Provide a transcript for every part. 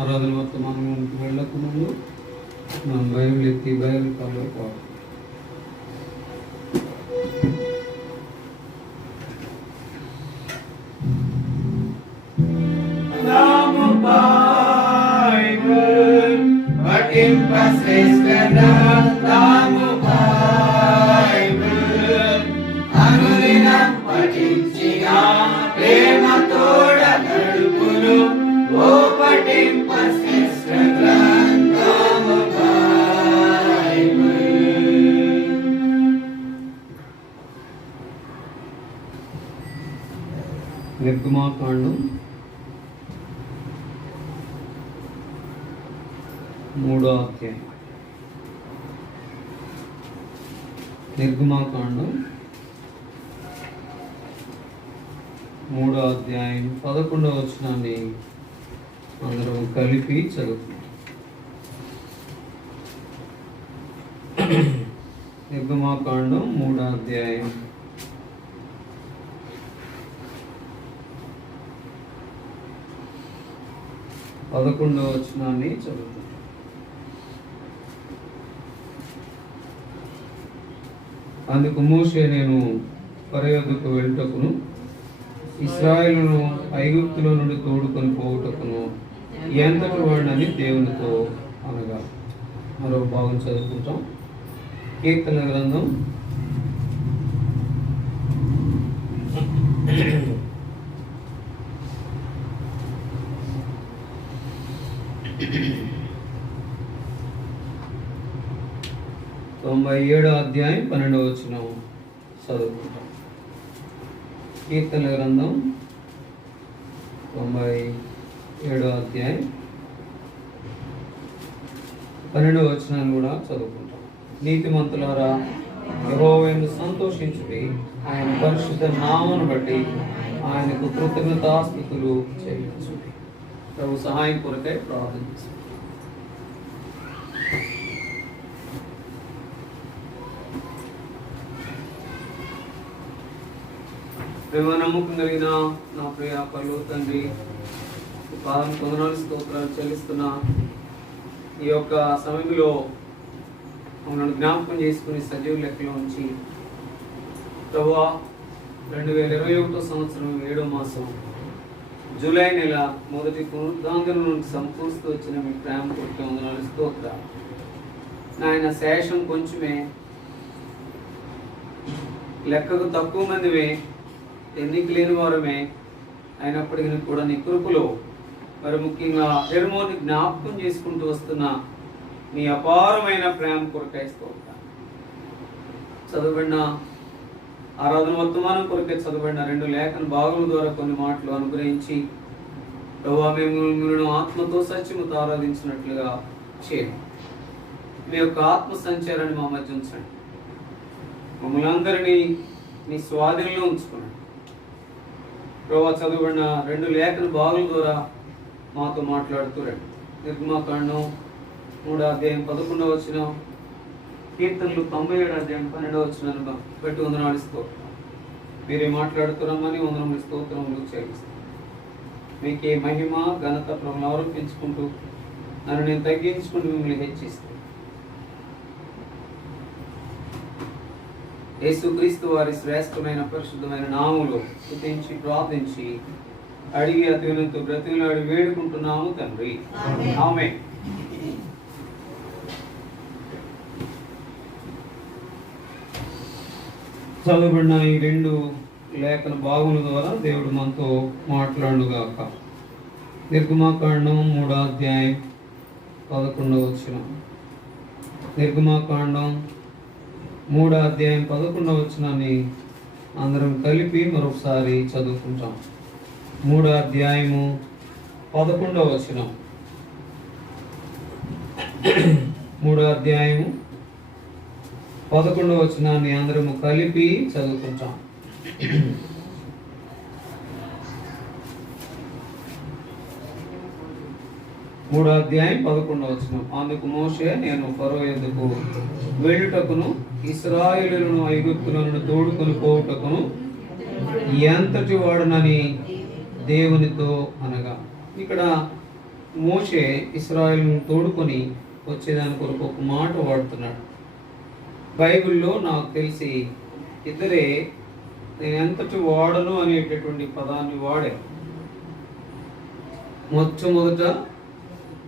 ఆరాధన వర్తమానంలోకి వెళ్ళక ముందు మనం బైబిల్ ఎత్తి బైబిల్ కాల్లో పాడు. నిర్గమాకాండం 3వ అధ్యాయం. నిర్గమాకాండం 3వ అధ్యాయం 11వ వచనాన్ని అందరం కలిపి చదువుతాం. నిర్గమాకాండం 3వ అధ్యాయం 11వ వచనాన్ని చదువుతాం. అందుకు మోషే, నేను ఫరో యొద్దకు వెళ్ళుటకును ఇశ్రాయేలును ఐగుప్తులో నుండి తోడుకొని పోవుటకును ఎంతటి వాడినని దేవునితో అనగా. మరో భాగం చదువుకుంటాం. కీర్తన గ్రంథం 97వ అధ్యాయం 12వ వచనం చదువుకుంటాం. కీర్తన గ్రంథం 97వ అధ్యాయం 12వ వచనాన్ని కూడా చదువుకుంటాం. నీతిమంతులారా, యెహోవాను సంతోషించుడి, ఆయన పరిశుద్ధ నామమును బట్టి ఆయనకు కృతజ్ఞతాస్తుతులు చెల్లించుడి. ప్రభు సహాయం కొరకై ప్రార్థన చేస్తాం. ప్రేమ నమ్మకం కలిగిన నా ప్రియ పరలోక తండ్రి, పాదం వందనాలు స్తోత్రాలు చెల్లిస్తున్న ఈ యొక్క సమయంలో మమ్మల్ని జ్ఞాపకం చేసుకుని సజీవ లెక్కలో ఉంచి ప్రభువా 2021 సంవత్సరం 7వ మాసం జూలై నెల మొదటి పునరుద్ధానం నుండి సమకూరుస్తూ వచ్చిన మీ ప్రేమ కొరకు వందనాలు స్తోత్రాలు. నాయన శేషం కొంచెమే లెక్కకు తక్కువ మందిమే, ఎన్నిక లేని వారమే, అయినప్పటికీ కూడా నీ కృపలో మరి ముఖ్యంగా హెర్మోని జ్ఞాపకం చేసుకుంటూ వస్తున్న నీ అపారమైన ప్రేమ కొరకై స్తోత్రం. చదవబడిన ఆరాధన వర్తమానం కొరకే చదవబడిన 2 లేఖన భాగముల ద్వారా కొన్ని మాటలు అనుగ్రహించి ప్రభువా మేము ఆత్మతో సత్యముతో ఆరాధించినట్లుగా చేయండి. మీ యొక్క ఆత్మ సంచారాన్ని మా మధ్య ఉంచండి. మమ్మల్ని అందరినీ మీ స్వాధీనంలో ఉంచుకోండి. ప్రభువా చదవబడిన 2 లేఖన భాగముల ద్వారా మాతో మాట్లాడుతూ రండి. నిర్గమాకాండం 3వ అధ్యాయం 11వ వచనం, కీర్తనలు 97వ అధ్యాయం 12వ వచనాన్ని బట్టి వందనాలు స్తోత్రం. మీరే మాట్లాడుతున్నామని వందనములు స్తోత్రములు చెల్లిస్తాం. మీకే మహిమ ఘనత ప్రభువును ఆరోపించుకుంటూ నన్ను నేను తగ్గించుకుంటూ మిమ్మల్ని హెచ్చిస్తాను. యేసుక్రీస్తు వారి శ్రేష్టమైన పరిశుద్ధమైన నామములో స్తుతించి ప్రార్థించి అడిగి అతివినంతో బ్రతిమలాడి వేడుకుంటున్నాము తండ్రి, ఆమేన్. చదవబడిన ఈ 2 లేఖన భాగముల ద్వారా దేవుడు మనతో మాట్లాడుగాక. నిర్గమాకాండం 3వ అధ్యాయం 11వ వచనం. నిర్గమాకాండం 3వ అధ్యాయం 11వ వచనాన్ని అందరం కలిపి మరొకసారి చదువుకుంటాం. 3వ అధ్యాయము 11వ వచనం. 3వ అధ్యాయము 11వ వచనాన్ని అందరము కలిపి చదువుకుంటాం. 3వ అధ్యాయం 11వ వచనం. అందుకు మోషే, నేను ఫరో యొద్దకు వెళ్ళుటకును ఇశ్రాయేలులను ఐగుప్తులను తోడుకొని పోవుటకును ఎంతటి వాడునని దేవునితో అనగా, ఇక్కడ మోషే ఇశ్రాయేలును తోడుకొని వచ్చేదాని కొరకు ఒక మాట వాడుతున్నాడు. బైబిల్లో నాకు తెలిసి ఇద్దరే నేను ఎంతటి వాడను అనేటటువంటి పదాన్ని వాడారు. మొట్టమొదట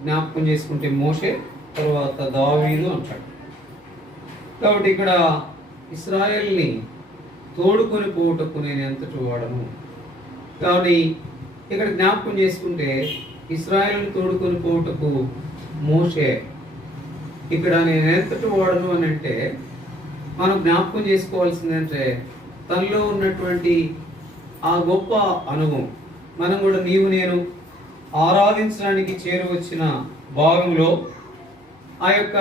జ్ఞాపకం చేసుకుంటే మోషే, తర్వాత దావీదు అంటాడు. కాబట్టి ఇక్కడ ఇశ్రాయేల్ని తోడుకొని పోవుటకు నేను ఎంతటి వాడను. కాబట్టి ఇక్కడ జ్ఞాపకం చేసుకుంటే ఇశ్రాయేల్ని తోడుకొని పోవుటకు మోషే, ఇక్కడ నేను ఎంతటి వాడను అని అంటే మనం జ్ఞాపకం చేసుకోవాల్సిందంటే తనలో ఉన్నటువంటి ఆ గొప్ప అనుభవం. మనం కూడా నీవు నేను ఆరాధించడానికి చేరువచ్చిన భాగంలో ఆ యొక్క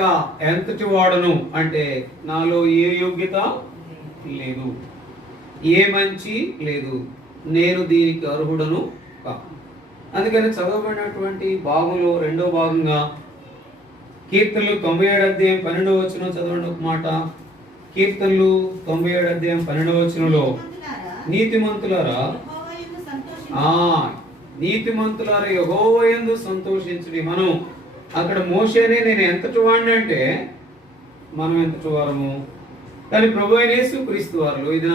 ఎంతటి వాడను అంటే నాలో ఏ యోగ్యత లేదు, ఏ మంచి లేదు, నేను దీనికి అర్హుడను కా. అందుకని చదవబడినటువంటి భాగంలో 2వ భాగంగా కీర్తనలు 97వ అధ్యాయం 12వ వచనం చదవండి ఒక మాట. కీర్తనలు 97వ అధ్యాయం 12వ వచనంలో, నీతిమంతులారా నీతిమంతులారా యెహోవా యందు సంతోషించుడి. మనం అక్కడ మోషేనే నేను ఎంతటి వాడిని అంటే మనం ఎంతటి వారము. కానీ ప్రభువైన యేసుక్రీస్తు వారిలో ఇది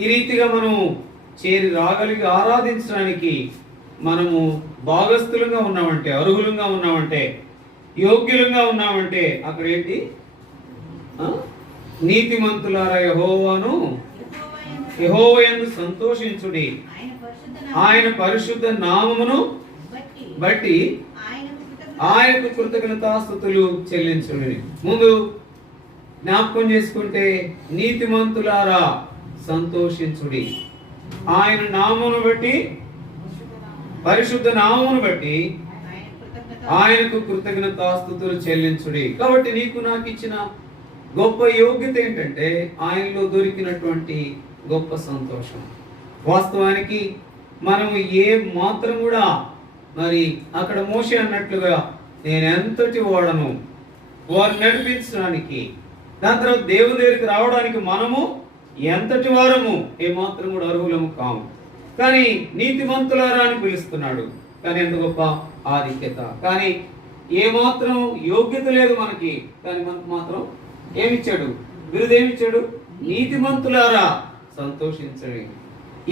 ఈ రీతిగా మనం చేరి రాగలిగి ఆరాధించడానికి మనము భాగస్థులుగా ఉన్నామంటే, అర్హులుగా ఉన్నామంటే, యోగ్యులుగా ఉన్నామంటే అక్కడ ఏంటి? నీతిమంతులారా యెహోవా యందు సంతోషించుడి, ఆయన పరిశుద్ధ నామమును బట్టి ఆయనకు కృతజ్ఞతాస్తుతులు చెల్లించుడి. ముందు జ్ఞాపకం చేసుకుంటే నీతిమంతులారా సంతోషించుడి, ఆయన నామమును బట్టి, పరిశుద్ధ నామమును బట్టి ఆయనకు కృతజ్ఞతాస్తుతులు చెల్లించుడి. కాబట్టి నీకు నాకు ఇచ్చిన గొప్ప యోగ్యత ఏంటంటే ఆయనలో దొరికినటువంటి గొప్ప సంతోషం. వాస్తవానికి మనం ఏ మాత్రం కూడా మరి అక్కడ మోషే అన్నట్లుగా నేను ఎంతటి వాడను వారిని నడిపించడానికి, దాని తర్వాత దేవుని దగ్గరికి రావడానికి మనము ఎంతటి వారము, ఏ మాత్రం కూడా అర్హులము కాము. కానీ నీతిమంతులారా అని పిలుస్తున్నాడు. కానీ ఎంత గొప్ప ఆధిక్యత. కానీ ఏ మాత్రం యోగ్యత లేదు మనకి, కానీ మనకు మాత్రం ఏమిచ్చాడు? బిరుదేమిచ్చాడు? నీతిమంతులారా సంతోషించండి.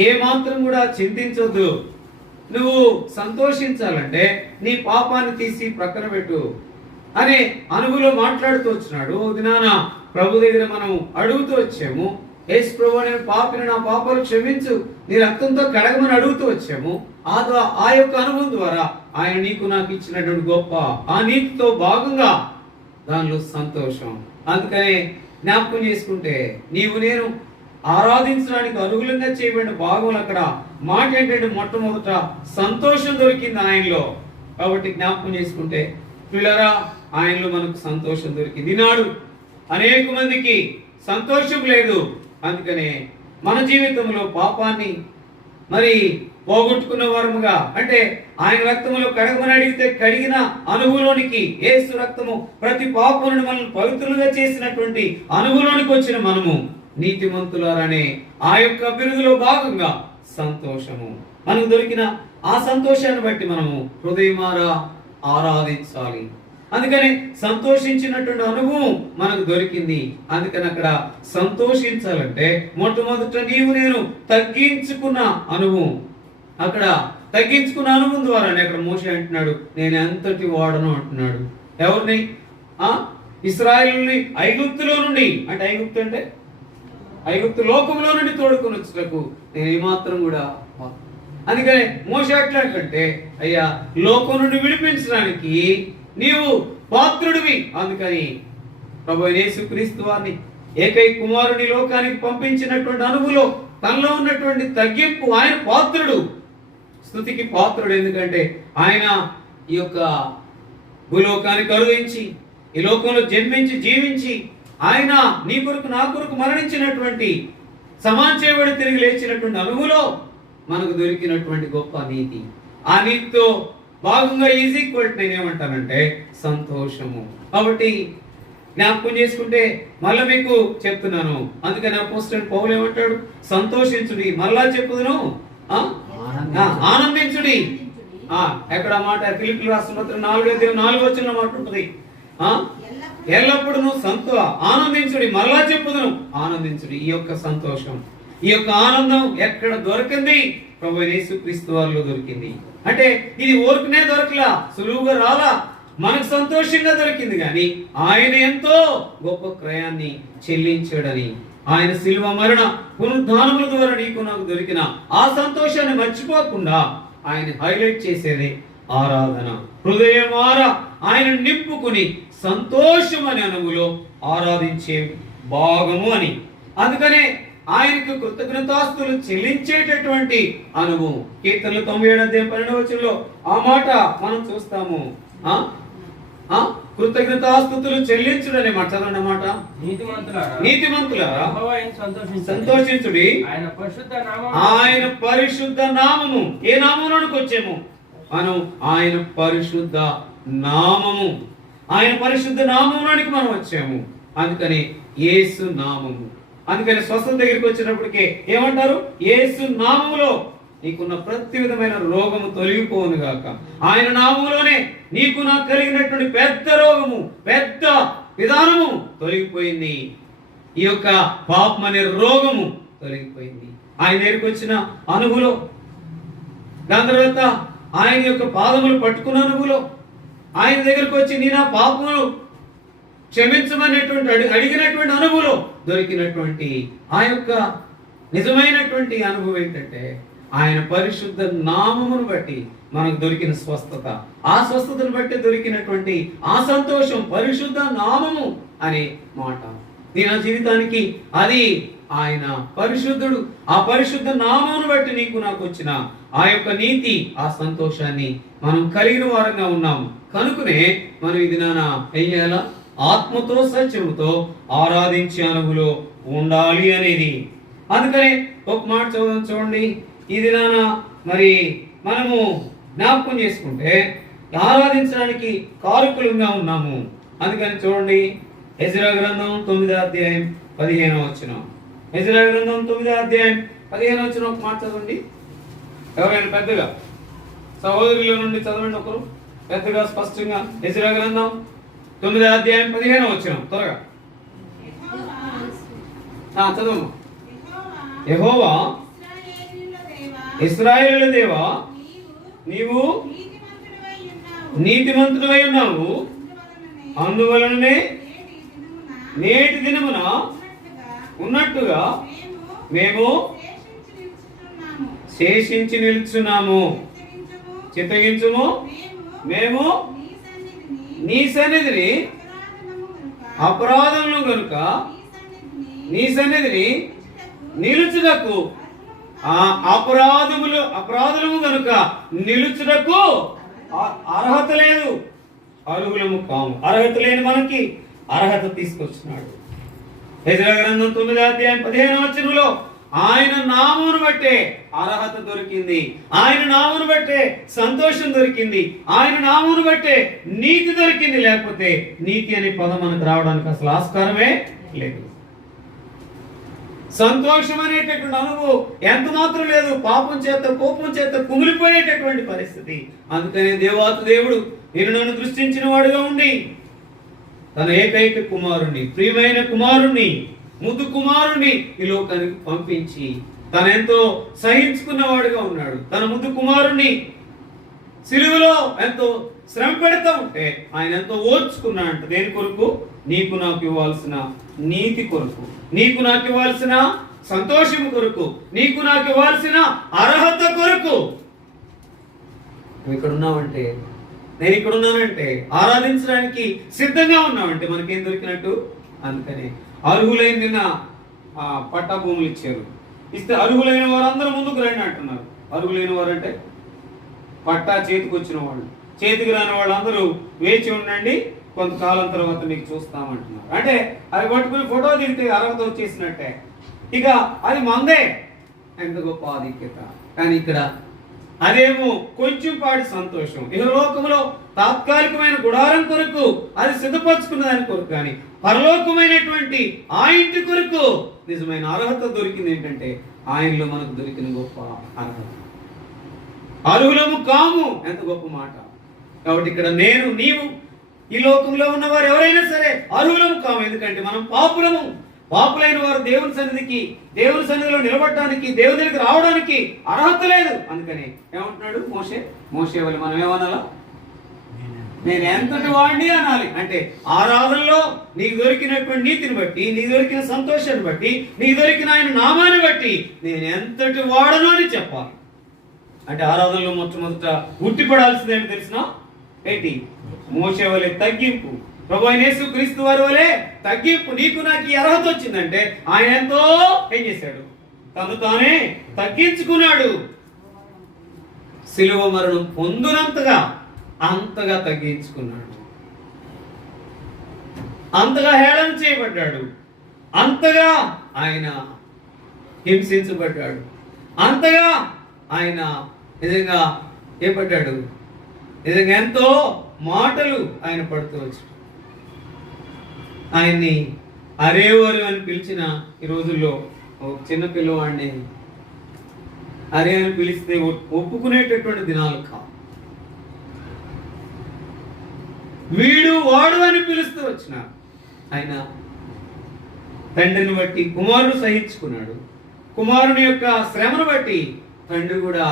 ఏ మాత్రం కూడా చింతించొద్దు. నువ్వు సంతోషించాలంటే నీ పాపాన్ని తీసి ప్రక్కన పెట్టు అనే అనుభవంలో మాట్లాడుతూ వచ్చినాడు. దినాన ప్రభు దగ్గర మనం అడుగుతూ వచ్చాము. యేసు ప్రభువా నేను పాపిని, నా పాపాలు క్షమించు, నీ రక్తంతో కడగమని అడుగుతూ వచ్చాము. ఆ యొక్క అనుభవం ద్వారా ఆయన నీకు నాకు ఇచ్చినటువంటి గొప్ప ఆ నీతితో భాగంగా దానిలో సంతోషం. అందుకనే జ్ఞాపకం చేసుకుంటే నీవు నేను ఆరాధించడానికి అనుగుణంగా చేయబడిన భాగంలో అక్కడ మాట ఏంటంటే మొట్టమొదట సంతోషం దొరికింది ఆయనలో. కాబట్టి జ్ఞాపకం చేసుకుంటే పిల్లరా ఆయనలో మనకు సంతోషం దొరికింది. ఈనాడు అనేక మందికి సంతోషం లేదు. అందుకనే మన జీవితంలో పాపాన్ని మరి పోగొట్టుకున్న వారముగా, అంటే ఆయన రక్తములో కడగమని అడిగితే కడిగిన అనుభవంలోనికి, యేసు రక్తము ప్రతి పాపమును మనల్ని పవిత్రులుగా చేసినటువంటి అనుభవంలోనికి వచ్చిన మనము నీతిమంతులారనే ఆ యొక్క బిరుదులో భాగంగా సంతోషము మనకు దొరికిన ఆ సంతోషాన్ని బట్టి మనము హృదయమారా ఆరాధించాలి. అందుకని సంతోషించినటువంటి అనుభవం మనకు దొరికింది. అందుకని అక్కడ సంతోషించాలంటే మొట్టమొదట నీవు నేను తగ్గించుకున్న అనుభవం, అక్కడ తగ్గించుకున్న అనుభవం ద్వారానే అక్కడ మోషే అంటున్నాడు నేను ఎంతటి వాడను అంటున్నాడు. ఎవరిని? ఇశ్రాయేలుని ఐగుప్తులో నుండి, అంటే ఐగుప్తు అంటే ఐగుప్తు లోకంలో నుండి తోడుకొని వచ్చుటకు నేను ఏమాత్రం కూడా. అందుకని మోషే ఎట్లాంటే అయ్యా లోకం నుండి విడిపించడానికి నీవు పాత్రుడివి. అందుకని ప్రభువైన యేసుక్రీస్తు వారిని ఏకైక కుమారుని లోకానికి పంపించినటువంటి అనుభవంలో తనలో ఉన్నటువంటి తగ్గింపు, ఆయన పాత్రుడు, స్తుతికి పాత్రుడు. ఎందుకంటే ఆయన ఈ యొక్క భూలోకానికి కరుదించి ఈ లోకంలో జన్మించి జీవించి ఆయన నీ కొరకు నా కొరకు మరణించినటువంటి సమాజ చేయబడి తిరిగి లేచినటువంటి అనుభవంలో మనకు దొరికినటువంటి గొప్ప నీతి. ఆ నీతితో భాగంగా ఈజ్ ఈక్వల్ టు నేనేమంటానంటే సంతోషము. కాబట్టి జ్ఞాపకం చేసుకుంటే మళ్ళీ మీకు చెప్తున్నాను. అందుకని అపోస్తలుడు పౌలు ఏమంటాడు? సంతోషించుడి, మళ్ళా చెప్పుదును ఆనందించుడి. ఎక్కడ మాట? ఫిలిప్పీయులకు రాసిన పత్రిక 4:4 మాట ఉంటుంది. ఎల్లప్పుడు నువ్వు ఆనందించుడి, మళ్ళా చెప్పుదును ఆనందించుడి. ఈ యొక్క సంతోషం, ఈ యొక్క ఆనందం ఎక్కడ దొరికింది? ప్రభువైన యేసుక్రీస్తు వారిలో దొరికింది. అంటే ఇది ఊరికనే దొరకలా, సులువుగా రాలా, మనకు సంతోషంగా దొరికింది. కానీ ఆయన ఎంతో గొప్ప క్రయాన్ని చెల్లించాడని, ఆయన శిలువ మరణ పునరుద్ధానముల ద్వారా నీకు నాకు దొరికిన ఆ సంతోషాన్ని మర్చిపోకుండా ఆయన హైలైట్ చేసేది ఆరాధన. హృదయమారా ఆయన నింపుకుని సంతోషం అనే అనుభవంలో ఆరాధించే భాగము అని. అందుకనే ఆయనకు కృతజ్ఞతాస్తులు చెల్లించేటటువంటి అనుభవం. కీర్తనలు 97:12 ఆ మాట మనం చూస్తాము. కృతజ్ఞతాస్తుతులు చెల్లించుడనే మాట చదవండి మాట. నీతిమంతులారా సంతోషించుడి, ఆయన పరిశుద్ధ నామము. ఏ నామంలోనికి వచ్చాము మనం? ఆయన పరిశుద్ధ నామము, ఆయన పరిశుద్ధ నామంలోనికి మనం వచ్చాము. అందుకని యేసు నామము. అందుకని స్వస్థత దగ్గరికి వచ్చినప్పటికే ఏమంటారు? యేసు నామములో నీకున్న ప్రతి విధమైన రోగము తొలగిపోవును గాక. ఆయన నామములోనే నీకు నాకు కలిగినటువంటి పెద్ద రోగము, పెద్ద విధానము తొలగిపోయింది. ఈ యొక్క పాపం అనే రోగము తొలగిపోయింది ఆయన దగ్గరికి వచ్చిన అనుభవంలో. దాని తర్వాత ఆయన యొక్క పాదములు పట్టుకున్న అనుభవంలో ఆయన దగ్గరకు వచ్చి నీ నా పాపములు క్షమించమనేటువంటి అడిగినటువంటి అనుభవంలో దొరికినటువంటి ఆ యొక్క నిజమైనటువంటి అనుభవం ఏంటంటే ఆయన పరిశుద్ధ నామమును బట్టి మనకు దొరికిన స్వస్థత. ఆ స్వస్థతను బట్టి దొరికినటువంటి ఆ సంతోషం పరిశుద్ధ నామము అనే మాట. నా జీవితానికి అది ఆయన పరిశుద్ధుడు. ఆ పరిశుద్ధ నామమును బట్టి నీకు నాకు వచ్చిన ఆ యొక్క నీతి, ఆ సంతోషాన్ని మనం కలిగిన వారంగా ఉన్నాము. కనుకనే మనం ఇది ఏం చేయాలా? ఆత్మతో సత్యముతో ఆరాధించే అనుభవంలో ఉండాలి అనేది. అందుకనే ఒక మాట చూడండి. ఇది మరి మనము జ్ఞాపకం చేసుకుంటే ఆరాధించడానికి కారకులుగా ఉన్నాము. అందుకని చూడండి, ఎజ్రా గ్రంథం 9:15. ఎజ్రా గ్రంథం 9:15 ఒక మాట చదవండి. ఎవరైనా పెద్దగా సహోదరుల నుండి చదవండి ఒకరు పెద్దగా స్పష్టంగా. ఎజ్రా గ్రంథం 9:15 త్వరగా చదవమ్మా. యెహోవా ఇశ్రాయేలుల దేవా, నీవు నీతిమంతుడవై ఉన్నావు, అందువలననే నేటి దినమున ఉన్నట్టుగా మేము శేషించి నిలుచున్నాము. చిత్తగించుము, మేము నీ సన్నిధిని అపరాధములను గనుక నీ సన్నిధిని నిలుచుటకు అపరాధములు గనుక నిలుచుటకు అర్హత లేదు, అర్హులము కాము. అర్హత లేని మనకి అర్హత తీసుకొచ్చినాడు. యెషయా గ్రంథం 9:15 ఆయన నామమును బట్టే అర్హత దొరికింది, ఆయన నామమును బట్టే సంతోషం దొరికింది, ఆయన నామమును బట్టే నీతి దొరికింది. లేకపోతే నీతి అనే పదం మనకు రావడానికి అసలు ఆస్కారమే లేదు. సంతోషం అనేటటువంటి అనుభవం ఎంత మాత్రం లేదు. పాపం చేత కోపం చేత కుమిలిపోయేటటువంటి పరిస్థితి. అందుకనే దేవాతి దేవుడు నేను నన్ను దృష్టించిన వాడుగా ఉండి తన ఏకైక కుమారుణ్ణి, ప్రియమైన కుమారుణ్ణి, ముద్దు కుమారుణ్ణి ఈ లోకానికి పంపించి తనెంతో సహించుకున్నవాడుగా ఉన్నాడు. తన ముద్దు కుమారుణ్ణి సిలువలో ఎంతో శ్రమ పెడతా ఉంటే ఆయన ఎంతో ఓర్చుకున్నాడంట. దేని కొరకు? నీకు నాకు ఇవ్వాల్సిన నీతి కొరకు, నీకు నాకు ఇవ్వాల్సిన సంతోషం కొరకు, నీకు నాకు ఇవ్వాల్సిన అర్హత కొరకు. నువ్వు ఇక్కడ ఉన్నావంటే, నేను ఇక్కడ ఉన్నానంటే, ఆరాధించడానికి సిద్ధంగా ఉన్నావంటే మనకేం దొరికినట్టు. అందుకనే అర్హులైన నిన్న పట్టా భూములు ఇచ్చారు. ఇస్తే అర్హులైన వారందరూ ముందుకు రండి అంటున్నారు. అర్హులైన వారు అంటే పట్టా చేతికి వచ్చిన వాళ్ళు, చేతికి రాని వాళ్ళందరూ వేచి ఉండండి, కొంతకాలం తర్వాత మీకు చూస్తామంటున్నారు. అంటే అది పట్టుకుని ఫోటో దిగితే అర్హత వచ్చేసినట్టే, ఇక అది మందే. ఎంత గొప్ప ఆధిక్యత. కానీ ఇక్కడ అదేమో కొంచెం పాటి సంతోషం. ఇహలోకములో తాత్కాలికమైన గుడారం కొరకు అది సిద్ధపరచుకున్న దాని కొరకు, కానీ పరలోకమైనటువంటి ఆ ఇంటి కొరకు నిజమైన అర్హత దొరికింది. ఏంటంటే ఆయనలో మనకు దొరికిన గొప్ప అర్హత. అర్హులము కాము, ఎంత గొప్ప మాట. కాబట్టి ఇక్కడ నేను, నీవు, ఈ లోకంలో ఉన్నవారు ఎవరైనా సరే అర్హులము కాము. ఎందుకంటే మనం పాపులము. పాపులైన వారు దేవుని సన్నిధిలో నిలబడడానికి, దేవుని దగ్గరికి రావడానికి అర్హత లేదు. అందుకని ఏమంటున్నాడు మోషే వల్ల మనం ఏమనాలా? నేను ఎంతటి వాడిని అనాలి. అంటే ఆరాధనలో నీకు దొరికినటువంటి నీతిని బట్టి, నీకు దొరికిన సంతోషాన్ని బట్టి, నీకు దొరికిన ఆయన నామాన్ని బట్టి నేను ఎంతటి వాడను అని చెప్పాలి. అంటే ఆరాధనలో మొట్టమొదట ఉట్టిపడాల్సింది ఏంటి తెలిసిన? ఏంటి? మోషే వలె తగ్గింపు. ప్రభు అయిన యేసుక్రీస్తు వారి వలె తగ్గింపు. నీకు నాకు ఈ అర్హత వచ్చిందంటే ఆయన ఎంతో ఏం చేశాడు? తను తానే తగ్గించుకున్నాడు. సిలువ మరణం పొందునంతగా అంతగా తగ్గించుకున్నాడు, అంతగా హేళన చేయబడ్డాడు, అంతగా ఆయన హింసించబడ్డాడు, అంతగా ఆయన నిజంగా ఏపడ్డాడు. నిజంగా ఎంతో మాటలు ఆయన పడుతూ వచ్చాడు. ఆయన్ని అరేవారు అని పిలిచిన ఈ రోజుల్లో ఒక చిన్న పిల్లవాడిని అరే అని పిలిస్తే ఒప్పుకునేటటువంటి దినాలు కావు. వీడు వాడు అని పిలుస్తూ వచ్చిన ఆయన తండ్రిని బట్టి కుమారుడు సహించుకున్నాడు. కుమారుని యొక్క శ్రమను బట్టి తండ్రి కూడా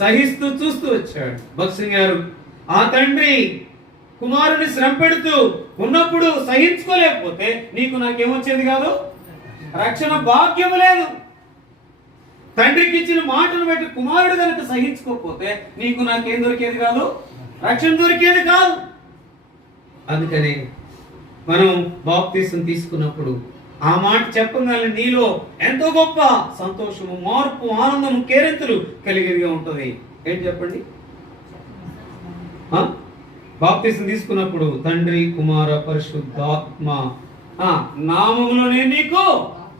సహిస్తూ చూస్తూ వచ్చాడు. భక్సింగ్ గారు ఆ తండ్రి కుమారుని శ్రమ పెడుతూ ఉన్నప్పుడు సహించుకోలేకపోతే నీకు నాకేమొచ్చేది కాదు? రక్షణ భాగ్యం లేదు. తండ్రికి ఇచ్చిన మాటను బట్టి కుమారుడు కనుక సహించుకోకపోతే నీకు నాకేం దొరికేది కాదు? రక్షణ దొరికేది కాదు. అందుకనే మనం బాప్తిసం తీసుకున్నప్పుడు ఆ మాట చెప్పగానే నీలో ఎంతో గొప్ప సంతోషము, మార్పు, ఆనందము, కేరింతలు కలిగేదిగా ఉంటుంది. ఏంటి చెప్పండి? బాప్తిసం తీసుకున్నప్పుడు తండ్రి, కుమార, పరిశుద్ధాత్మ నామములో నేను నీకు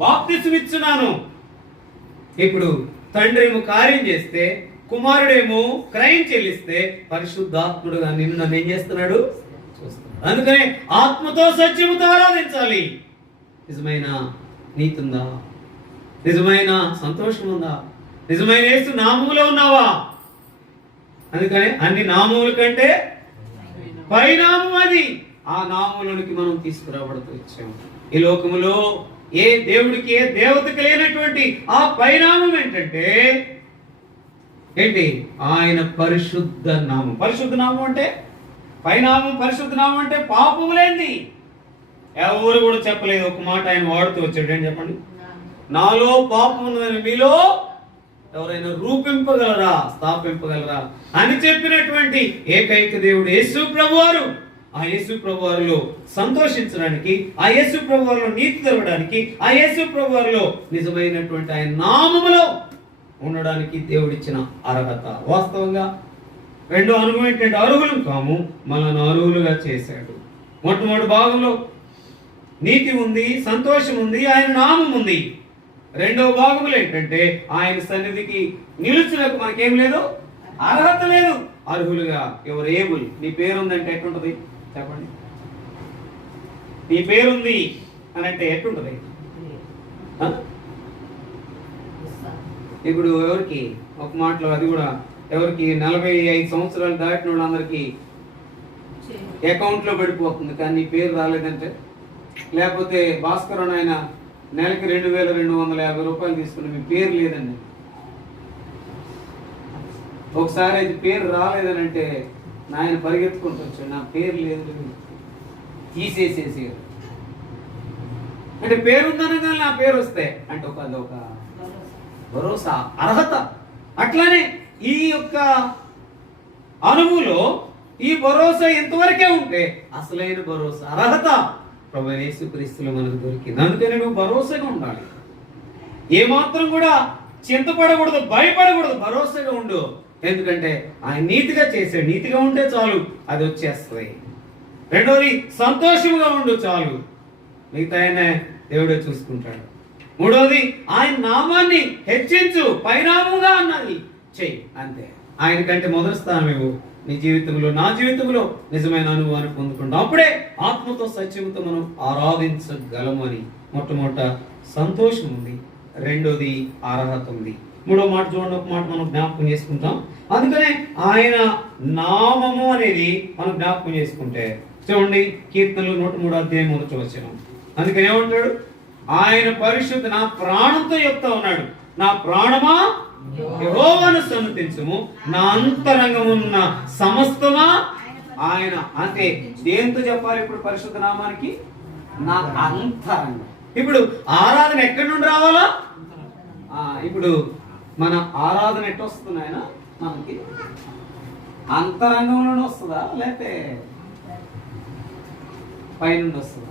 బాప్తిసం ఇస్తున్నాను. ఇప్పుడు తండ్రి ఏమో కార్యం చేస్తే, కుమారుడేమో క్రయం చెల్లిస్తే, పరిశుద్ధాత్ముడుగా నిన్ను నన్ను ఏం చేస్తున్నాడు? చూస్తున్నాడు. అందుకనే ఆత్మతో సత్యముతో ఆరాధించాలి. నిజమైన నీతి ఉందా? నిజమైన సంతోషం ఉందా? నిజమైన యేసు నామములో ఉన్నావా? అందుకని అన్ని నామముల కంటే పైనామం అది. ఆ నామములోనికి మనం తీసుకురాబడుతూ వచ్చాము. ఈ లోకములో ఏ దేవుడికి, ఏ దేవతకి లేనటువంటి ఆ పైనామం ఏంటంటే ఏంటి? ఆయన పరిశుద్ధ నామం. పరిశుద్ధ నామం అంటే పైనామం. పరిశుద్ధ నామం అంటే పాపము లేనిది. ఎవరు కూడా చెప్పలేదు. ఒక మాట ఆయన వాడుతూ వచ్చాడు. ఏం చెప్పండి? నాలో పాపం ఉన్నదని మీలో ఎవరైనా రూపింపగలరా, స్థాపింపగలరా అని చెప్పినటువంటి ఏకైక దేవుడు యేసు ప్రభువారు. ఆ యేసు ప్రభువారిలో సంతోషించడానికి, ఆ యేసు ప్రభువారిలో నీతి తెలవడానికి, ఆ యేసు ప్రభువారిలో నిజమైనటువంటి ఆయన నామములో ఉండడానికి దేవుడిచ్చిన అర్హత. వాస్తవంగా రెండో అనుభవం ఏంటంటే అర్హులు కాము, మనల్ని అర్హులుగా చేశాడు. మొట్టమొదటి భాగంలో నీతి ఉంది, సంతోషం ఉంది, ఆయన నామం ఉంది. రెండవ భాగంలో ఏంటంటే ఆయన సన్నిధికి నిలుచులకు మనకేం లేదు, అర్హత లేదు. అర్హులుగా ఎవరు ఏబుల్. నీ పేరుందంటే ఎట్లుంటది చెప్పండి? నీ పేరుంది అని అంటే ఎట్లుంటది? ఇప్పుడు ఎవరికి ఒక మాటలో అది కూడా ఎవరికి 45 సంవత్సరాలు దాటిన వాళ్ళందరికీ అకౌంట్లో పడిపోతుంది, కానీ నీ పేరు రాలేదంటే. లేకపోతే భాస్కర్ ఆయన నెలకి 2250 రూపాయలు తీసుకుని మీ పేరు లేదండి. ఒకసారి అది పేరు రాలేదని అంటే నాయన పరిగెత్తుకుంటూ వచ్చాడు, నా పేరు లేదు తీసేసేసి. అంటే పేరుందనగా నా పేరు వస్తే అంటే అదొక భరోసా, అర్హత. అట్లానే ఈ యొక్క అనుభవంలో ఈ భరోసా ఎంతవరకే ఉంటే అసలైన భరోసా, అర్హత ప్రభువైన యేసుక్రీస్తులో మనకు దొరికింది. అందుకని నువ్వు భరోసాగా ఉండాలి. ఏమాత్రం కూడా చింతపడకూడదు, భయపడకూడదు, భరోసాగా ఉండు. ఎందుకంటే ఆయన నీతిగా చేశాడు. నీతిగా ఉంటే చాలు, అది వచ్చేస్తుంది. రెండోది సంతోషంగా ఉండు చాలు, మిగతా ఆయన దేవుడే చూసుకుంటాడు. మూడోది ఆయన నామాన్ని హెచ్చించు, పరిణామంగా అన్నది చెయ్యి, అంతే. ఆయనకంటే మొదటి స్థానం ఇవ్వు. నీ జీవితంలో, నా జీవితంలో నిజమైన అనుభవాన్ని పొందుకుంటాం. అప్పుడే ఆత్మతో సత్యంతో మనం ఆరాధించగలము అని. మొట్టమొదట సంతోషం ఉంది, రెండోది అర్హత ఉంది. మూడో మాట చూడండి, ఒక మాట మనం జ్ఞాపకం చేసుకుంటాం. అందుకనే ఆయన నామము అనేది మనం జ్ఞాపకం చేసుకుంటే చూడండి, కీర్తనలు 103 అధ్యాయం 1వ వచనం. అందుకని ఏమంటాడు? ఆయన పరిశుద్ధ, నా ప్రాణంతో చెప్తా ఉన్నాడు, నా ప్రాణమా యెహోవాను సన్నుతించుము, నా అంతరంగమున్న సమస్తమా ఆయన. అంటే దేంతో చెప్పాలి ఇప్పుడు పరిశుద్ధ నామానికి? నా అంతరంగం. ఇప్పుడు ఆరాధన ఎక్కడి నుండి రావాలా? ఇప్పుడు మన ఆరాధన ఎట్టు వస్తుంది? ఆయన మనకి అంతరంగంలోనే వస్తుందా, లేకపోతే పైనుండి వస్తుందా?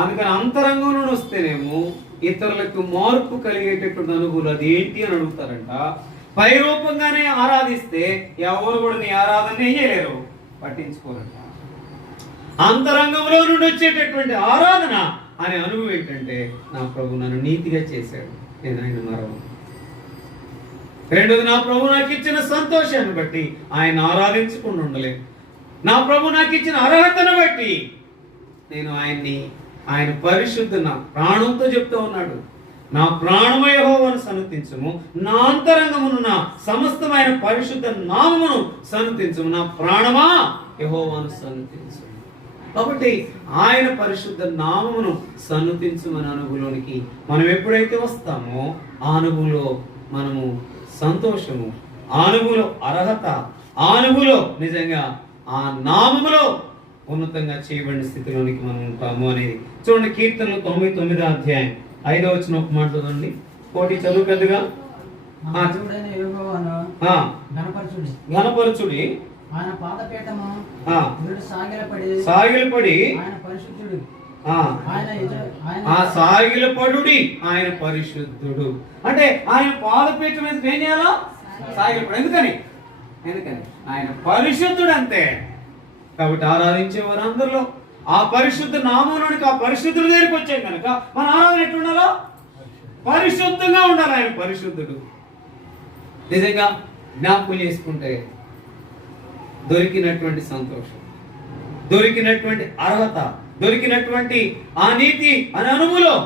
అందుకని అంతరంగంలో వస్తేనేమో ఇతరులకు మార్పు కలిగేటటువంటి అనుభూతి అది ఏంటి అని అడుగుతారంట. పై రూపంగానే ఆరాధిస్తే ఎవరు కూడా నీ ఆరాధన చేయలేరు, పట్టించుకోరంట. అంతరంగంలో నుండి వచ్చేటటువంటి ఆరాధన అనే అనుభవం ఏంటంటే, నా ప్రభు నన్ను నీతిగా చేశాడు, నేను ఆయన మరవను. రెండోది, నా ప్రభు నాకు ఇచ్చిన సంతోషాన్ని బట్టి ఆయన ఆరాధించకుండా ఉండలేదు. నా ప్రభు నాకు ఇచ్చిన అర్హతను బట్టి నేను ఆయన పరిశుద్ధ, నా ప్రాణంతో చెప్తూ ఉన్నాడు, నా ప్రాణము యెహోవాను సన్నుతించుము, నా అంతరంగమున సమస్తమైన పరిశుద్ధ నామమును సన్నుతించుము, నా ప్రాణమా యెహోవాను సన్నుతించుము. కాబట్టి ఆయన పరిశుద్ధ నామమును సన్నుతించుమని అనుభవంలోనికి మనం ఎప్పుడైతే వస్తామో ఆ అనుభవంలో మనము సంతోషము, ఆ అనుభవంలో అర్హత, ఆ అనుభవంలో నిజంగా ఆ నామములో ఉన్నతంగా చేయబడిన స్థితిలోనికి మనం ఉంటాము అనేది. చూడండి, కీర్తనలు 99వ అధ్యాయం 5వ వచనం ఒక మాట చదవండి. కోటి చదువు పెద్దగా. ఘనపరచుడి, ఆయన పాదపీఠము సాగిలపడి, సాగిలపడుడి, ఆయన పరిశుద్ధుడు. అంటే ఆయన పాదపీఠం మీద ఏం చేయాలా? సాగిలపడు. ఎందుకని ఆయన పరిశుద్ధుడు, అంతే. కాబట్టి ఆరాధించే వారందరిలో ఆ పరిశుద్ధ నామంలోనికి, ఆ పరిశుద్ధుల దగ్గరికి వచ్చాం కనుక మన ఆరాధన ఎట్లా ఉండాలో? పరిశుద్ధంగా ఉండాలి. ఆయన పరిశుద్ధుడు. నిజంగా జ్ఞాపకం చేసుకుంటే దొరికినటువంటి సంతోషం, దొరికినటువంటి అర్హత, దొరికినటువంటి ఆ నీతి అనే అనుభవంలో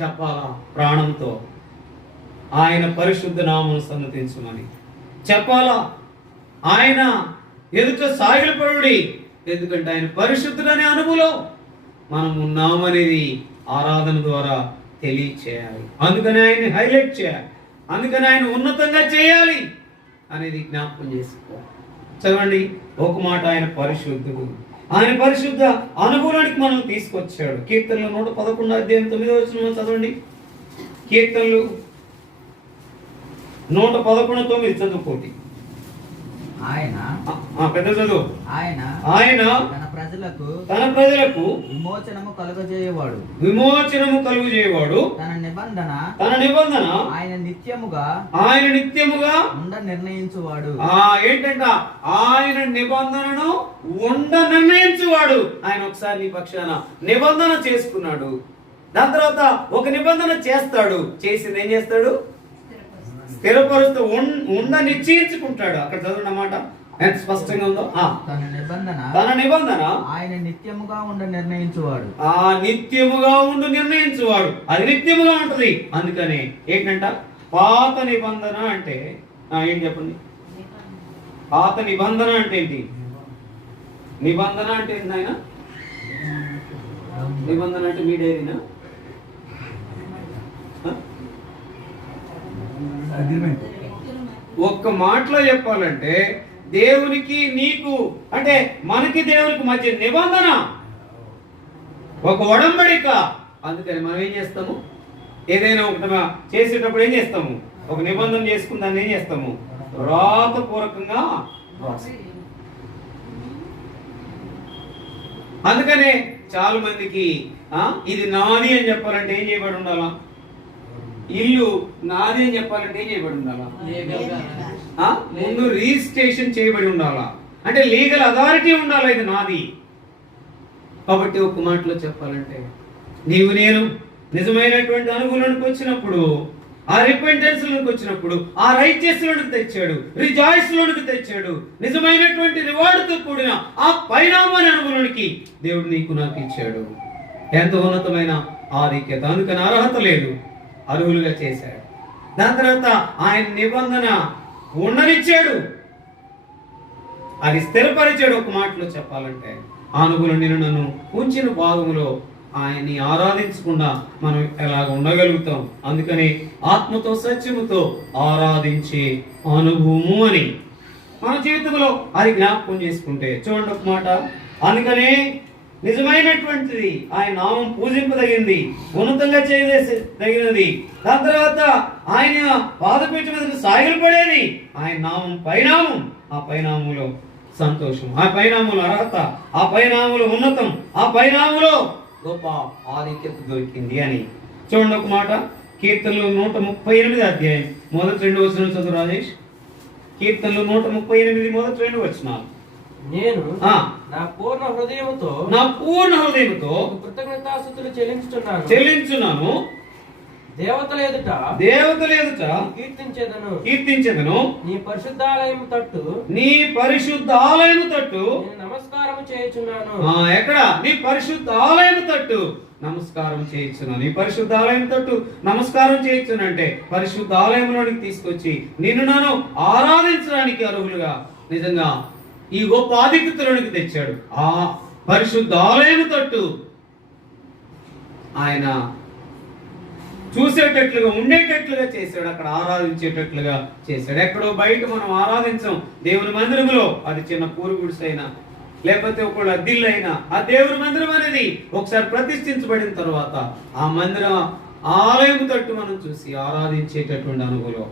చెప్పాలా ప్రాణంతో, ఆయన పరిశుద్ధ నామమును సన్నతించమని చెప్పాలా. ఆయన ఎదుట సాగిలపడుడి, ఎందుకంటే ఆయన పరిశుద్ధుడనే అనుభవంలో మనం ఉన్నామనేది ఆరాధన ద్వారా తెలియచేయాలి. అందుకని ఆయన్ని హైలైట్ చేయాలి, అందుకని ఆయన ఉన్నతంగా చేయాలి అనేది జ్ఞాపకం చేసుకోవాలి. చదవండి ఒక మాట, ఆయన పరిశుద్ధుడు. ఆయన పరిశుద్ధ అనుభవానికి మనం తీసుకొచ్చాడు. కీర్తనలు 111:9 చదవండి. కీర్తనలు 111:9 చదువుకోండి. ఆయన పెద్ద చదువు. ఆయన తన ప్రజలకు విమోచనము కలుగజేయవాడు. తన నిబంధన ఆయన నిత్యముగా ఉండ నిర్ణయించువాడు. ఏంటంట? ఆయన నిబంధనను ఉండ నిర్ణయించువాడు. ఆయన ఒకసారి నీ పక్షాన నిబంధన చేసుకున్నాడు. దాని తర్వాత ఒక నిబంధన చేస్తాడు. చేసింది ఏం చేస్తాడు? స్థిరపరుస్తూ ఉండ నిశ్చయించుకుంటాడు. అక్కడ చదవన్నమాట ఎంత స్పష్టంగా ఉందో. తన నిబంధన ఆయన నిత్యముగా ఉండ నిర్ణయించువాడు. నిత్యముగా ఉండు నిర్ణయించువాడు. అది నిత్యముగా ఉంటది. అందుకని ఏంటంట? పాత నిబంధన అంటే ఏంటి చెప్పండి? పాత నిబంధన అంటే ఏంటి? నిబంధన అంటే ఏంటి నాయన? నిబంధన అంటే మీ డైరీనా? ఒక్క మాటలో చెప్పాలంటే దేవునికి నీకు అంటే మనకి దేవునికి మధ్య నిబంధన, ఒక ఒడంబడిక. అందుకని మనం ఏం చేస్తాము? ఏదైనా ఒకటి చేసేటప్పుడు ఏం చేస్తాము? ఒక నిబంధన చేసుకుని దాన్ని ఏం చేస్తాము? వ్రాతపూర్వకంగా అందుకనే చాలా మందికి ఇది నాది అని చెప్పాలంటే ఏం చేయబడి ఉండాలా? ఇల్లు నాది అని చెప్పాలంటే ఏం చేయబడి ఉండాలా? ముందు రిజిస్ట్రేషన్ చేయబడి ఉండాలా? అంటే లీగల్ అథారిటీ ఉండాలా, ఇది నాది. కాబట్టి ఒక మాటలో చెప్పాలంటే నీవు నేను నిజమైనటువంటి అనుభవంలోకి వచ్చినప్పుడు, ఆ రిపెంటెన్స్ లోనికి వచ్చినప్పుడు, ఆ రైచియస్ లోనికి తెచ్చాడు, రిజాయిస్ లోనికి తెచ్చాడు. నిజమైనటువంటి రివార్డుతో కూడిన ఆ పరిణామాన్ని అనుభవానికి దేవుడు నీకు నాకు ఇచ్చాడు. ఎంత ఉన్నతమైన ఆధిక్యత! అందుకని అర్హత లేదు, అర్హులుగా చేశాడు. దాని తర్వాత ఆయన నిబంధన ఉండనిచ్చాడు, అది స్థిరపరిచాడు. ఒక మాటలో చెప్పాలంటే ఆ అనుభవం నేను నన్ను ఉంచిన భాగంలో ఆయన్ని ఆరాధించకుండా మనం ఎలాగ ఉండగలుగుతాం? అందుకని ఆత్మతో సత్యముతో ఆరాధించే అనుభవము అని మన జీవితంలో అది జ్ఞాపకం చేసుకుంటే చూడండి ఒక మాట. అందుకనే నిజమైనటువంటిది ఆయన నామం పూజింపదగింది, ఉన్నతంగా చేయదగినది. దాని తర్వాత ఆయన పాదపీఠం మీద సాగిలు పడేది ఆయన నామం పరిణామం. ఆ పరిణామంలో సంతోషం, ఆ పరిణామంలో అర్హత, ఆ పరిణామంలో ఉన్నతం, ఆ పరిణామంలో గొప్ప ఆధిక్యత దొరికింది అని చూడండి ఒక మాట. కీర్తనలు 138 మొదటి 2 వచనాలు చదువు రాజేష్. కీర్తనలు 138 మొదటి 2 వచనాలు. నేను నా పూర్ణ హృదయముతో కృతజ్ఞతాస్తుతులు చెల్లించుచున్నాను. దేవతల ఎదుట కీర్తించెదను. నీ పరిశుద్ధాలయము తట్టు నమస్కారం చేయుచున్నాను. ఎక్కడ? నీ పరిశుద్ధాలయము తట్టు నమస్కారం చేయించున్నాను. నీ పరిశుద్ధాలయం తట్టు నమస్కారం చేయించును అంటే పరిశుద్ధాలయంలోనికి తీసుకొచ్చి నిన్ను నన్ను ఆరాధించడానికి అర్హులుగా నిజంగా ఈ గొప్ప ఆధిక్యతలోనికి తెచ్చాడు. ఆ పరిశుద్ధాలయం తట్టు ఆయన చూసేటట్లుగా ఉండేటట్లుగా చేశాడు, అక్కడ ఆరాధించేటట్లుగా చేశాడు. ఎక్కడో బయట మనం ఆరాధించాం, దేవుని మందిరంలో, అది చిన్న కూరుగుడిసైనా లేకపోతే ఒకళ్ళు అద్దిల్లైనా, ఆ దేవుని మందిరం అనేది ఒకసారి ప్రతిష్ఠించబడిన తర్వాత ఆ మందిరం ఆలయం తట్టు మనం చూసి ఆరాధించేటటువంటి అనుభవం.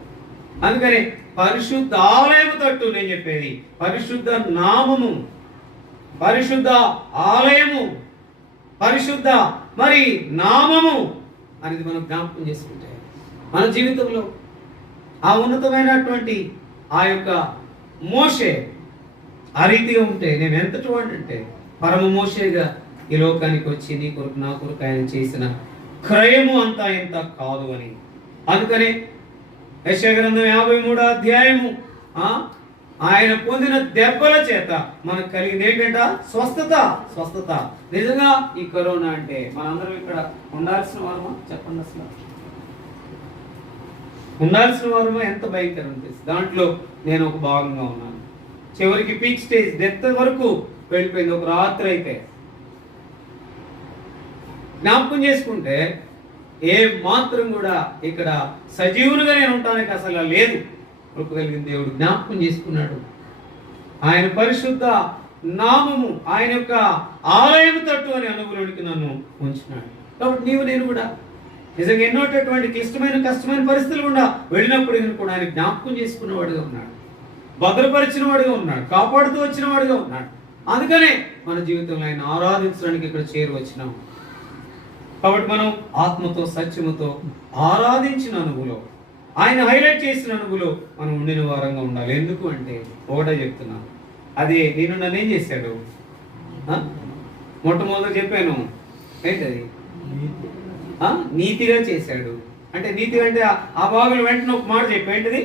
అందుకని పరిశుద్ధ ఆలయం తట్టు నేను చెప్పేది పరిశుద్ధ నామము, పరిశుద్ధ ఆలయము, పరిశుద్ధ మరి నామము అనేది మనం జ్ఞాపకం చేసుకుంటే మన జీవితంలో ఆ ఉన్నతమైనటువంటి ఆ యొక్క మోషే ఆ రీతిగా ఉంటే నేను ఎంత చూడంటే పరమ మోషేగా ఈ లోకానికి వచ్చి నీ కొరకు నా కొరకు ఆయన చేసిన క్రయము అంతా ఎంత కాదు అని. అందుకని యెషయా గ్రంథం 53వ అధ్యాయము ఆయన పొందిన దెబ్బల చేత మనకు కలిగింది ఏంటంట? స్వస్థత. నిజంగా ఈ కరోనా అంటే మనందరం ఇక్కడ ఉండాల్సిన వారమా? చెప్పండి, అసలు ఉండాల్సిన వారమా? ఎంత భయంకరం అనిపిస్తుంది. దాంట్లో నేను ఒక భాగంగా ఉన్నాను. చివరికి పీక్ స్టేజ్ డెత్ వరకు వెళ్ళిపోయింది ఒక రాత్రి. అయితే జ్ఞాపకం చేసుకుంటే ఏ మాత్రం కూడా ఇక్కడ సజీవులుగా నేను ఉండటానికి అసలు లేదు. కృపగలిగిన దేవుడు జ్ఞాపకం చేసుకున్నాడు. ఆయన పరిశుద్ధ నామము, ఆయన యొక్క ఆలయం తట్టు అనే అనుభవంలోనికి నన్ను ఉంచినాడు. కాబట్టి నీవు నేను కూడా నిజంగా ఎన్నోటటువంటి కష్టమైన పరిస్థితులు గుండా వెళ్ళినప్పుడు కూడా ఆయన జ్ఞాపకం చేసుకున్నవాడుగా ఉన్నాడు, భద్రపరిచిన వాడుగా ఉన్నాడు, కాపాడుతూ వచ్చిన వాడుగా ఉన్నాడు. అందుకనే మన జీవితంలో ఆయన ఆరాధించడానికి ఇక్కడ చేరువచ్చినాం. కాబట్టి మనం ఆత్మతో సత్యముతో ఆరాధించిన అనుభవంలో, ఆయన హైలైట్ చేసిన అనుభవంలో మనం ఉండిన వారంగా ఉండాలి. ఎందుకు అంటే ఒకటే చెప్తున్నాను, అదే నేను నన్ను ఏం చేశాడు, మొట్టమొదటి చెప్పాను ఏంటది, నీతిగా చేశాడు. అంటే నీతిగా అంటే ఆ భాగంలో వెంటనే ఒక మాట చెప్పి ఏంటిది,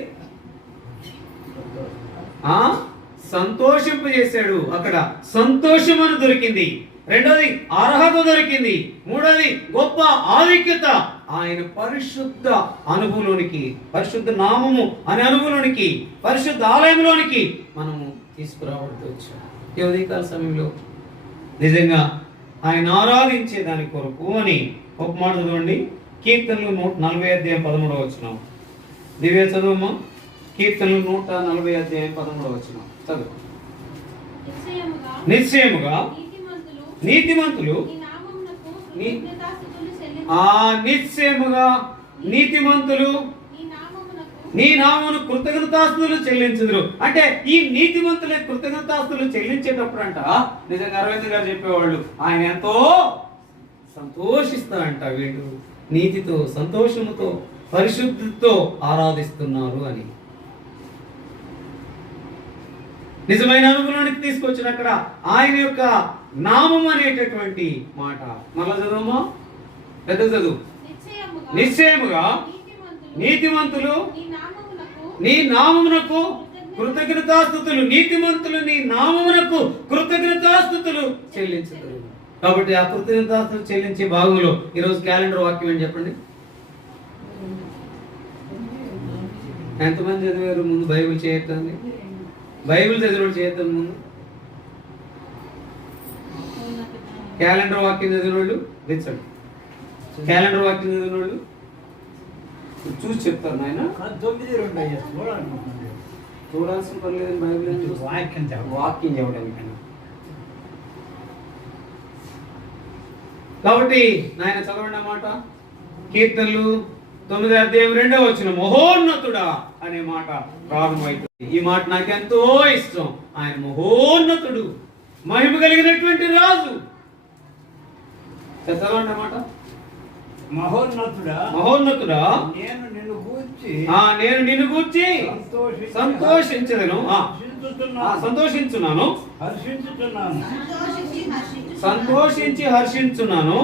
సంతోషింపజేశాడు. అక్కడ సంతోషమని దొరికింది, రెండోది అర్హత దొరికింది, మూడోది గొప్ప ఆధిక్యత. ఆయన పరిశుద్ధ అనుభవంలోనికి, పరిశుద్ధ నామము అనే అనుభవంలోనికి, పరిశుద్ధ ఆలయంలోనికి మనము తీసుకురాబడుతూ వచ్చాం. ఈ ఉదయకాల సమయంలో నిజంగా ఆయన ఆరాధించే దాని కొరకు అని ఒక మాట చదవండి. కీర్తనలు 140:13 దివ్య చదువు. కీర్తనలు 140:13 చదువు. నిశ్చయముగా నీతిమంతులు నిశ్చయముగా నీతిమంతులు నీ నామమును కృతజ్ఞతాస్తులు చెల్లించుదురు. అంటే ఈ నీతిమంతులే కృతజ్ఞతాస్తులు చెల్లించేటప్పుడు అంట, నిజంగా అరవింద్ గారు చెప్పేవాళ్ళు, ఆయన ఎంతో సంతోషిస్తారంట. వీళ్ళు నీతితో, సంతోషముతో, పరిశుద్ధితో ఆరాధిస్తున్నారు అని నిజమైన అనుభవానికి తీసుకొచ్చిన అక్కడ ఆయన యొక్క నామం అనేటటువంటి మాట. మళ్ళా చదువుమా, పెద్ద చదువు. నిశ్చయముగా నీతిమంతులు నీ నామమునకు కృతజ్ఞతాస్తుతులు, నీతిమంతులు నీ నామమునకు కృతజ్ఞతాస్తుతులు చెల్లించుతారు. కాబట్టి ఆ కృతజ్ఞతాస్తుతులు చెల్లించే భాగంలో ఈరోజు క్యాలెండర్ వాక్యం ఏంటి చెప్పండి. ఎంతమంది చదివారు ముందు బైబిల్ చేయొద్దండి? బైబిల్ చదివినోడు చేయొద్దాం ముందు. క్యాలెండర్ వాక్యం చదివినోళ్ళు తెచ్చండి. క్యాలెండర్ వాక్యం చదివినోళ్ళు చూసి చెప్తారు. నాయన 9:2 చూడాల్సిన పర్లేదు, బైబిల్ వాక్యం చెప్పడానికైనా. కాబట్టి నాయన చదవండి అన్నమాట. కీర్తనలు 9:2 మహోన్నతుడా అనే మాట ప్రారంభమవుతుంది. ఈ మాట నాకెంతో ఇష్టం. ఆయన మహోన్నతుడు, మహిమ కలిగినటువంటి రాజు. చదవండి అన్నమాట. మహోన్నతుడా నేను నిన్ను గూర్చి సంతోషించున్నాను, సంతోషించి హర్షించున్నాను,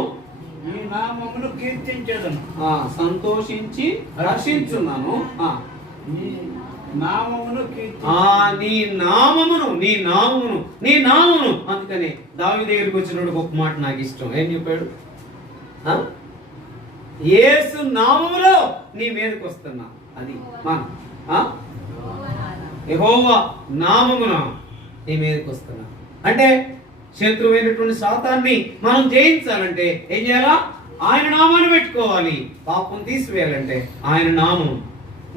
నీ నామమును కీర్తించెదను. సంతోషించి హర్షించున్నాను, నీ నామమును నీ నామమును. అందుకని దావీదు దగ్గరికి వచ్చినప్పుడు ఒక మాట నాకు ఇష్టం. ఏం చెప్పాడు? యేసు నామములో నీ మీదకి వస్తున్నా. అది యెహోవా నామమున నీ మీదకి వస్తున్నా. అంటే శత్రువైనటువంటి సాతాన్ని మనం జయించాలంటే ఏం చేయాలా? ఆయన నామాన్ని పెట్టుకోవాలి. పాపం తీసివేయాలంటే ఆయన నామం.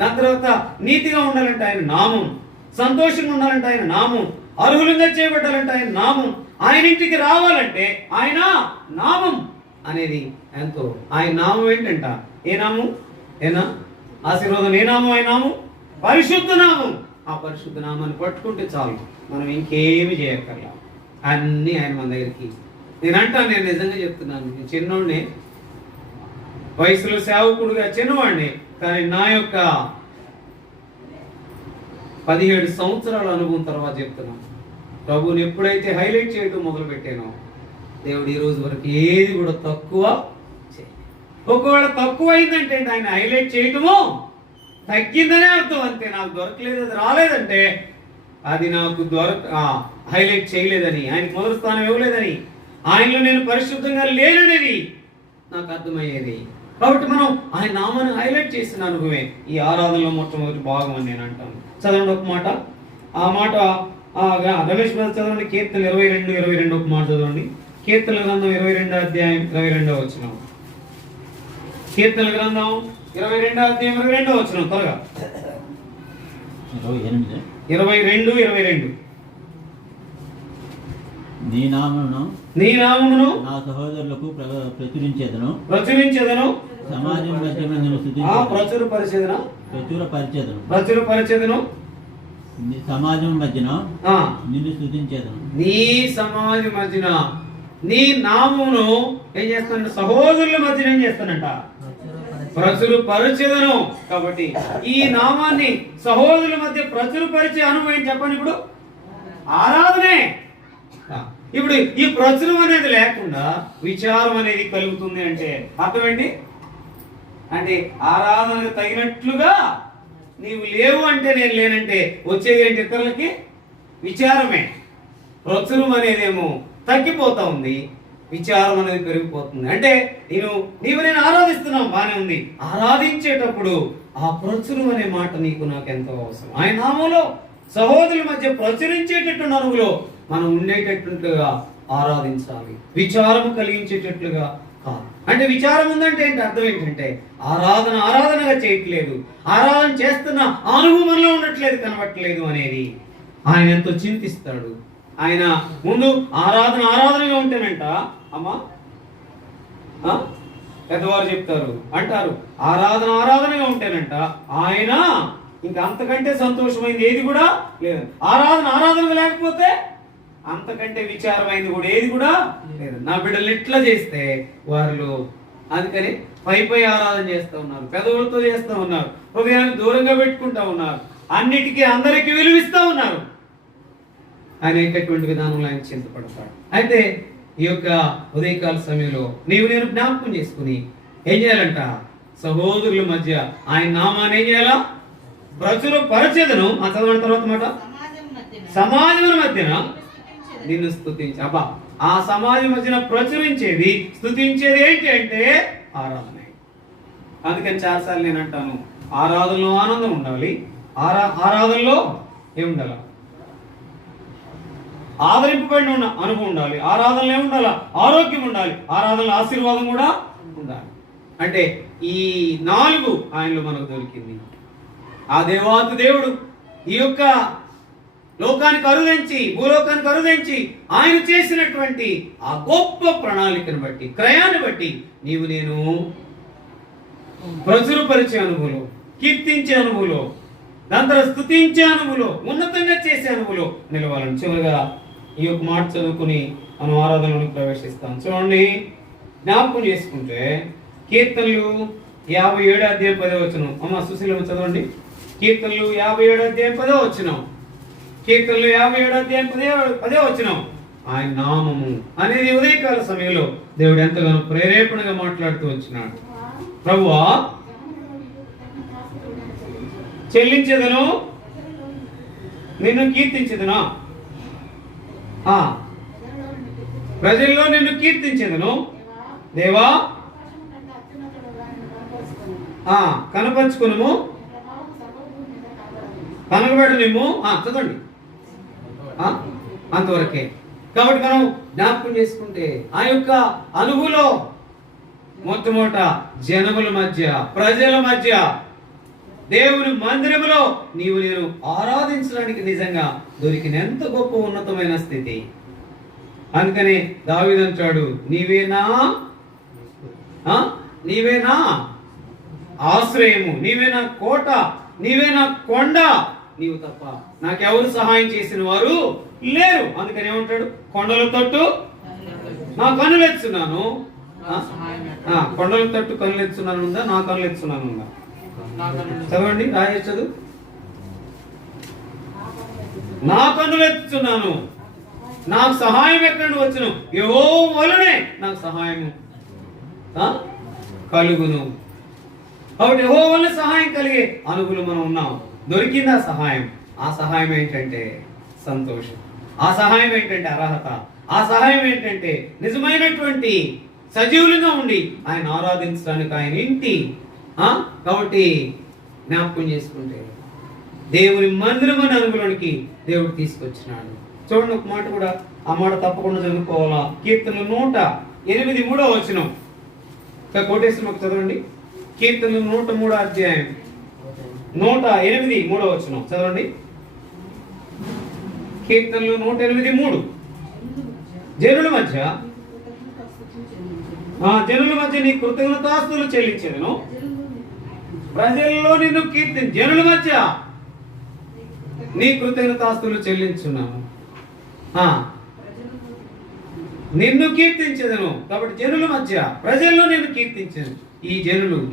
దాని తర్వాత నీతిగా ఉండాలంటే ఆయన నామం, సంతోషంగా ఉండాలంటే ఆయన నామం, అర్హులంగా చేయబడ్డాలంటే ఆయన నామం, ఆయన ఇంటికి రావాలంటే ఆయన నామం అనేది ఎంతో. ఆయన నామం ఏంటంట? ఏ నామం? ఏనా ఆశీర్వాదం? ఏ నామం? ఆయన నామం పరిశుద్ధ నామం. ఆ పరిశుద్ధ నామాన్ని పట్టుకుంటే చాలు, మనం ఇంకేమి చేయక్కర్లా. అన్నీ ఆయన మన దగ్గరికి. నేను నిజంగా చెప్తున్నాను, నేను చిన్నోడిని, వయసులో సేవకుడుగా చిన్నవాడిని, కానీ నా యొక్క 17 సంవత్సరాల అనుభవం తర్వాత చెప్తున్నాను, ప్రభువుని ఎప్పుడైతే హైలైట్ చేయడం మొదలు పెట్టానో దేవుడు ఈ రోజు వరకు ఏది కూడా తక్కువ చేయలేదు. ఒకవేళ తక్కువ అయిందంటే ఆయన హైలైట్ చేయటము తగ్గిందనే అర్థం. అంతే. నాకు దొరకలేదు, అది రాలేదంటే అది నాకు హైలైట్ చేయలేదని, ఆయనకు మొదటి స్థానం ఇవ్వలేదని, ఆయనలో నేను పరిశుద్ధంగా లేననేది నాకు అర్థమయ్యేది. కాబట్టి మనం ఆయన నామాన్ని హైలైట్ చేసిన అనుభవమే ఈ ఆరాధనలో మొట్టమొదటి భాగం అని నేను అంటాను. చదవండి ఒక మాట. ఆ మాట రమేష్ బ్రదర్ చదవండి. కీర్తన 22 ఒక మాట చదవండి. కీర్తన గ్రంథం 22:22. కీర్తన గ్రంథం 22:22 త్వరగా. 22. నీ నామమును నా సహోదరులకు ప్రచురించేదను. సమాజం మధ్య నిన్ను ప్రచురపరిచేదను. సమాజం మధ్యన నిన్ను స్తుతించేదను. నీ సమాజం మధ్యన నీ నామమును ఏం చేస్తానంట? సహోదరుల మధ్యన ఏం చేస్తానంట? ప్రచురపరిచేదను. కాబట్టి ఈ నామాన్ని సహోదరుల మధ్య ప్రచురపరిచే అనుభవం చెప్పండి. ఇప్పుడు ఆరాధనే. ఇప్పుడు ఈ ప్రచురం అనేది లేకుండా విచారం అనేది కలుగుతుంది అంటే అర్థం ఏంటి? అంటే ఆరాధనకు తగినట్లుగా నీవు లేవు అంటే నేను లేనంటే వచ్చేది ఏంటి? ఇతరులకి విచారమే. ప్రచురం అనేదేమో తగ్గిపోతా ఉంది, విచారం అనేది పెరిగిపోతుంది. అంటే నేను ఆరాధిస్తున్నాం, బానే ఉంది. ఆరాధించేటప్పుడు ఆ ప్రచురం అనే మాట నీకు నాకు ఎంతో అవసరం. ఆయన నామంలో సహోదరుల మధ్య ప్రచురించేటటువంటి అనువులో మనం ఉండేటట్లుగా ఆరాధించాలి, విచారం కలిగించేటట్లుగా కాదు. అంటే విచారం ఉందంటే ఏంటి? అర్థం ఏంటంటే ఆరాధనగా చేయట్లేదు, ఆరాధన చేస్తున్న అనుభవంలో ఉండట్లేదు, కనబట్టలేదు అనేది ఆయన ఎంతో చింతిస్తాడు. ఆయన ముందు ఆరాధనగా ఉంటేనంట అమ్మా పెద్దవారు చెప్తారు అంటారు, ఆరాధనగా ఉంటేనంట ఆయన ఇంకా అంతకంటే సంతోషమైంది ఏది కూడా లేదు. ఆరాధనగా లేకపోతే అంతకంటే విచారమైంది కూడా ఏది కూడా లేదు. నా బిడ్డలు ఇట్లా చేస్తే వారిలో అందుకని పై ఆరాధన చేస్తూ ఉన్నారు, పెదవులతో చేస్తూ ఉన్నారు, హృదయాన్ని దూరంగా పెట్టుకుంటా ఉన్నారు, అన్నిటికీ అందరికీ విలువిస్తూ ఉన్నారు. అనేటటువంటి విధానంలో ఆయన చింతపడతాడు. అయితే ఈ యొక్క ఉదయకాల సమయంలో నేను జ్ఞాపకం చేసుకుని ఏం చేయాలంట? సహోదరుల మధ్య ఆయన నామాన్ని ఏం చేయాలా? ప్రచురపరచెదను. ఆ చదవని తర్వాత మాట సమాజం మధ్యన నిన్ను స్తుతించి. అబ్బా, ఆ సమాజం మధ్యన ప్రచురించేది స్తుతించేది ఏంటి అంటే ఆరాధన. అందుకని చాలాసార్లు నేను అంటాను, ఆరాధనలో ఆనందం ఉండాలి, ఆరాధనలో ఏముండాలి? ఆదరింపబడిన ఉన్న అనుభవం ఉండాలి, ఆరాధనలో ఏముండాలి? ఆరోగ్యం ఉండాలి, ఆరాధనలో ఆశీర్వాదం కూడా ఉండాలి. అంటే ఈ 4 ఆయనలో మనకు దొరికింది. ఆ దేవాతి దేవుడు ఈ యొక్క లోకానికి అరుదించి, భూలోకానికి అరుదించి ఆయన చేసినటువంటి ఆ గొప్ప ప్రణాళికను బట్టి, క్రయాన్ని బట్టి నేను ప్రచురపరిచే అనుభవంలో, కీర్తించే అనుభవంలో, దాని తర్వాత స్తుతించే అనుభవంలో, ఉన్నతంగా చేసే అనుభవంలో నిలవాలని చివరిగా ఈ యొక్క మాట చదువుకుని మనం ఆరాధనలోకి ప్రవేశిస్తాం. చూడండి, జ్ఞాపకం చేసుకుంటే కీర్తనలు 57 అధ్యాయం 10వ వచనం. అమ్మ సుశీలమ్మ చదవండి. కీర్తనలు 57 అధ్యాయం 10వ వచనం. కీర్తనలు 57 అధ్యాయం 10వ వచనం. ఆయన నామము అనేది ఉదయకాల సమయంలో దేవుడు ఎంతగానో ప్రేరేపణగా మాట్లాడుతూ వచ్చినాడు. ప్రభువా, చెల్లించెదను, నిన్ను కీర్తించెదనా, ప్రజల్లో నిన్ను కీర్తించెదను. దేవా, కనపరుచుకును, కనగబెడనిమ్ము. చదవండి, అంతవరకే. కాబట్టి మనం జ్ఞాపకం చేసుకుంటే ఆ యొక్క అనుభూలో మొట్టమొదట జనముల మధ్య, ప్రజల మధ్య, దేవుని మందిరములో నేను ఆరాధించడానికి నిజంగా దొరికిన ఎంత గొప్ప ఉన్నతమైన స్థితి. అందుకని దావీదు అంటాడు, నీవేనా ఆశ్రయము, నీవేనా కోట, నీవేనా కొండ, నీవు తప్ప నాకెవరు సహాయం చేసిన వారు లేరు. అందుకని ఏమంటాడు? కొండల తట్టు నా కన్నులు ఎత్తున్నాను. కొండల తట్టు కన్నులు ఎత్తున్నాను ఉందా? నా కన్నులు ఎత్తున్నాను ఉందా? చదవండి, రాజేష్ చదువు. నా కన్నులు ఎత్తున్నాను, నాకు సహాయం ఎక్కడ వచ్చును? యెహోవా వలనే నాకు సహాయము కలుగును. కాబట్టి యెహోవా వలన సహాయం కలిగే అనుగులు మనం ఉన్నాం. దొరికింది ఆ సహాయం. ఆ సహాయం ఏంటంటే సంతోషం, ఆ సహాయం ఏంటంటే అర్హత, ఆ సహాయం ఏంటంటే నిజమైనటువంటి సజీవులుగా ఉండి ఆయన ఆరాధించడానికి ఆయన ఇంటి. కాబట్టి జ్ఞాపకం చేసుకుంటే దేవుని మందిరం అనే అనుభవానికి దేవుడు తీసుకొచ్చినాడు. చూడండి, ఒక మాట కూడా, ఆ మాట తప్పకుండా చదువుకోవాలా. కీర్తనలు 108 3వ వచనం. కోటేశ్వరం ఒక చదవండి. కీర్తనలు 103 అధ్యాయం 108 3వ వచనం చదవండి. కీర్తనలు 108 3. జనుల మధ్య నీ కృతజ్ఞతాస్తులు చెల్లించెదను. ప్రజల్లో నిన్ను జనుల మధ్య నీ కృతజ్ఞతాస్తులు చెల్లించున్నాను. నిన్ను కీర్తించెదను. కాబట్టి జనుల మధ్య, ప్రజల్లో నిన్ను కీర్తించను.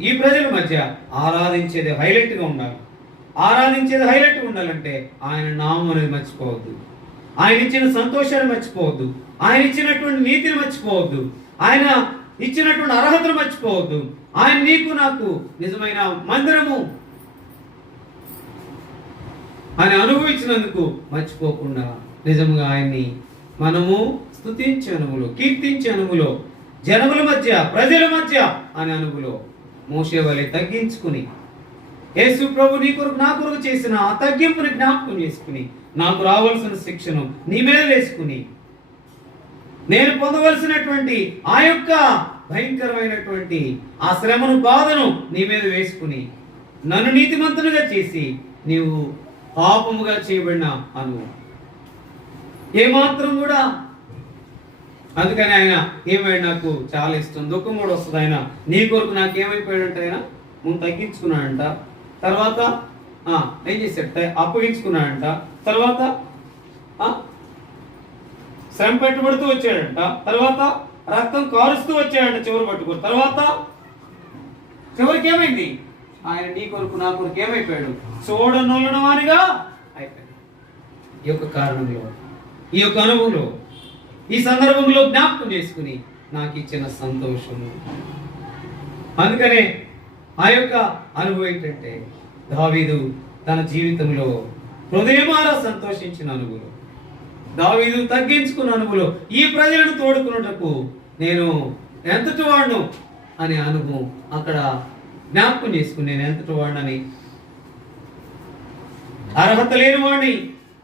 ఈ ప్రజల మధ్య ఆరాధించేది హైలైట్ గా ఉండాలి. ఆరాధించేది హైలైట్ గా ఉండాలంటే ఆయన నామం అనేది మర్చిపోవద్దు. ఆయన ఇచ్చిన సంతోషాన్ని మర్చిపోవద్దు. ఆయన ఇచ్చినటువంటి నీతిని మర్చిపోవద్దు. ఆయన ఇచ్చినటువంటి అర్హతను మర్చిపోవద్దు. ఆయన నీకు నాకు నిజమైన మందిరము ఆయన అనుభవించినందుకు మర్చిపోకుండా నిజంగా ఆయన్ని మనము స్తుతించే అనుభవంలో, కీర్తించే అనుభవంలో, జనముల మధ్య, ప్రజల మధ్య అనే అనుభవంలో మోషే వలె తగ్గించుకుని, యేసు ప్రభు నీ కొరకు నా కొరకు చేసిన ఆ తగ్గింపుని జ్ఞాపకం చేసుకుని, నాకు రావాల్సిన శిక్షను నీ మీద వేసుకుని, నేను పొందవలసినటువంటి ఆ యొక్క భయంకరమైనటువంటి ఆ శ్రమను, బాధను నీ మీద వేసుకుని, నన్ను నీతిమంతునిగా చేసి నీవు పాపముగా చేయబడిన అనుభవం ఏమాత్రం కూడా. అందుకని ఆయన ఏమైనా నాకు చాలా ఇష్టం, దుఃఖం కూడా వస్తుంది. ఆయన నీ కొరకు నాకు ఏమైపోయాడంటే ఆయన ముందు తగ్గించుకున్నాడంట, తర్వాత ఏం చేశాడు, అప్పగించుకున్నాడంట, తర్వాత శ్రమ పెట్టుబడుతూ వచ్చాడంట, తర్వాత రక్తం కారుస్తూ వచ్చాడంట చివరి పట్టుకుని, తర్వాత చివరికి ఏమైంది, ఆయన నీ కొరకు నా కొరకు ఏమైపోయాడు, చూడనొల్లను వానిగా అయిపోయాడు. ఈ యొక్క కారణంలో, ఈ యొక్క అనుభవంలో, ఈ సందర్భంలో జ్ఞాపకం చేసుకుని నాకు ఇచ్చిన సంతోషము. అందుకనే ఆ యొక్క అనుభవం ఏంటంటే దావీదు తన జీవితంలో హృదయమారా సంతోషించిన అనుభవం, దావీదు తగ్గించుకున్న అనుభవం, ఈ ప్రజలను తోడుకున్నటకు నేను ఎంతటి వాడును అనే అనుభవం అక్కడ జ్ఞాపకం చేసుకుని, నేను ఎంతటి వాడినని, అర్హత లేని వాడిని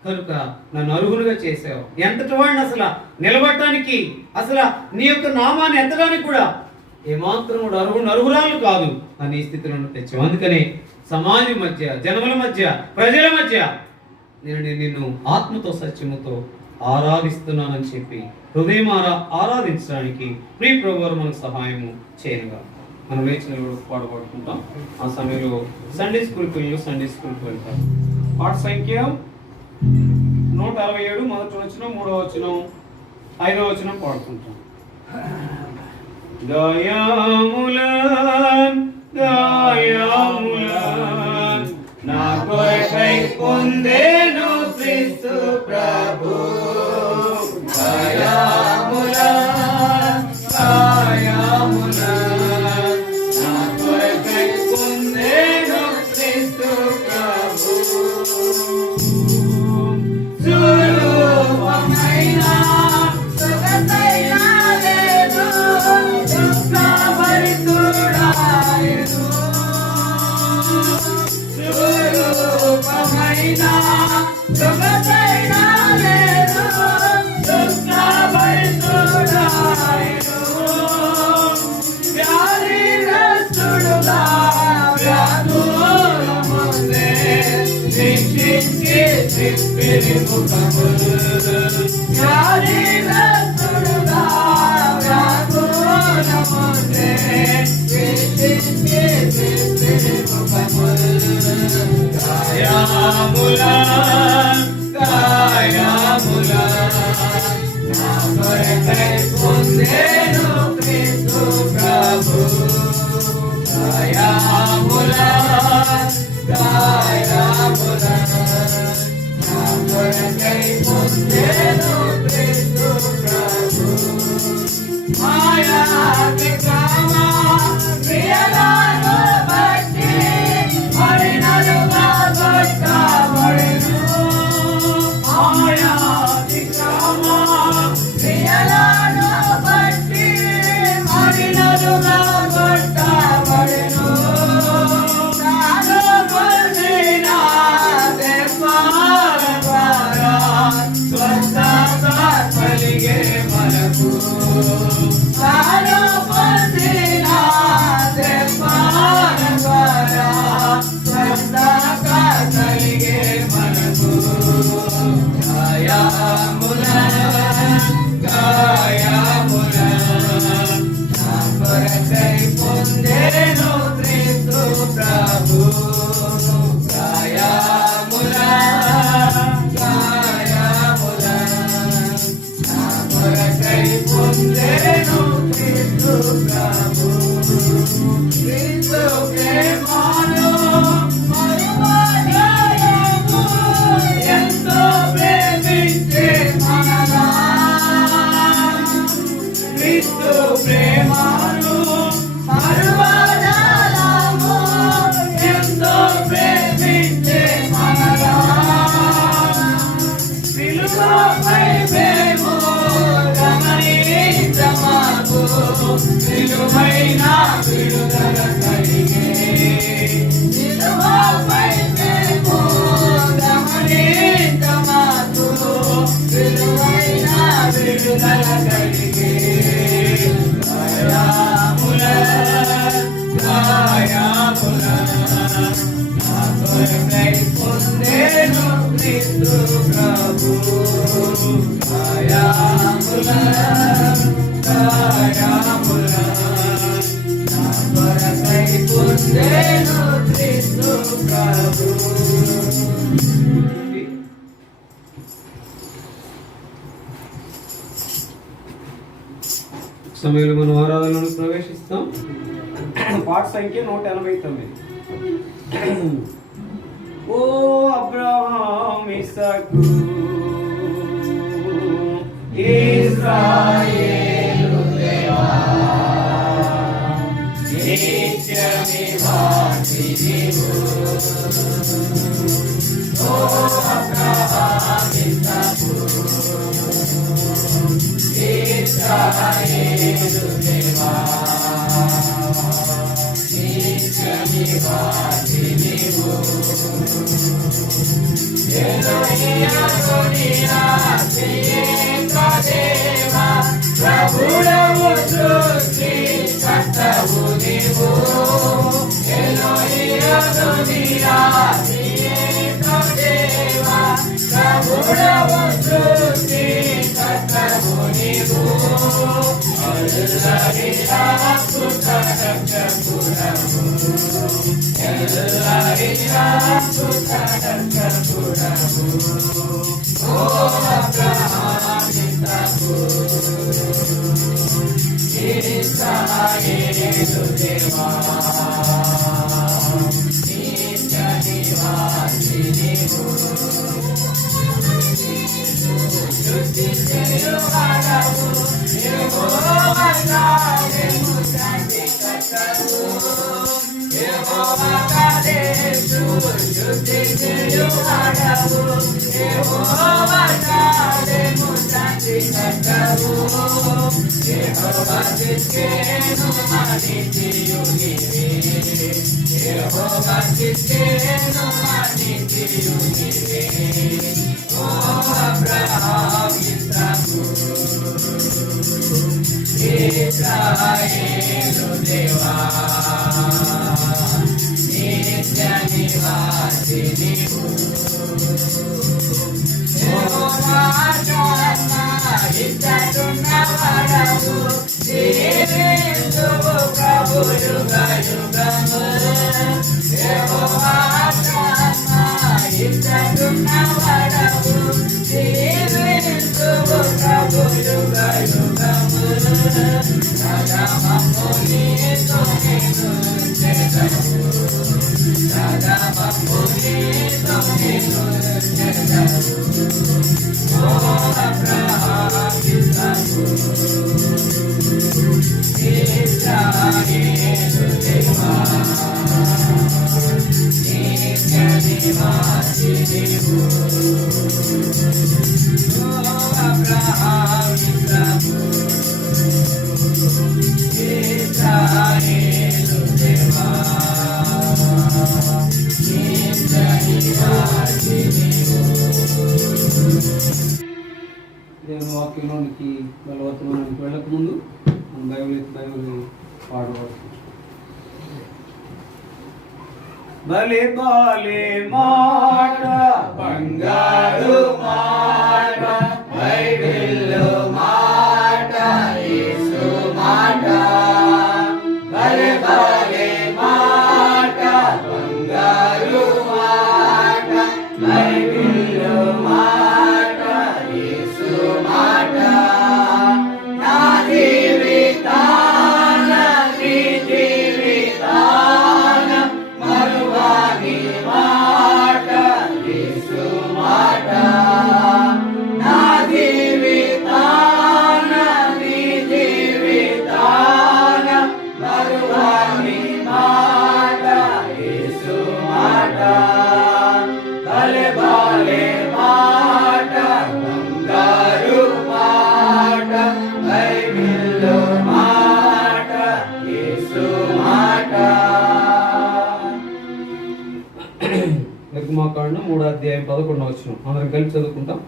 కనుక నన్ను అర్హులుగా చేసావు, ఎంతటి వాడిని అసలు నిలబడటానికి, అసలు నీ యొక్క నామాన్ని ఎత్తడానికి కూడా ఏమాత్రం కూడా అర్హురాలు కాదు అని ఈ స్థితిలో తెచ్చావు. అందుకనే సమాజం మధ్య, జనముల మధ్య, ప్రజల మధ్య నేను నిన్ను ఆత్మతో సత్యముతో ఆరాధిస్తున్నానని చెప్పి హృదయం ఆరాధించడానికి ప్రియ ప్రభువారు మనకు సహాయము చేయనుగా. మనం లేచిన పాడుకుంటాం. ఆ సమయంలో సండే స్కూల్ పిల్లలు సండే స్కూల్కి వెళ్తారు. పాట సంఖ్య 167, మొదటి వచనం, 3వ వచనం, 5వ వచనం పాడుకుంటాం. దయాములన్ దయాములన్ నా కొరకై పొందెను క్రీస్తు ప్రభు, దయాములన్ దయాములన్ నా కొరకై పొందెను క్రీస్తు ప్రభు, సులభమైన సుఖమైన లేదు దుఃఖభరితుడాయను, సులభమైన సుఖమైన లేదు దుఃఖభరితుడాయను, వ్యాధిగ్రస్తుడుగా వ్యాధుల ముందే శిక్షించి త్రిప్పిరి ముఖములు, వ్యాధిగ్రస్తుడుగా వ్యాధుల ముందే శిక్షించి త్రిప్పిరి ముఖములు, దయాములన్ దయాములన్ నా కొరకై పొందెను క్రీస్తు ప్రభు, దయాములన్ దయాములన్ నా కొరకై పొందెను క్రీస్తు ప్రభు, మాయాతిక్రమా క్రియలను బట్టి మరినలుగా కొట్టబడెను, మాయాతిక్రమా క్రియలను బట్టి మరినలుగా కొట్టబడెను, తాను పొందిన దెబ్బల ద్వారా స్వస్థత కలిగే మనకు, తాను పొందిన దెబ్బల ద్వారా స్వస్థత కలిగే మనకు, దయాములన్ క్రీస్తు ప్రేమను మరువజాలము. ఎంతో ప్రేమించే మనలా క్రీస్తు ప్రేమను మరువజాలము. ఎంతో ప్రేమించే మనలా విలువపై మేము గమనించమాకు. విలువైన విడుదల కలిగే విలువపై మేము గమనించమాకు. విలువైన విడుదల కలిగే గాయముల గాయముల నా కొరకై పొందేను క్రీస్తు ప్రభు. గాయముల గాయముల నా కొరకై పొందేను క్రీస్తు ప్రభు. సమయంలో మనం ఆరాధనలో ప్రవేశిస్తాం. పాట సంఖ్య 189. ఓ అబ్రహాం ఇస్సాకు ఇశ్రాయేలు దేవా నిత్య నివాసి నీవు. ఓ అబ్రహాం ఇస్సాకు ఇశ్రాయేలు దేవా నిత్య నివాసి నీవు. ప్రభుడవు సృష్టి కర్తవు నీవు. ప్రభుడవు సృష్టి కర్తవు నీవు. ఎల్లరిలా సుతరక్షకుడవు. ఎల్లరిలా సుతరక్షకుడవు. ఓ అబ్రహాం ఇస్సాకు ఇశ్రాయేలు దేవా నిత్య నివాసి నీవు. సృష్టి చేయువాడవు యెహోవా కాదేశు శాంతికర్తవు. యెహోవా కాదేశు సృష్టి చేయువాడవు యెహోవా కాదేశు శాంతికర్తవు. యెహోవా తిస్కేను మానితియు నీవే. యెహోవా తిస్కేను మానితియు నీవే. ఓ అబ్రహాం ఇస్సాకు ఇశ్రాయేలు దేవా నిత్య నివాసి నీవు. యెహోవా ఇచ్చటున్నవాడవు జీవించువు ప్రభు యుగ యుగము. యెహోవా ఇచ్చటున్నవాడవు జీవించువు ప్రభు యుగ యుగము. రాజా మమ్ము నీతో నేను చేదవు. రాజా మమ్ము నీతో నేను చేదవు. ఓ అబ్రహాం ఇస్సాకు ఇశ్రాయేలు దేవా నిత్య నివాసి నీవు. ఓ అబ్రహాం ఇస్సాకు ఇశ్రాయేలు దేవా నిత్య నివాసి నీవు. దేవుని వాక్యంలోనికి బలవంతమానికి వెళ్ళక ముందు మనం బైబిల్ పాడవచ్చు. భలే బాలే మాట బంగారు మాట బైబిల్లో మాట యేసు మాట. భలే బాలే మాట బంగారు మాట బైబిల్లో మాట యేసు మాట. నా జీవితాన నీ జీవితాన నిర్గమాకాండం 3:11 అందరం కలిసి చదువుకుంటాం.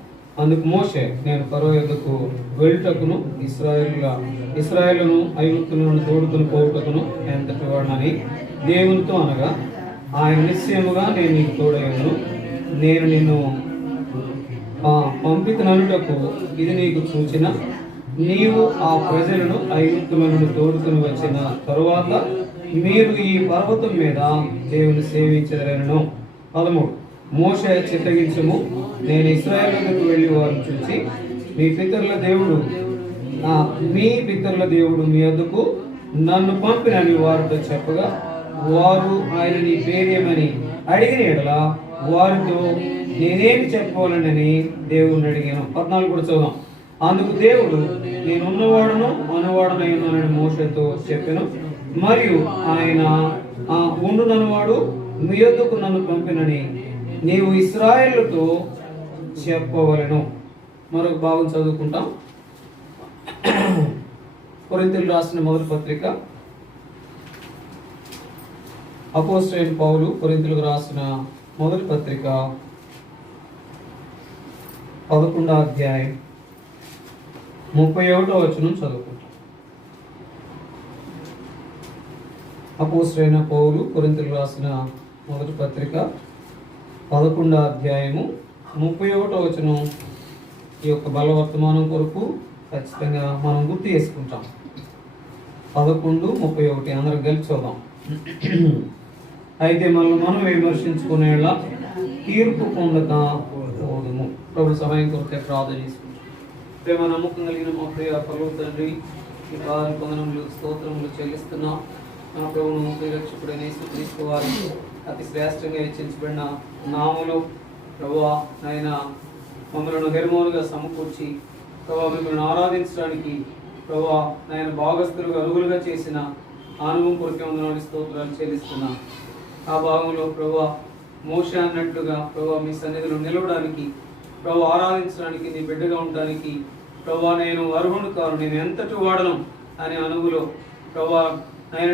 అందుకు మోషే, నేను ఫరో యొద్దకు వెళ్ళుటకును ఇశ్రాయేలును ఐగుప్తులను తోడుకుని పోవుటకును ఎంతటి వాడనని దేవునితో అనగా, ఆయన నిశ్చయముగా నేను నీకు తోడయ్యను, నేను నిన్ను పంపితననుటకు ఇది నీకు సూచన. నీవు ఆ ప్రజలను ఐగుప్తులను తోడుకుని వచ్చిన తరువాత మీరు ఈ పర్వతం మీద దేవుని సేవించదరను. 13 మోషే చిత్తగించము, నేను ఇశ్రాయేలుకు వెళ్ళి వారిని చూసి మీ పితరుల దేవుడు మీ వద్దకు నన్ను పంపినని వారితో చెప్పగా, వారు ఆయన నీ పేరేమని అడిగిన ఎడల వారితో నేనేమి చెప్పవాలని దేవుడిని అడిగాను. 14 కూడా చదువుదాం. అందుకు దేవుడు, నేనున్నవాడును అనువాడనై ఉన్నానని మోషేతో చెప్పాను. మరియు ఆయన ఉండుననువాడు మీ యొద్దకు నన్ను పంపినని నీవు ఇశ్రాయేలుతో చెప్పవలెను. మరొక భాగం చదువుకుంటాం. కొరింథీయులకు రాసిన మొదటి పత్రిక, అపోస్తలుడైన పౌలు కొరింథీయులకు రాసిన మొదటి పత్రిక 11వ అధ్యాయం 31వ వచనం చదువుకుంటాం. అపోస్తలుడైన పౌలు కొరింథీయులకు రాసిన మొదటి పత్రిక 11వ అధ్యాయము 31వ వచనం. ఈ యొక్క బలవర్తమానం కొరకు ఖచ్చితంగా మనం గుర్తు చేసుకుంటాం. 11:31 అందరం కలిసి చూద్దాం. అయితే మనం విమర్శించుకునేలా తీర్పు పొందక పోదుము. ప్రభు సమయం కొరకే ప్రార్థన చేసుకుంటాం. ప్రేమ నమ్మకం కలిగిన మా ప్రియ పరలోక తండ్రి, ఈ వందనములు స్తోత్రములు చెల్లిస్తున్నాం. నా ప్రభువును ప్రియరక్షకుడైన యేసుక్రీస్తు వారి అతి శ్రేష్టంగా హెచ్చించబడిన నామములో ప్రభువా నాయన మమ్మల్ని హెర్మోనుగా సమకూర్చి ప్రభువా మిమ్మల్ని ఆరాధించడానికి ప్రభువా నాయన భాగస్థులుగా అరుగులుగా చేసిన అనుభవం కొరకే వందనాలు స్తోత్రాలు చెల్లిస్తున్నా. ఆ భాగంలో ప్రభువా మోషే అన్నట్లుగా ప్రభువా మీ సన్నిధిలో నిలవడానికి, ప్రభువా ఆరాధించడానికి, నీ బిడ్డగా ఉండడానికి ప్రభువా నేను అర్హుడు కాను, నేను ఎంతటి వాడను అనే అనుభవంలో ప్రభువా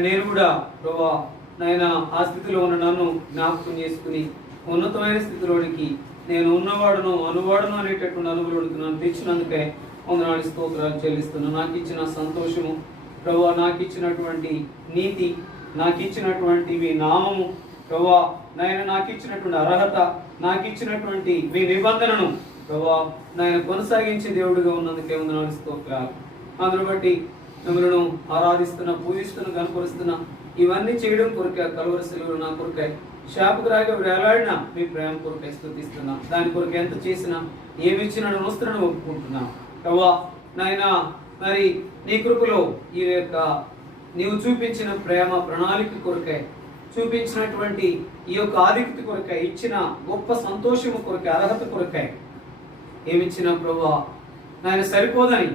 నేను కూడా ప్రభువా నాయన ఆ స్థితిలో ఉన్న నన్ను జ్ఞాపకం చేసుకుని ఉన్నతమైన స్థితిలోనికి నేను ఉన్నవాడును అనువాడును అనేటటువంటి అనుభవంలోనికి నన్ను తెచ్చినందుకే వందనాలు స్తోత్రాలు చెల్లిస్తున్నాను. నాకు ఇచ్చిన సంతోషము ప్రభువా, నాకు ఇచ్చినటువంటి నీతి, నాకు ఇచ్చినటువంటి మీ నామము ప్రభువా నాయన, నాకు ఇచ్చినటువంటి అర్హత, నాకు ఇచ్చినటువంటి మీ నిబంధనను ప్రభువా నాయన కొనసాగించే దేవుడిగా ఉన్నందుకే వందనాలు స్తోత్రాలు. అందును బట్టి మిమ్మల్ని ఆరాధిస్తున్నా, పూజిస్తున్నా, కనపరుస్తున్నా. ఇవన్నీ చేయడం కొరకే కలువరి శిలువలో నా కొరకై శాపకురాగా వేలాడినా మీ ప్రేమ కొరకై స్తుతిస్తున్నా. దాని కొరకు ఎంత చేసినా ఏమిచ్చినా వస్తున్నా ఒప్పుకుంటున్నా. ప్రభువా నాయన, మరి నీ కృపలో ఈ యొక్క నీవు చూపించిన ప్రేమ ప్రణాళిక కొరకై, చూపించినటువంటి ఈ యొక్క ఆధిక్యత కొరకై, ఇచ్చిన గొప్ప సంతోషము కొరకై, అర్హత కొరకై ఏమిచ్చినా ప్రభువా నాయన సరిపోదని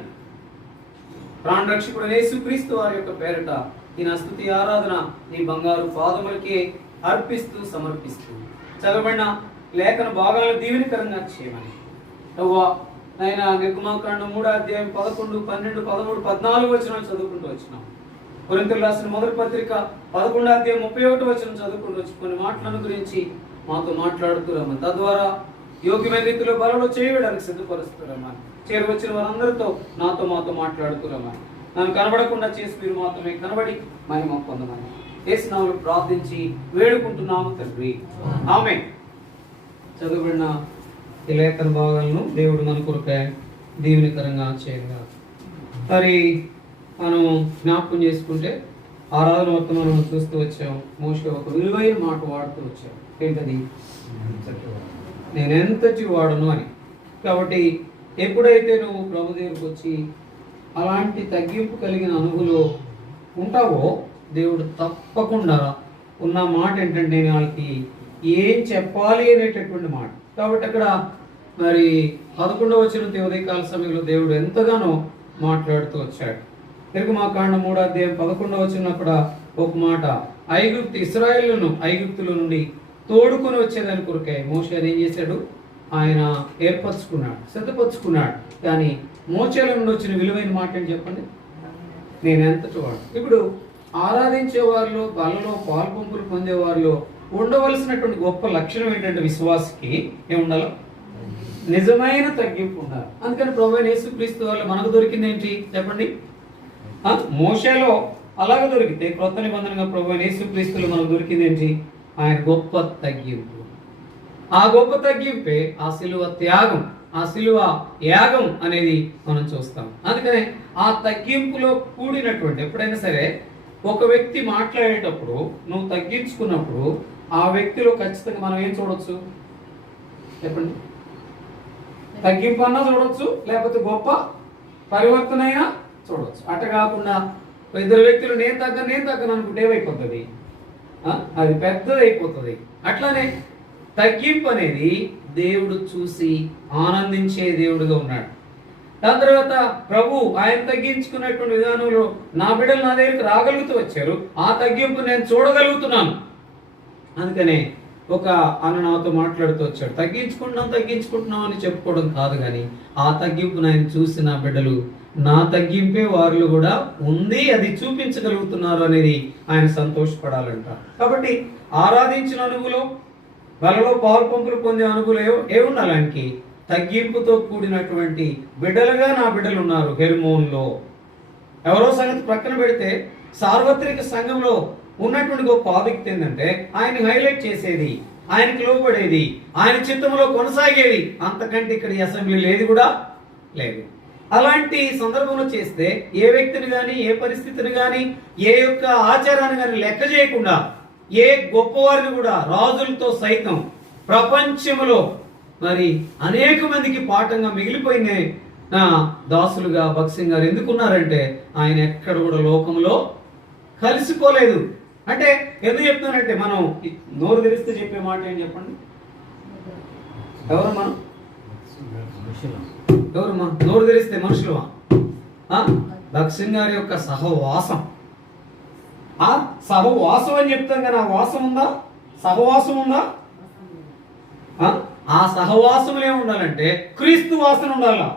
ప్రాణరక్షకుడు యేసుక్రీస్తు వారి యొక్క పేరిట ఈ నా స్తుతి ఆరాధన నీ బంగారు పాదములకే అర్పిస్తూ సమర్పిస్తూ చదవబడిన లేఖన భాగాలను దీవెనకరంగా చేయమని ప్రభువా నాయన నిర్గమాకాండం 3వ అధ్యాయం 11, 12, 13, 14 వచనాలు చదువుకుంటూ వచ్చినాం. కొరింథీయులకు రాసిన మొదటి పత్రిక 11వ అధ్యాయం 31వ వచనం చదువుకుంటూ వచ్చి కొన్ని మాటలను గురించి మాతో మాట్లాడుతూ రమ్మని, తద్వారా యోగ్యమైన రీతిలో బలలో చేయడానికి సిద్ధపరుస్తూ రమ్మని, చేరువచ్చిన వారందరితో మాతో మాట్లాడుతూ రమ్మని, నన్ను కనబడకుండా చేసి మీరు మాత్రమే కనబడి మహిమ పొందమని యేసు నామములో ప్రార్థించి వేడుకుంటున్నాము తండ్రి, ఆమేన్. చదువుబడిన ఈ లేఖన భాగాలను దేవుడు మన కొరకే దీవెనకరంగా చేయగా. మరి మనం జ్ఞాపకం చేసుకుంటే ఆరాధన వర్తమానం చూస్తూ వచ్చాం. మోషే ఒక విలువైన మాట వాడుతూ వచ్చాం. ఏంటది? నేను ఎంతటి వాడను అని. కాబట్టి ఎప్పుడైతే నువ్వు ప్రభు దగ్గరికి వచ్చి అలాంటి తగ్గింపు కలిగిన అనుభవంలో ఉంటావో దేవుడు తప్పకుండా ఉన్న మాట ఏంటంటే నేను వాళ్ళకి ఏం చెప్పాలి అనేటటువంటి మాట. కాబట్టి అక్కడ మరి 11వ వచనం ఉదయకాల సమయంలో దేవుడు ఎంతగానో మాట్లాడుతూ వచ్చాడు. నిర్గమాకాండం 3వ అధ్యాయం 11వ వచనం అక్కడ ఒక మాట, ఐగుప్తుల నుండి తోడుకొని వచ్చేదాని కొరకే మోషే ఏం చేశాడు? ఆయన ఏర్పరచుకున్నాడు, సిద్ధపరచుకున్నాడు. కానీ మోచేల నుండి వచ్చిన విలువైన మాట ఏంటి చెప్పండి? నేను ఎంతటి వాడు. ఇప్పుడు ఆరాధించే వారిలో, బలలో పాల్పంపులు పొందే వారిలో ఉండవలసినటువంటి గొప్ప లక్షణం ఏంటంటే విశ్వాసకి ఏముండాలి? నిజమైన తగ్గింపు ఉండాలి. అందుకని ప్రభువైన యేసుక్రీస్తు వల్ల మనకు దొరికింది ఏంటి చెప్పండి? మోషేలో అలాగ దొరికితే క్రొత్త నిబంధనగా ప్రభువైన యేసుక్రీస్తులో మనకు దొరికింది ఏంటి? ఆయన గొప్ప తగ్గింపు. ఆ గొప్ప తగ్గింపే ఆ శిలువ త్యాగం, ఆ శిలువ యాగం అనేది మనం చూస్తాం. అందుకనే ఆ తగ్గింపులో కూడినటువంటి ఎప్పుడైనా సరే ఒక వ్యక్తి మాట్లాడేటప్పుడు నువ్వు తగ్గించుకున్నప్పుడు ఆ వ్యక్తిలో ఖచ్చితంగా మనం ఏం చూడొచ్చు చెప్పండి? తగ్గింపు అన్నా చూడొచ్చు, లేకపోతే గొప్ప పరివర్తన అయినా చూడొచ్చు. అట్ట కాకుండా ఇద్దరు వ్యక్తులు నేను తగ్గను అనుకుంటే ఏమైపోతుంది? అది పెద్దది అయిపోతుంది. అట్లానే తగ్గింపు అనేది దేవుడు చూసి ఆనందించే దేవుడుగా ఉన్నాడు. దాని తర్వాత ప్రభు ఆయన తగ్గించుకున్నటువంటి విధానంలో నా బిడ్డలు నా దగ్గరికి రాగలుగుతూ వచ్చారు. ఆ తగ్గింపు నేను చూడగలుగుతున్నాను. అందుకనే ఒక అన్న నాతో మాట్లాడుతూ వచ్చాడు, తగ్గించుకుంటున్నాం అని చెప్పుకోవడం కాదు, కానీ ఆ తగ్గింపును ఆయన చూసి నా బిడ్డలు నా తగ్గింపే వారిలో కూడా ఉంది, అది చూపించగలుగుతున్నారు అనేది ఆయన సంతోషపడాలంట. కాబట్టి ఆరాధించిన అనుభవం, వాళ్ళలో పాలు పంపులు పొందే అనుభవం ఏముండాలి? ఆయనకి తగ్గింపుతో కూడినటువంటి బిడ్డలుగా నా బిడ్డలు ఉన్నారు. హెర్మోన్లో ఎవరో సంగతి ప్రక్కన పెడితే సార్వత్రిక సంఘంలో ఉన్నటువంటి గొప్ప ఆధిక్యత ఏంటంటే ఆయన హైలైట్ చేసేది, ఆయనకి లోబడేది, ఆయన చిత్తంలో కొనసాగేది. అంతకంటే ఇక్కడ ఈ అసెంబ్లీ లేదు కూడా లేదు. అలాంటి సందర్భంలో చేస్తే ఏ వ్యక్తిని కానీ, ఏ పరిస్థితిని కానీ, ఏ యొక్క ఆచారాన్ని కానీ లెక్క చేయకుండా ఏ గొప్పవారిని కూడా రాజులతో సైతం ప్రపంచంలో మరి అనేక మందికి పాఠంగా మిగిలిపోయిన దాసులుగా భగత్ సింగ్ గారు ఎందుకున్నారంటే ఆయన ఎక్కడ కూడా లోకంలో కలిసిపోలేదు. అంటే ఎందుకు చెప్తున్నానంటే మనం నోరు తెరిస్తే చెప్పే మాట ఏం చెప్పండి? ఎవరు మనం? నోరు తెరిస్తే మనుషులు. భగత్ సింగ్ గారి యొక్క సహవాసం, ఆ సహవాసం అని చెప్తాం కానీ ఆ వాసం ఉందా? సహవాసం ఉందా? ఆ సహవాసంలో ఏముండాలంటే క్రీస్తు వాసన ఉండాలా.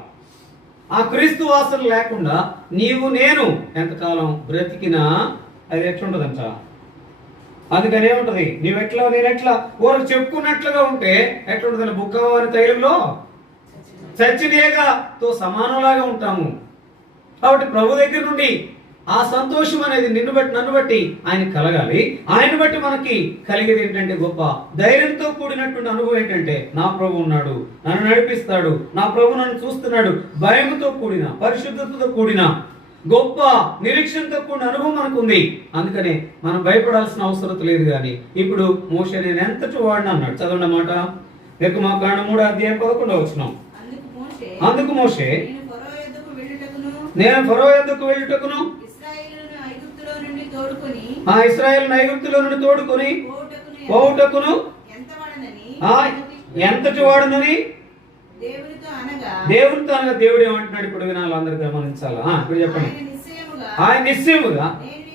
ఆ క్రీస్తు వాసన లేకుండా నీవు నేను ఎంతకాలం బ్రతికినా అది ఎట్లుంటదంట. అందుకనే ఉంటది, నీవెట్లా నేనెట్లా ఊరకు చెప్పుకున్నట్లుగా ఉంటే ఎట్లుంటదని బుక్కవారి తైలంలో చచ్చినేగాతో సమానంలాగా ఉంటాము. కాబట్టి ప్రభు దగ్గర నుండి ఆ సంతోషం అనేది నిన్ను బట్టి నన్ను బట్టి ఆయన కలగాలి. ఆయన బట్టి మనకి కలిగేది ఏంటంటే గొప్ప ధైర్యంతో కూడినటువంటి అనుభవం ఏంటంటే నా ప్రభు ఉన్నాడు, నన్ను నడిపిస్తాడు, నా ప్రభు నన్ను చూస్తున్నాడు. భయంతో కూడిన, పరిశుద్ధతతో కూడిన గొప్ప నిరీక్షణతో కూడిన అనుభవం మనకు ఉంది. అందుకనే మనం భయపడాల్సిన అవసరం లేదు. కానీ ఇప్పుడు మోషే నేను ఎంతటి వాడిని అన్నాడు. చదవండి మాట నిర్గమకాండం 3:11. అందుకు మోషే నేను ఫరో యొద్దకు వెళ్ళుటకును ఆ ఇశ్రాయేలును ఐగుప్తులో నుండి తోడుకొని పోవుటకును ఎంతటి వాడునని దేవునితో అనగా దేవుడు ఏమంటున్నాడు ఇప్పుడు వినాలి, అందరూ గమనించాలా. ఇప్పుడు చెప్పండి. ఆయన నిశ్చయముగా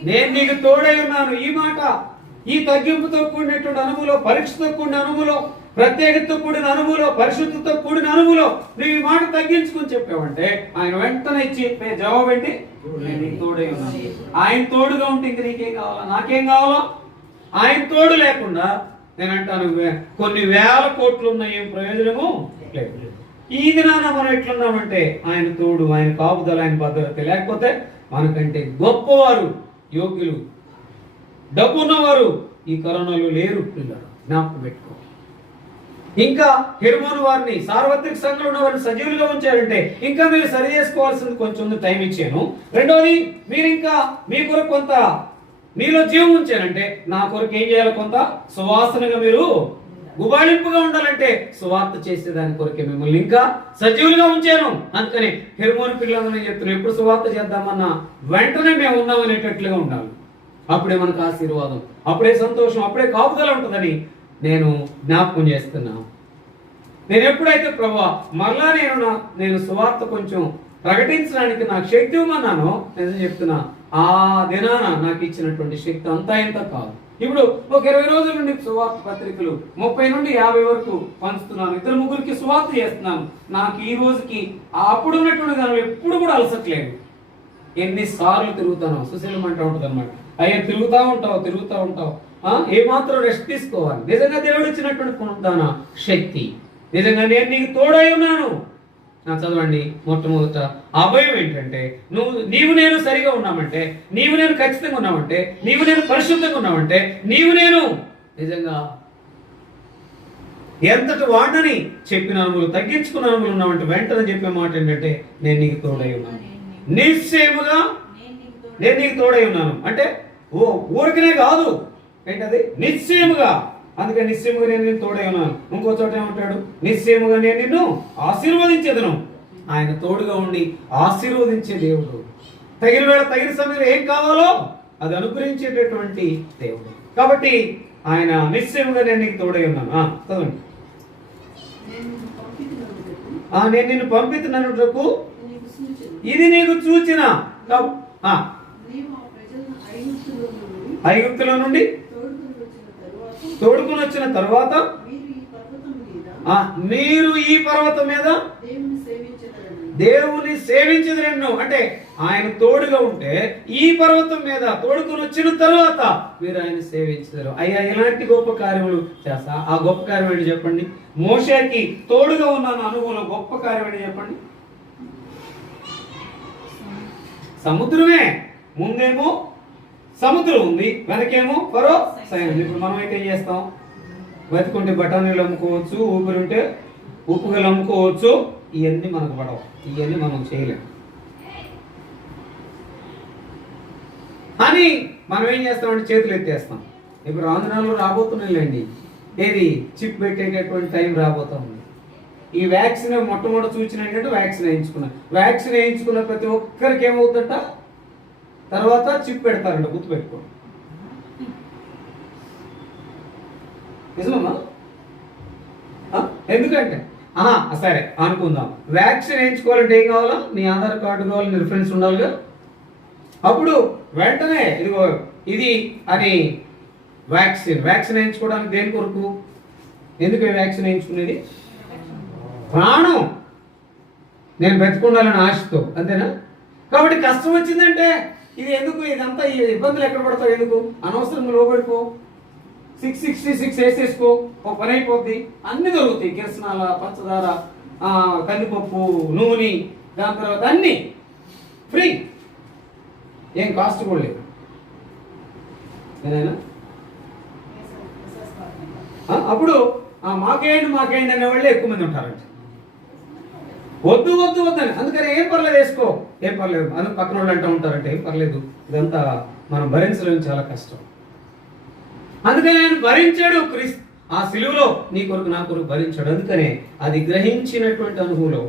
నేను నీకు తోడై ఉన్నాను. ఈ మాట ఈ తగ్గింపుతో కూడినటువంటి అనుభవంలో, పరీక్షతో కూడిన అనుభవంలో, ప్రత్యేకతతో కూడిన అనుభవంలో, పరిశుద్ధతో కూడిన అనుభవంలో నువ్వు ఈ మాట తగ్గించుకుని చెప్పావంటే ఆయన వెంటనే చెప్పే జవాబు ఏంటి? నేను నీకు తోడై ఉన్నాను. ఆయన తోడుగా ఉంటే ఇంక నీకేం కావాలా, నాకేం కావాలా? ఆయన తోడు లేకుండా నేను అంటాను కొన్ని వేల కోట్లు ఉన్న ఏం ప్రయోజనము లేదు. ఈ దినాన మనం ఎట్లున్నామంటే ఆయన తోడు, ఆయన కాపుదల, ఆయన భద్రత లేకపోతే మనకంటే గొప్పవారు, యోగ్యులు, డబ్బున్నవారు ఈ కరోనాలో లేరు. పిల్లలు జ్ఞాపకం పెట్టుకో. ఇంకా హెర్మోను వారిని, సార్వత్రిక సంఘంలో ఉన్న వారిని సజీవులుగా ఉంచారంటే ఇంకా మీరు సరి చేసుకోవాల్సింది కొంచెం టైం ఇచ్చాను. రెండోది, మీరు ఇంకా మీ కొరకు కొంత మీలో జీవం ఉంచారంటే నా కొరకు ఏం చేయాలి? కొంత సువాసనగా మీరు గుబాళింపుగా ఉండాలంటే సువార్త చేసేదాని కొరకే మిమ్మల్ని ఇంకా సజీవులుగా ఉంచాను. అందుకని హెర్మోను పిల్లలందరూ చెప్తున్నాను, ఎప్పుడు సువార్త చేద్దామన్నా వెంటనే మేము ఉన్నామనేటట్లుగా ఉండాలి. అప్పుడే మనకు ఆశీర్వాదం, అప్పుడే సంతోషం, అప్పుడే కాపుదల ఉంటుందని నేను జ్ఞాపకం చేస్తున్నా. నేను ఎప్పుడైతే ప్రభా మరలా నేను సువార్త కొంచెం ప్రకటించడానికి నాకు శక్తి ఇవ్వమన్నానో నేను చెప్తున్నా, ఆ దినాన నాకు ఇచ్చినటువంటి శక్తి అంతా ఇంత కాదు. ఇప్పుడు ఒక 20 రోజుల నుండి సువార్త పత్రికలు 30 నుండి 50 వరకు పంచుతున్నాను. 2-3 సువార్త చేస్తున్నాను. నాకు ఈ రోజుకి అప్పుడు ఉన్నటువంటి దానిలో ఎప్పుడు కూడా అలసట్లేదు. ఎన్నిసార్లు తిరుగుతానో సుశీలం అంటూ ఉంటుంది అనమాట. అయ్యా తిరుగుతూ ఉంటావు ఏమాత్రం రెస్ట్ తీసుకోవాలి. నిజంగా దేవుడు ఇచ్చినటువంటి పునరుద్ధాన శక్తి, నిజంగా నేను నీకు తోడై ఉన్నాను. చదవండి. మొట్టమొదట అభయం ఏంటంటే నీవు నేను సరిగా ఉన్నామంటే, నీవు నేను ఖచ్చితంగా ఉన్నామంటే, నీవు నేను పరిశుద్ధంగా ఉన్నామంటే, నీవు నేను నిజంగా ఎంతటి వాడిని చెప్పిన అనుభవం తగ్గించుకున్న అనుభవం ఉన్నామంటే వెంటనే చెప్పే మాట ఏంటంటే నేను నీకు తోడై ఉన్నాను, నిశ్చయముగా నేను నీకు తోడై ఉన్నాను. అంటే ఊరికనే కాదు, ఏంటది? నిశ్చయముగా. అందుకే నిశ్చయముగా నేను నిన్ను తోడై ఉన్నాను. ఇంకో చోట ఏమంటాడు? నిశ్చయముగా నేను నిన్ను ఆశీర్వదించేదను. ఆయన తోడుగా ఉండి ఆశీర్వదించే దేవుడు. తగిన వేళ తగిన సమయంలో ఏం కావాలో అది అనుగ్రహించేటటువంటి దేవుడు. కాబట్టి ఆయన నిశ్చయముగా నేను నీకు తోడై ఉన్నాను. చదవండి. నేను నిన్ను పంపితున్నకు ఇది నీకు సూచన. ఐగుప్తులో నుండి తోడుకుని వచ్చిన తర్వాత మీరు ఈ పర్వతం మీద దేవుని సేవించదరెన్నో. అంటే ఆయన తోడుగా ఉంటే ఈ పర్వతం మీద తోడుకుని వచ్చిన తర్వాత మీరు ఆయన సేవించరు. అయ్యా ఎలాంటి గొప్ప కార్యములు చేస్తా? ఆ గొప్ప కార్యం ఏంటి చెప్పండి? మోషేకి తోడుగా ఉన్నాను అనుభవం గొప్ప కార్యం ఏంటి చెప్పండి? సముద్రమే. ముందేమో సముద్రం ఉంది, వెనకేమో ఫరో సైన్యం. ఇప్పుడు మనం అయితే ఏం చేస్తాం? బతుకుంటే బఠానీలు అమ్ముకోవచ్చు, ఊపిరుంటే ఉప్పుగలు అమ్ముకోవచ్చు. ఇవన్నీ మనకు పడవు, ఇవన్నీ మనం చేయలేము అని మనం ఏం చేస్తామంటే చేతులు ఎత్తేస్తాం. ఇప్పుడు ఆంధ్రాలో రాబోతున్నాయిలేండి, ఏది చిప్ పెట్టేటటువంటి టైం రాబోతుంది. ఈ వ్యాక్సిన్ మొట్టమొదటి సూచన ఏంటంటే వ్యాక్సిన్ వేయించుకున్నాను. వ్యాక్సిన్ వేయించుకున్న ప్రతి ఒక్కరికి ఏమవుతుందట? తర్వాత చిప్ పెడతారంట, గుర్తు పెట్టుకోండి. నిజమమ్మా? ఎందుకంటే సరే అనుకుందాం, వ్యాక్సిన్ వేయించుకోవాలంటే ఏం కావాలా? నీ ఆధార్ కార్డు కావాలి, నీ రిఫరెన్స్ ఉండాలిగా. అప్పుడు వెంటనే ఇదిగో ఇది అని వ్యాక్సిన్ వేయించుకోవడానికి దేని కొరకు? ఎందుకు వ్యాక్సిన్ వేయించుకునేది? ప్రాణం, నేను బ్రతికుండాలని ఆశతో, అంతేనా? కాబట్టి కష్టం వచ్చిందంటే ఇది ఎందుకు? ఇదంతా ఈ ఇబ్బందులు ఎక్కడ పడతావు? ఎందుకు? అనవసరంగా లోబడిపో, 666 వేసేసుకో, ఒక పని అయిపోద్ది. అన్ని దొరుకుతాయి, కిరసనాల, పంచదార, కందిపప్పు, నూనె, దాని తర్వాత అన్ని ఫ్రీ, ఏం కాస్ట్ కూడా లేదు. ఏదైనా అప్పుడు మాకేంటి అనే వాళ్ళే ఎక్కువ మంది ఉంటారంట. వద్దు అని. అందుకని ఏం పర్లేదు వేసుకో, ఏం పర్లేదు. అందుకు పక్కన వాళ్ళు అంటూ ఉంటారంటే ఏం పర్లేదు, ఇదంతా మనం భరించలేము, చాలా కష్టం. అందుకని ఆయన భరించాడు. ఆ సిలువలో నీ కొరకు నా కొరకు భరించాడు. అందుకనే అది గ్రహించినటువంటి అనుభవం,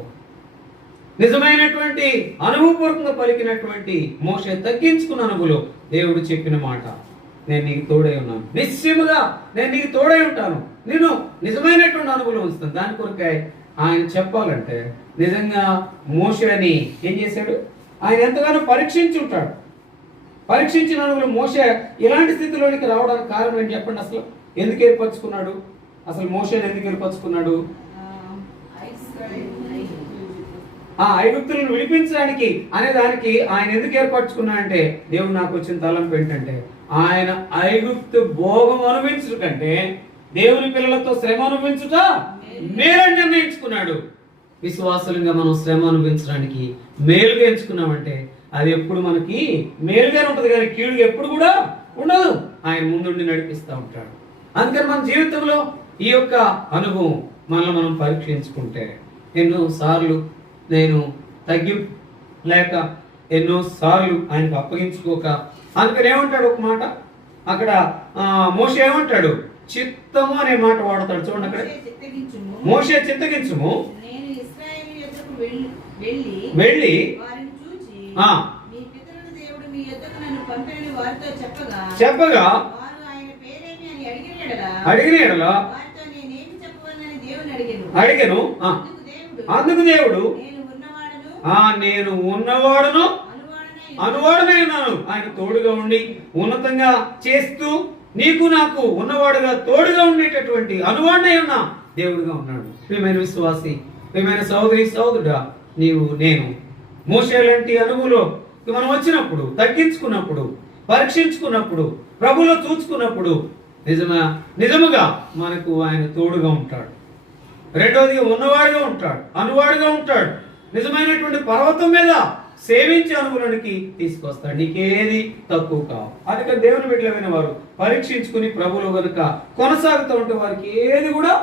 నిజమైనటువంటి అనుభవపూర్వకంగా పలికినటువంటి మోషే తగ్గించుకున్న అనుభవం దేవుడు చెప్పిన మాట, నేను నీకు తోడై ఉన్నాను, నిశ్చయముగా నేను నీకు తోడై ఉంటాను, నేను నిజమైనటువంటి అనుభవం ఉంచుతాను. దాని కొరకే ఆయన చెప్పాలంటే నిజంగా మోషేని ఏం చేశాడు? ఆయన ఎంతగానో పరీక్షించి ఉంటాడు. పరీక్షించిన అనుభవం మోషే ఇలాంటి స్థితిలోనికి రావడానికి కారణం ఏంటి చెప్పండి? అసలు ఎందుకు ఏర్పరచుకున్నాడు? అసలు మోషేని ఎందుకు ఏర్పరచుకున్నాడు? ఐగుప్తులను విడిపించడానికి అనే దానికి ఆయన ఎందుకు ఏర్పరచుకున్నా అంటే, దేవుడు నాకు వచ్చిన తలంపు ఏంటంటే, ఆయన ఐగుప్తు భోగం అనుభవించుట కంటే దేవుని పిల్లలతో శ్రమ అనుభవించుట మేలని నిర్ణయించుకున్నాడు. విశ్వాసులుగా మనం శ్రమ అనుభవించడానికి మేలుగా ఎంచుకున్నామంటే అది ఎప్పుడు మనకి మేలుగానే ఉంటుంది, కానీ కీడుగా ఎప్పుడు కూడా ఉండదు. ఆయన ముందుండి నడిపిస్తూ ఉంటాడు. అందుకని మన జీవితంలో ఈ యొక్క అనుభవం మనల్ని మనం పరీక్షించుకుంటే, ఎన్నోసార్లు నేను లేక ఎన్నోసార్లు ఆయనకు అప్పగించుకోక, అందుకని ఏమంటాడు ఒక మాట అక్కడ, మోషే ఏమంటాడు? చిత్తము అనే మాట వాడతాడు. చూడండి అక్కడ, మోషే చిత్తగించుము, వెళ్ళి చెప్పగా అడిగిన ఎడల అడిగను. అందుకు దేవుడు నేను ఉన్నవాడును అనువాడునై ఉన్నాను. ఆయన తోడుగా ఉండి ఉన్నతంగా చేస్తూ నీకు నాకు ఉన్నవాడుగా తోడుగా ఉండేటటువంటి అనువాడునై ఉన్నా దేవుడుగా ఉన్నాడు. ప్రియమైన విశ్వాసి, ప్రియమైన సహోదరి సహోదరుడా, నేను మోషే లాంటి అనుభవంలో మనం వచ్చినప్పుడు, తగ్గించుకున్నప్పుడు, పరీక్షించుకున్నప్పుడు, ప్రభులో చూసుకున్నప్పుడు నిజముగా మనకు ఆయన తోడుగా ఉంటాడు. రెండవదిగా ఉన్నవాడిగా ఉంటాడు, అనువాడిగా ఉంటాడు. నిజమైనటువంటి పర్వతం మీద సేవించే అనుభవానికి తీసుకొస్తాడు. నీకేది తక్కువ కావు. అందుకని దేవుని బిడ్డలైన వారు పరీక్షించుకుని ప్రభులో కనుక కొనసాగుతూ ఉంటే వారికి ఏది కూడా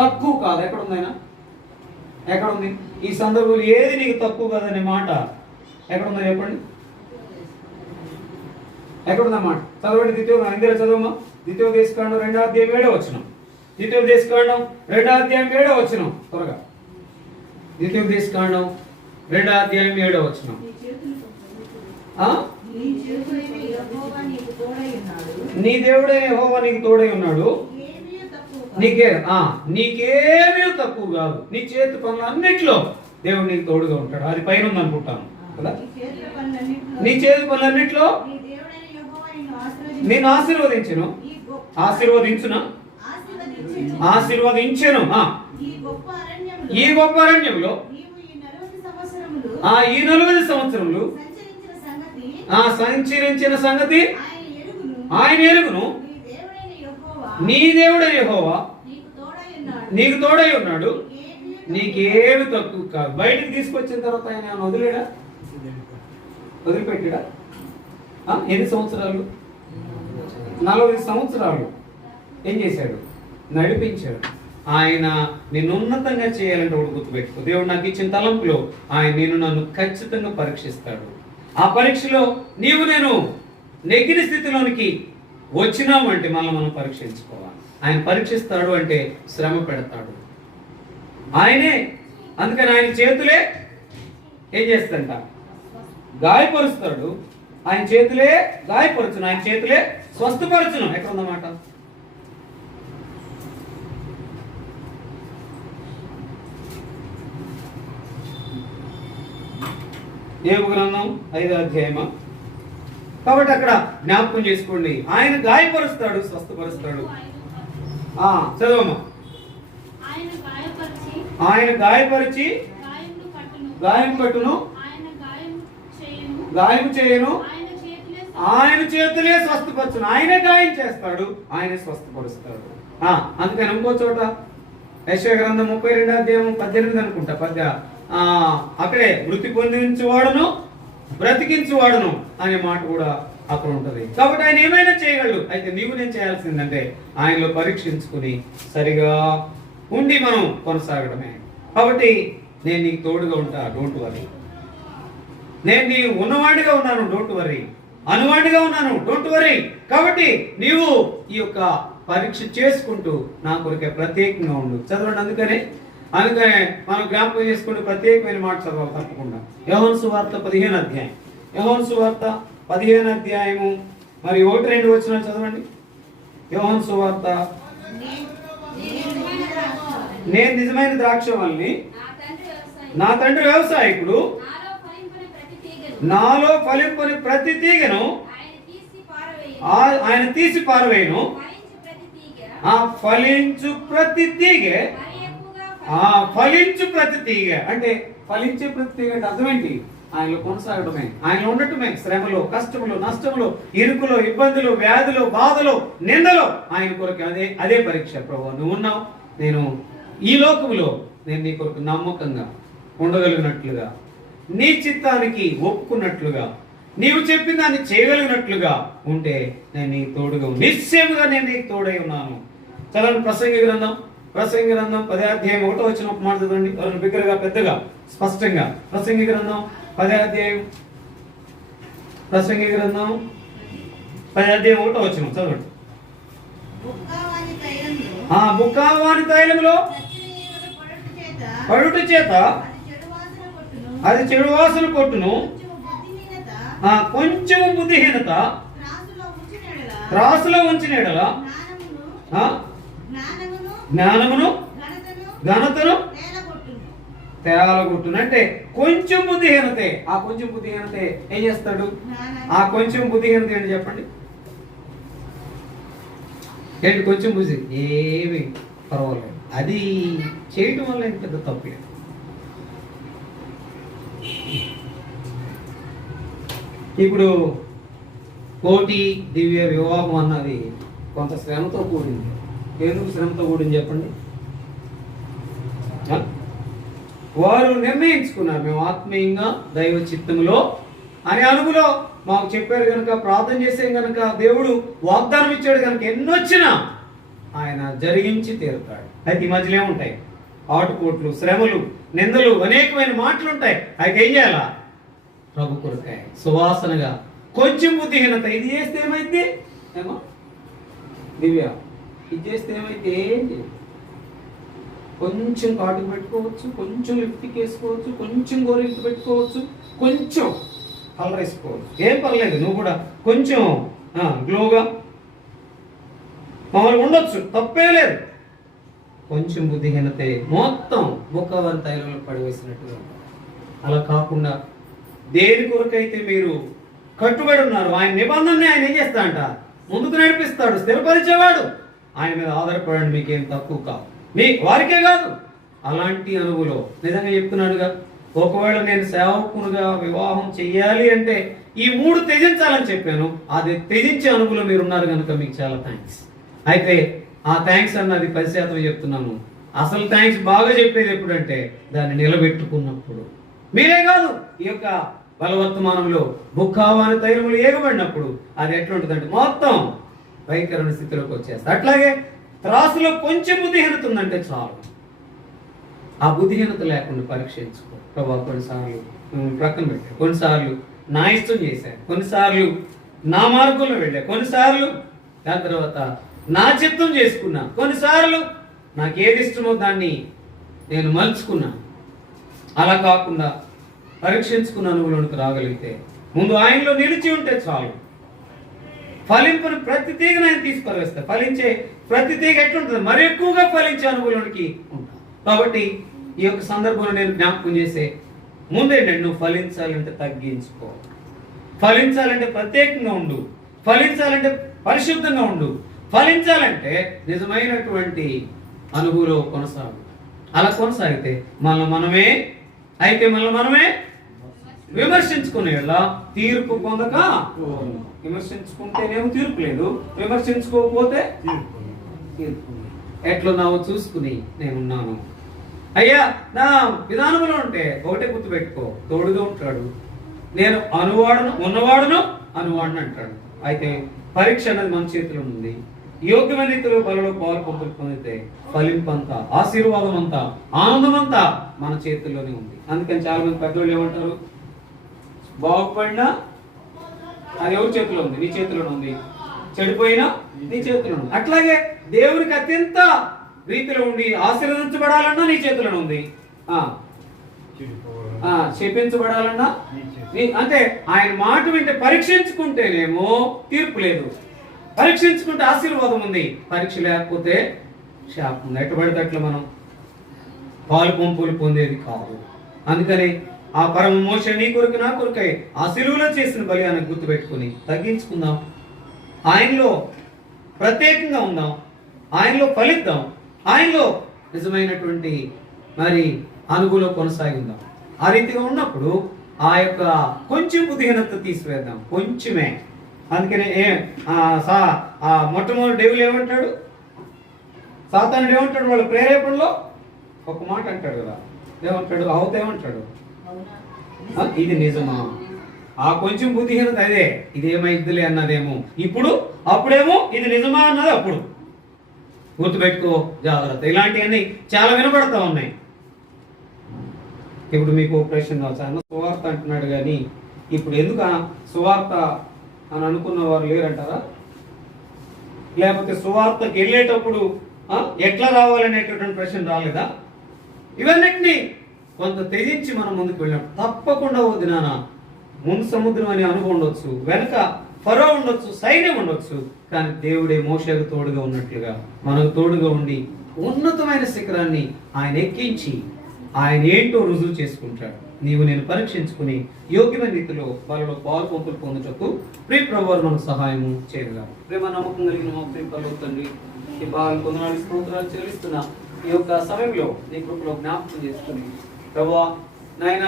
తక్కువ కాదు. ఎక్కడుందైనా ఎక్కడుంది ఈ సందర్భంలో ఏది నీకు తక్కువ కాదనే మాట ఎక్కడుందో చెప్పండి. ఎక్కడుందన్నమాట చదవండి. ఇందులో చదవమా. ద్వితీయోపదేశకాండం 2వ అధ్యాయం 7వ వచనం. ద్వితీయోపదేశకాండం 2వ అధ్యాయం 7వ వచనం. త్వరగా ద్వితీయోపదేశకాండం 2వ అధ్యాయం 7వ వచనం. నీ దేవుడైన యెహోవా నీకు తోడై ఉన్నాడు, నీకేమీ తక్కువ కాదు. నీ చేతి పనులు అన్నిట్లో దేవుడు నీకు తోడుగా ఉంటాడు. అది పైన ఉంది అనుకుంటాను కదా. నీ చేతి పనులన్నిట్లో నేను ఆశీర్వదించను. ఆశీర్వదించను. ఈ గొప్ప అరణ్యంలో ఈ 40 సంవత్సరములు సంచరించిన సంగతి ఆయన ఎరుగును. నీ దేవుడైన యెహోవా నీకు తోడై ఉన్నాడు, నీకేమి తక్కువ కాదు. బయటికి తీసుకొచ్చిన తర్వాత ఆయన వదిలేడా? వదిలిపెట్టాడా? ఎన్ని సంవత్సరాలు? 40 సంవత్సరాలు ఏం చేశాడు? నడిపించాడు. ఆయన నిన్ను ఉన్నతంగా చేయాలంటే ఒకటి గుర్తుపెట్టుకో. దేవుడు నాకు ఇచ్చిన తలంపులో ఆయన నన్ను ఖచ్చితంగా పరీక్షిస్తాడు. ఆ పరీక్షలో నేను నెగ్గిన స్థితిలోనికి వచ్చినాము అంటే మనం పరీక్షించుకోవాలి. ఆయన పరీక్షిస్తాడు అంటే శ్రమ పెడతాడు ఆయనే. అందుకని ఆయన చేతులే ఏం చేస్తాడంట? గాయపరుస్తాడు. ఆయన చేతులే గాయపరచును, ఆయన చేతులే స్వస్థపరచును. ఎక్కడ ఉందన్నమాట? యోబు గ్రంథం 5వ అధ్యాయమా. కాబట్టి అక్కడ జ్ఞాపకం చేసుకోండి. ఆయన గాయపరుస్తాడు, స్వస్థపరుస్తాడు. చదవమ్మా. ఆయన గాయపరిచి గాయం పట్టును, గాయం చేయను, ఆయన చేతులే స్వస్థపరచును. ఆయనే గాయం చేస్తాడు, ఆయనే స్వస్థపరుస్తాడు. అందుకని ఇంకో చోట యెషయా గ్రంథం 32వ అధ్యాయం 18 అనుకుంటా అక్కడే మృతి పొందించువాడును బ్రతికించువాడును అనే మాట కూడా అక్కడ ఉంటది. కాబట్టి ఆయన ఏమైనా చేయగలడు. అయితే నేను చేయాల్సిందంటే ఆయనలో పరీక్షించుకుని సరిగా ఉండి మనం కొనసాగడమే. కాబట్టి నేను నీకు తోడుగా ఉంటా, డోంట్ వరీ. నేను నీ ఉన్నవాడిగా ఉన్నాను, డోంట్ వరీ. అనువాడిగా ఉన్నాను, డోంట్ వరీ. కాబట్టి నీవు ఈ యొక్క పరీక్ష చేసుకుంటూ నా కొరకే ప్రత్యేకంగా ఉండు. చదవండి. అందుకనే మనం జ్ఞాపకం చేసుకుంటూ ప్రత్యేకమైన మాట చదవాలి తప్పకుండా. యోహాను సువార్త 15వ అధ్యాయం. యోహాను సువార్త 15వ అధ్యాయము మరి 1-2 వచనాలు చదవండి. యోహాను సువార్త. నేను నిజమైన ద్రాక్షవల్లిని, నా తండ్రి వ్యవసాయకుడు, నాలో ఫలింపని ప్రతి తీగను ఆయన తీసి పారవేయను. ఫలించు ప్రతి తీగె, ఫలించు ప్రతి తీగ అంటే ఫలించే ప్రతి తీగ అంటే అర్థం ఏంటి? ఆయనలో కొనసాగడమే, ఆయనలో ఉండటమే. శ్రమలో, కష్టములో, నష్టములో, ఇరుకులో, ఇబ్బందులు, వ్యాధులు, బాధలు, నిందలో ఆయన కొరకు అదే పరీక్ష. ప్రభువా నువ్వు ఉన్నావు, నేను ఈ లోకములో నేను నీ కొరకు నమ్మకంగా ఉండగలిగినట్లుగా, నీ చిత్తానికి ఒప్పుకున్నట్లుగా, నీవు చెప్పిన దాన్ని చేయగలిగినట్లుగా ఉంటే నేను నీకు తోడుగా నిశ్చయముగా నేను నీకు తోడై ఉన్నాను. చదవండి. ప్రసంగి గ్రంథం 10వ అధ్యాయం 1వ వచనం ఒక మాట చదవండి. ఎవరైనా బిగ్గరగా పెద్దగా స్పష్టంగా. ప్రసంగి గ్రంథం 10వ అధ్యాయం 1వ వచనం చదవండి. బుక్కావాని తైలములో పడుట చేత అది చెడు వాసన కొట్టును. కొంచెం బుద్ధిహీనత త్రాసులో ఉంచిన ఎడల జ్ఞానమును ఘనతను తేలగొట్టును. అంటే కొంచెం బుద్ధిహీనతే. ఆ కొంచెం బుద్ధిహీనతే ఏం చేస్తాడు? ఆ కొంచెం బుద్ధిహీనత ఏంటి చెప్పండి? ఏంటి కొంచెం బుద్ధి? ఏమి పర్వాలేదు, అది చేయటం వల్ల ఏంటి పెద్ద తప్పు. ఇప్పుడు కోటి దివ్య వివాహం అన్నది కొంత శ్రమతో కూడింది. ఎందుకు శ్రమతో కూడింది చెప్పండి? వారు నిర్ణయించుకున్నారు, మేము ఆత్మీయంగా దైవ చిత్తములో అనే అనుగులో మాకు చెప్పారు కనుక, ప్రార్థన చేసే కనుక, దేవుడు వాగ్దానం ఇచ్చాడు కనుక, ఎన్నొచ్చినా ఆయన జరిగించి తీరుతాడు. అయితే ఈ మధ్యలో ఏముంటాయి? ఆటుపోట్లు, శ్రమలు, నిందలు, అనేకమైన మాటలు ఉంటాయి. అయితే ఏం చేయాలా? ప్రభు కొరకాయ సువాసనగా కొంచెం బుద్ధిహీనత, ఇది చేస్తే ఏమైతే ఏమో దివ్య, ఇది చేస్తే ఏమైతే ఏంటి? కొంచెం కాటుకు పెట్టుకోవచ్చు, కొంచెం లిప్టిక్ వేసుకోవచ్చు, కొంచెం గోరింటి పెట్టుకోవచ్చు, కొంచెం కలర్ వేసుకోవచ్చు, ఏం పర్లేదు. నువ్వు కూడా కొంచెం గ్లోగా మామూలుగా ఉండొచ్చు, తప్పే లేదు. కొంచెం బుద్ధిహీనతే మొత్తం బొక్కవని తైలంలో పడివేసినట్టుగా. అలా కాకుండా దేని కొరకైతే మీరు కట్టుబడి ఉన్నారు, ఆయన నిబంధనని ఆయన ఏం చేస్తాడంట? ముందుకు నడిపిస్తాడు, స్థిరపరిచేవాడు. ఆయన మీద ఆధారపడండి, మీకేం తక్కువ కాదు, మీ వారికే కాదు. అలాంటి అనుభవం నిజంగా చెప్తున్నాడుగా, ఒకవేళ నేను సేవకునుగా వివాహం చెయ్యాలి అంటే ఈ 3 త్యజించాలని చెప్పాను. అది త్యజించే అనుభవం మీరు ఉన్నారు కనుక మీకు చాలా థ్యాంక్స్. అయితే ఆ థ్యాంక్స్ అన్నది 10% చెప్తున్నాను. అసలు థ్యాంక్స్ బాగా చెప్పేది ఎప్పుడంటే దాన్ని నిలబెట్టుకున్నప్పుడు. మీరే కాదు, ఈ యొక్క బలవర్తమానంలో బుక్కావాని తైలములు ఏగబడినప్పుడు అది ఎట్లుంటుందంటే మొత్తం భయంకరమైన స్థితిలోకి వచ్చేస్తుంది. అట్లాగే త్రాసులో కొంచెం బుద్ధిహీనత ఉందంటే చాలు. ఆ బుద్ధిహీనత లేకుండా పరీక్షించుకో. ప్రభావ కొన్నిసార్లు ప్రక్కన పెట్టా, కొన్నిసార్లు నా ఇష్టం చేశాను, కొన్నిసార్లు నా మార్గంలో వెళ్ళా, కొన్నిసార్లు దాని తర్వాత నా చిత్తం చేసుకున్నా, కొన్నిసార్లు నాకు ఏది ఇష్టమో దాన్ని నేను మలుచుకున్నా. అలా కాకుండా పరీక్షించుకున్న అనుభవంలోకి రాగలిగితే, ముందు ఆయనలో నిలిచి ఉంటే చాలు. ఫలింపుని ప్రతి తీగను ఆయన తీసుకువేస్తారు. ఫలించే ప్రతి తీగ ఎట్లుంటుంది? మరి ఎక్కువగా ఫలించే అనుభవంలోనికి ఉంటాం. కాబట్టి ఈ యొక్క సందర్భంలో నేను జ్ఞాపకం చేసే ముందేంటంటే, నువ్వు ఫలించాలంటే తగ్గించుకో, ఫలించాలంటే ప్రత్యేకంగా ఉండు, ఫలించాలంటే పరిశుద్ధంగా ఉండు, ఫలించాలంటే నిజమైనటువంటి అనుభవంలో కొనసాగు. అలా కొనసాగితే మనల్ని మనమే విమర్శించుకునే తీర్పు పొందక. విమర్శించుకుంటేనేమో తీర్పు లేదు, విమర్శించుకోకపోతే తీర్పు. ఎట్లున్నావో చూసుకుని నేనున్నాను అయ్యా నా విధానంలో ఉంటే ఒకటే గుర్తుపెట్టుకో, తోడుగా ఉంటాడు. నేను ఉన్నవాడును అనువాడును అంటాడు. అయితే పరీక్ష అనేది మన చేతిలో ఉంది. యోగ్యమైన రీతిలో బలలో పాలు పంపులు పొందితే ఫలింపంతా, ఆశీర్వాదం అంతా, ఆనందం అంతా మన చేతుల్లోనే ఉంది. అందుకని చాలా మంది పెద్దోళ్ళు ఏమంటారు? బాగుపడినా అది ఎవరి చేతిలో ఉంది? నీ చేతిలోనే ఉంది. చెడిపోయినా నీ చేతిలో ఉంది. అట్లాగే దేవునికి అత్యంత రీతిలో ఉండి ఆశీర్వదించబడాలన్నా నీ చేతిలోనే ఉంది, చెప్పించబడాలన్నా అంటే ఆయన మాట వింటే. పరీక్షించుకుంటేనేమో తీర్పు లేదు, పరీక్షించుకుంటే ఆశీర్వాదం ఉంది, పరీక్ష లేకపోతే శాపం ఉంది. ఎట్టుబడితే అట్లా మనం పాలు పంపులు పొందేది కాదు. అందుకని ఆ పరమ మోష నీ కొరకు నా కొరకై ఆ సిలువలో చేసిన బలియాన్ని గుర్తుపెట్టుకుని తగ్గించుకుందాం, ఆయనలో ప్రత్యేకంగా ఉందాం, ఆయనలో ఫలిద్దాం, ఆయనలో నిజమైనటువంటి మరి అనుభవంలో కొనసాగిందాం. ఆ రీతిగా ఉన్నప్పుడు ఆ యొక్క కొంచెం బుద్ధిహీనత తీసివేద్దాం, కొంచెమే. అందుకనే మొట్టమొదటి డెవిల్ ఏమంటాడు? సాతానుడు ఏమంటాడు? వాళ్ళ ప్రేరేపణలో ఒక మాట అంటాడు కదా, ఏమంటాడు? అవత ఏమంటాడు? ఇది నిజమా? ఆ కొంచెం బుద్ధిహీనత అదే, ఇదేమైద్దులే అన్నదేమో ఇప్పుడు, అప్పుడేమో ఇది నిజమా అన్నది అప్పుడు. గుర్తుపెట్టుకో, జాగ్రత్త. ఇలాంటివన్నీ చాలా వినపడతా ఉన్నాయి. ఇప్పుడు మీకు ప్రశ్న కావచ్చు, సువార్త అంటున్నాడు కానీ ఇప్పుడు ఎందుకు సువార్త అని అనుకున్న వారు లేరంటారా? లేకపోతే సువార్తకి వెళ్ళేటప్పుడు ఎట్లా రావాలనేటటువంటి ప్రశ్న రాలేదా? ఇవన్నిటినీ కొంత త్యజించి మనం ముందుకు వెళ్ళినప్పుడు తప్పకుండా వదినానా ముందు సముద్రం అనే అనుభవం ఉండొచ్చు, వెనక ఫరో ఉండొచ్చు, సైన్యం ఉండొచ్చు, కానీ దేవుడే మోషేకు తోడుగా ఉన్నట్లుగా మనకు తోడుగా ఉండి ఉన్నతమైన శిఖరాన్ని ఆయన ఎక్కించి ఆయన ఏంటో రుజువు చేసుకుంటాడు. నీవు నేను పరీక్షించుకుని యోగ్యమైన రీతిలో వాళ్ళలో పాలు పంపులు పొందుటకు ప్రియ ప్రభువారు మనకు సహాయము చేయగలరు. ప్రేమ నమ్మకం కలిగిన మా ప్రియ పరలోక తండ్రి, ఈ పాలు కొందనాడు స్తోత్రాలు చెల్లిస్తున్న ఈ యొక్క సమయంలో నీ కృపలో జ్ఞాపకం చేసుకుని ప్రభువా నాయన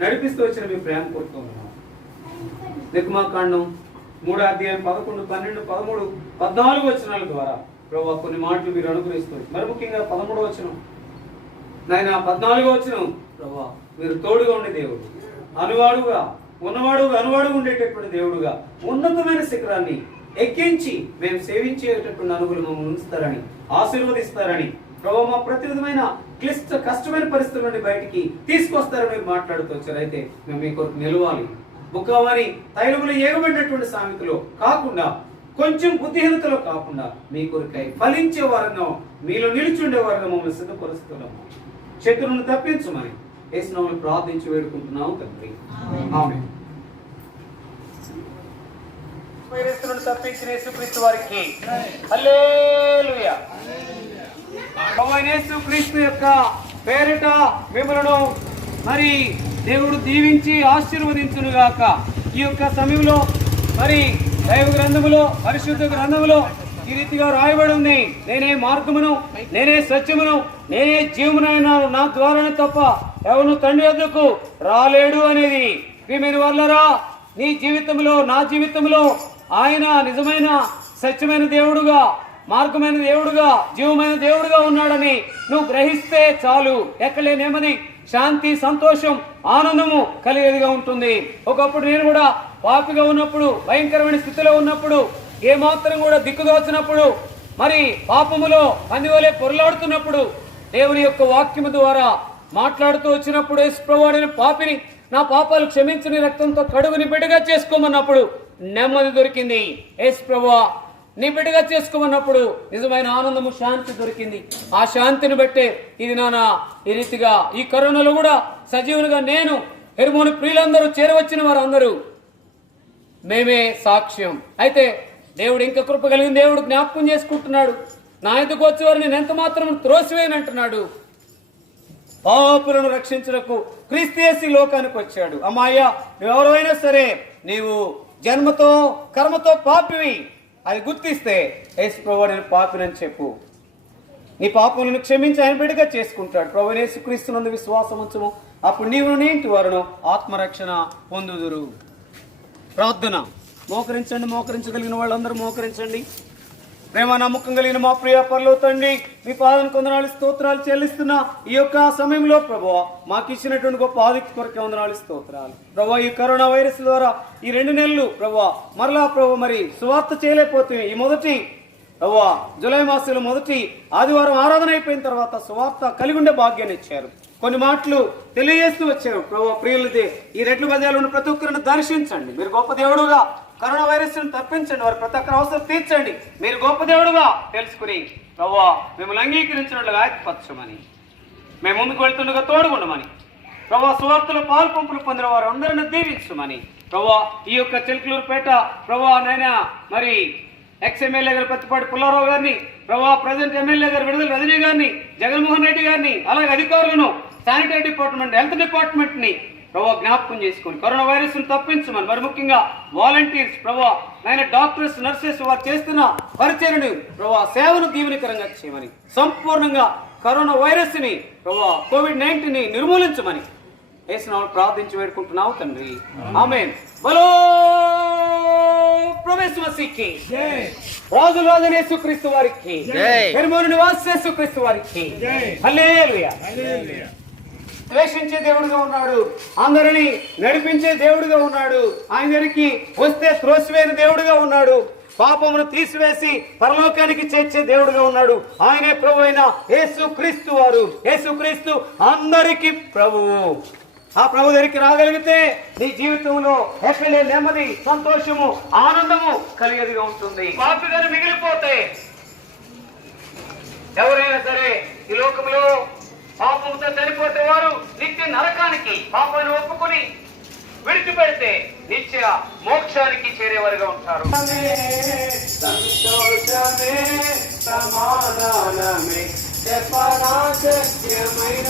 నడిపిస్తూ వచ్చిన మీ ప్రేమ కోరుతున్నాను. నిర్గమాకాండం 3వ అధ్యాయం 11, 12, 13, 14 వచనాల ద్వారా ప్రభు కొన్ని మాటలు మీరు అనుగ్రహిస్తుంది. మరి ముఖ్యంగా 13వ వచనం, నాయన 14వ వచనం, ప్రభు మీరు తోడుగా ఉండే దేవుడు, అనువాడుగా అనువాడుగా ఉండేటటువంటి దేవుడుగా ఉన్నతమైన శిఖరాన్ని ఎక్కించి మేము సేవించేటటువంటి అనుగులు మమ్మల్ని ఉంచుతారని, ఆశీర్వదిస్తారని, ప్రభు మా ప్రతి విధమైన కష్టమైన పరిస్థితుల నుండి బయటికి తీసుకొస్తారని మీరు మాట్లాడుతూ వచ్చారు. అయితే మేము మీ కొరకు నిలవాలి. బుక్కవారి తైలములు ఏగబడినటువంటి సామెతలో కాకుండా, కొంచెం బుద్ధిహీనతలో కాకుండా మీ కొరకై ఫలించే వారంగా, మీలో నిలిచుండే వారంగా మమ్మల్ని సిద్ధపరుస్తున్నాము. శత్రువును తప్పించమని యేసు నామములో ప్రార్థించి వేడుకుంటున్నాము తండ్రి, ఆమేన్. వైరస్సులను తప్పించిన యేసుక్రీస్తు వారికి హల్లెలూయా. యేసుక్రీస్తు యొక్క పేరిట మిమ్మలను మరి దేవుడు దీవించి ఆశీర్వదించును గాక. ఈ యొక్క సమయంలో మరి దైవ గ్రంథములో, పరిశుద్ధ గ్రంథములో ఈ రీతిగా రాయబడి ఉంది, నేనే మార్గమును, నేనే సత్యమును, నేనే జీవమునైనాను, నా ద్వారానే తప్ప ఎవరు తండ్రి వద్దకు రాలేడు అనేది. ప్రియమైన వాళ్ళరా, నీ జీవితంలో, నా జీవితంలో ఆయన నిజమైన సత్యమైన దేవుడుగా, మార్గమైన దేవుడుగా, జీవమైన దేవుడుగా ఉన్నాడని నువ్వు గ్రహిస్తే చాలు. ఎక్కలే నెమ్మది, శాంతి, సంతోషం, ఆనందము కలిగేదిగా ఉంటుంది. ఒకప్పుడు నేను కూడా పాపిగా ఉన్నప్పుడు, భయంకరమైన స్థితిలో ఉన్నప్పుడు, ఏమాత్రం కూడా దిక్కుదోచినప్పుడు, మరి పాపములో పందివలే పొరలాడుతున్నప్పుడు, దేవుని యొక్క వాక్యము ద్వారా మాట్లాడుతూ వచ్చినప్పుడు, యేసు ప్రభువా నేను పాపిని, నా పాపాలు క్షమించి నీ రక్తంతో కడుగుని బిడ్డగా చేసుకోమన్నప్పుడు నెమ్మది దొరికింది. యేసు ప్రభువా నీ బిడ్డగా చేసుకోమన్నప్పుడు నిజమైన ఆనందము, శాంతి దొరికింది. ఆ శాంతిని బట్టే ఇది నాన్న ఈ రీతిగా ఈ కరోనాలో కూడా సజీవునిగా నేను, హెర్మోని ప్రియులందరూ, చేరవచ్చిన వారందరూ మేమే సాక్ష్యం. అయితే దేవుడు ఇంకా కృప కలిగిన దేవుడు జ్ఞాపకం చేసుకుంటున్నాడు. నా ఎదుకు వచ్చేవారు నేను ఎంత మాత్రం త్రోసివేయనంటున్నాడు. పాపులను రక్షించుటకు క్రీస్తు యేసు లోకానికి వచ్చాడు. అమ్మాయ్య, నువ్వెవరైనా సరే నీవు జన్మతో కర్మతో పాపివి అది గుర్తిస్తే, యేసు ప్రభువా నేను పాపినని చెప్పు. నీ పాపములను క్షమించి ఆయన బిడ్డగా చేసుకుంటాడు. ప్రభువైన యేసుక్రీస్తునందు విశ్వాసం ఉంచుము, అప్పుడు నీవు నీ ఇంటి వారును ఆత్మరక్షణ పొందుదురు. ప్రార్థన. మోకరించగలిగిన వాళ్ళందరూ మోకరించండి. ప్రేమ నమ్మకం కలిగిన మా ప్రియ పరలోక తండ్రి, మీ పాదం కొందనాలు స్తోత్రాలు చెల్లిస్తున్నా ఈ యొక్క సమయంలో ప్రభువా మాకు ఇచ్చినటువంటి గొప్ప ఆదిత్య కొరకు వందనాలు స్తోత్రాలు. ప్రభువా ఈ కరోనా వైరస్ ద్వారా ఈ 2 నెలలు ప్రభువా మరలా ప్రభు మరి సువార్త చేయలేకపోతే, ఈ మొదటి ప్రభువా జూలై మాసంలో మొదటి ఆదివారం ఆరాధన అయిపోయిన తర్వాత సువార్త కలిగి ఉండే భాగ్యాన్ని ఇచ్చారు. కొన్ని మాటలు తెలియజేస్తూ వచ్చారు. ప్రభువా ప్రియులదే ఈ రెడ్ల బజార్లో ఉన్న ప్రతి ఒక్కరిని దర్శించండి. మీరు గొప్ప దేవుడుగా కరోనా వైరస్ ను తప్పించండి, వారి ప్రతి ఒక్కరి అవసరం తీర్చండి. మీరు గొప్ప దేవుడుగా తెలుసుకుని ప్రభువా మిమ్మల్ని అంగీకరించినట్లుగా ఆయత్పరచమని, మేము ముందుకు వెళ్తుండగా తోడుగుండమని, ప్రభువా సువార్తలో పాలు పంపులు పొందిన వారు అందరిని దీవించమని, ప్రభువా ఈ యొక్క చిలకలూరుపేట ప్రభువా నైనా మరి ఎక్స్-ఎమ్మెల్యే గారు పత్తిపాటి పుల్లారావు గారిని, ప్రభువా ప్రజెంట్ ఎమ్మెల్యే గారు విడుదల రజనీ గారిని, జగన్మోహన్ రెడ్డి గారిని, అలాగే అధికారులను, శానిటరీ డిపార్ట్మెంట్, హెల్త్ డిపార్ట్మెంట్ ని ప్రభావ జ్ఞాపకం చేసుకుని కరోనా వైరస్ ను తప్పించమని, మరి ముఖ్యంగా వాలంటీర్స్ ప్రభావ ఆయన డాక్టర్స్, నర్సెస్ వారు చేస్తున్న పరిచర్యను ప్రభావ సేవను దీవెనకరంగా చేయమని, సంపూర్ణంగా కరోనా వైరస్ ని ప్రభావ కోవిడ్-19 ని నిర్మూలించమని యేసు నామములో ప్రార్థించి వేడుకుంటున్నావు తండ్రి, ఆమేన్. బలో ప్రభువు మసీకి జై, రాజులాదనే యేసుక్రీస్తు వారికి జై, హెర్మోను నివాసి యేసుక్రీస్తు వారికి జై, హల్లెలూయా, హల్లెలూయా. ద్వేషించే దేవుడుగా ఉన్నాడు, అందరినీ నడిపించే దేవుడుగా ఉన్నాడు, ఆయన దగ్గరికి వస్తే త్రోసివేయని దేవుడుగా ఉన్నాడు, పాపమును తీసివేసి పరలోకానికి చేర్చే దేవుడుగా ఉన్నాడు. ఆయనే ప్రభు అయిన యేసుక్రీస్తు వారు. యేసుక్రీస్తు అందరికీ ప్రభువు. ఆ ప్రభు దగ్గరికి రాగలిగితే నీ జీవితంలో ఎక్కడే నెమ్మది, సంతోషము, ఆనందము కలిగేదిగా ఉంటుంది. పాపిగానే మిగిలిపోతే ఎవరైనా సరే ఈ లోకంలో పాపంతో చనిపోతే వారు నిత్య నరకానికి, పాపాన్ని ఒప్పుకొని విడిచిపెడితే నిత్య మోక్షానికి చేరేవారుగా ఉంటారు. సంతోషమే సమాధానమే సత్యమైన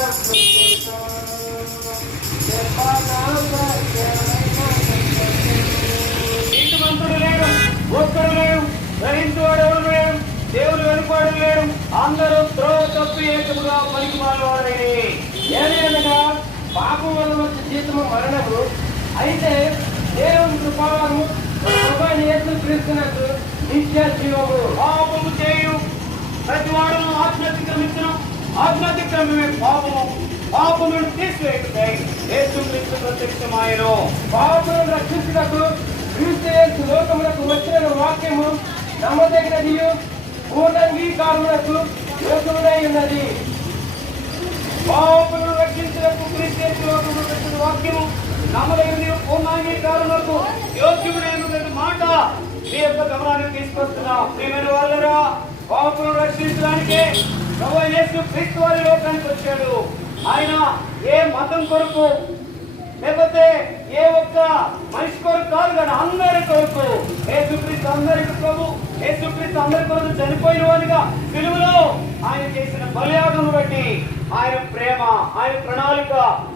నీతిమంతుడు లేడు, ఒక్కడు లేడు, గ్రహించువాడు ఎవరు లేడు, దేవుడు వెనుపాడు లేడు, అందరూ త్రోవ తప్పు ఏకముగా పలికిమాలవాడని. ఏదైనా పాపం వల్ల వచ్చే జీతము మరణము. అయితే దేవుని కృపావరము ప్రభువైన యేసుక్రీస్తునకు నిత్య జీవము. పాపము చేయు ప్రతి వాడును ఆజ్ఞాతిక్రమమే పాపము. పాపమును తీసివేయుటకై యేసుక్రీస్తు ప్రత్యక్షమాయెను. పాపములను రక్షించుటకు క్రీస్తు యేసు లోకమునకు వచ్చిన వాక్యము నమ్మదగినదియు పూర్ణంగీకారమునకు యోగ్యమునై ఉన్నది. పాపమును రక్షించుటకు క్రీస్తు యేసు లోకమునకు వచ్చిన వాక్యము నమ్మదగినదియు పూర్ణాంగీకారమునకు యోగ్యమునైన మాట మీ యొక్క గమనానికి తీసుకొస్తున్నాం. ప్రియమైన వాళ్ళరా, పాపమును రక్షించడానికి ప్రభువైన యేసు క్రీస్తు వారి లోకానికి వచ్చాడు. ఆయన ఏ మతం కొరకు లేకపోతే ఏ ఒక్క మనిషి కొరకు కాదు కానీ అందరి కొరకు. యేసుక్రీస్తు అందరికి ప్రభు. యేసుక్రీస్తు అందరి కొరకు చనిపోయిన వాడిగా సిలువలో ఆయన చేసిన బలియాగమును బట్టి ఆయన ప్రేమ, ఆయన ప్రణాళిక,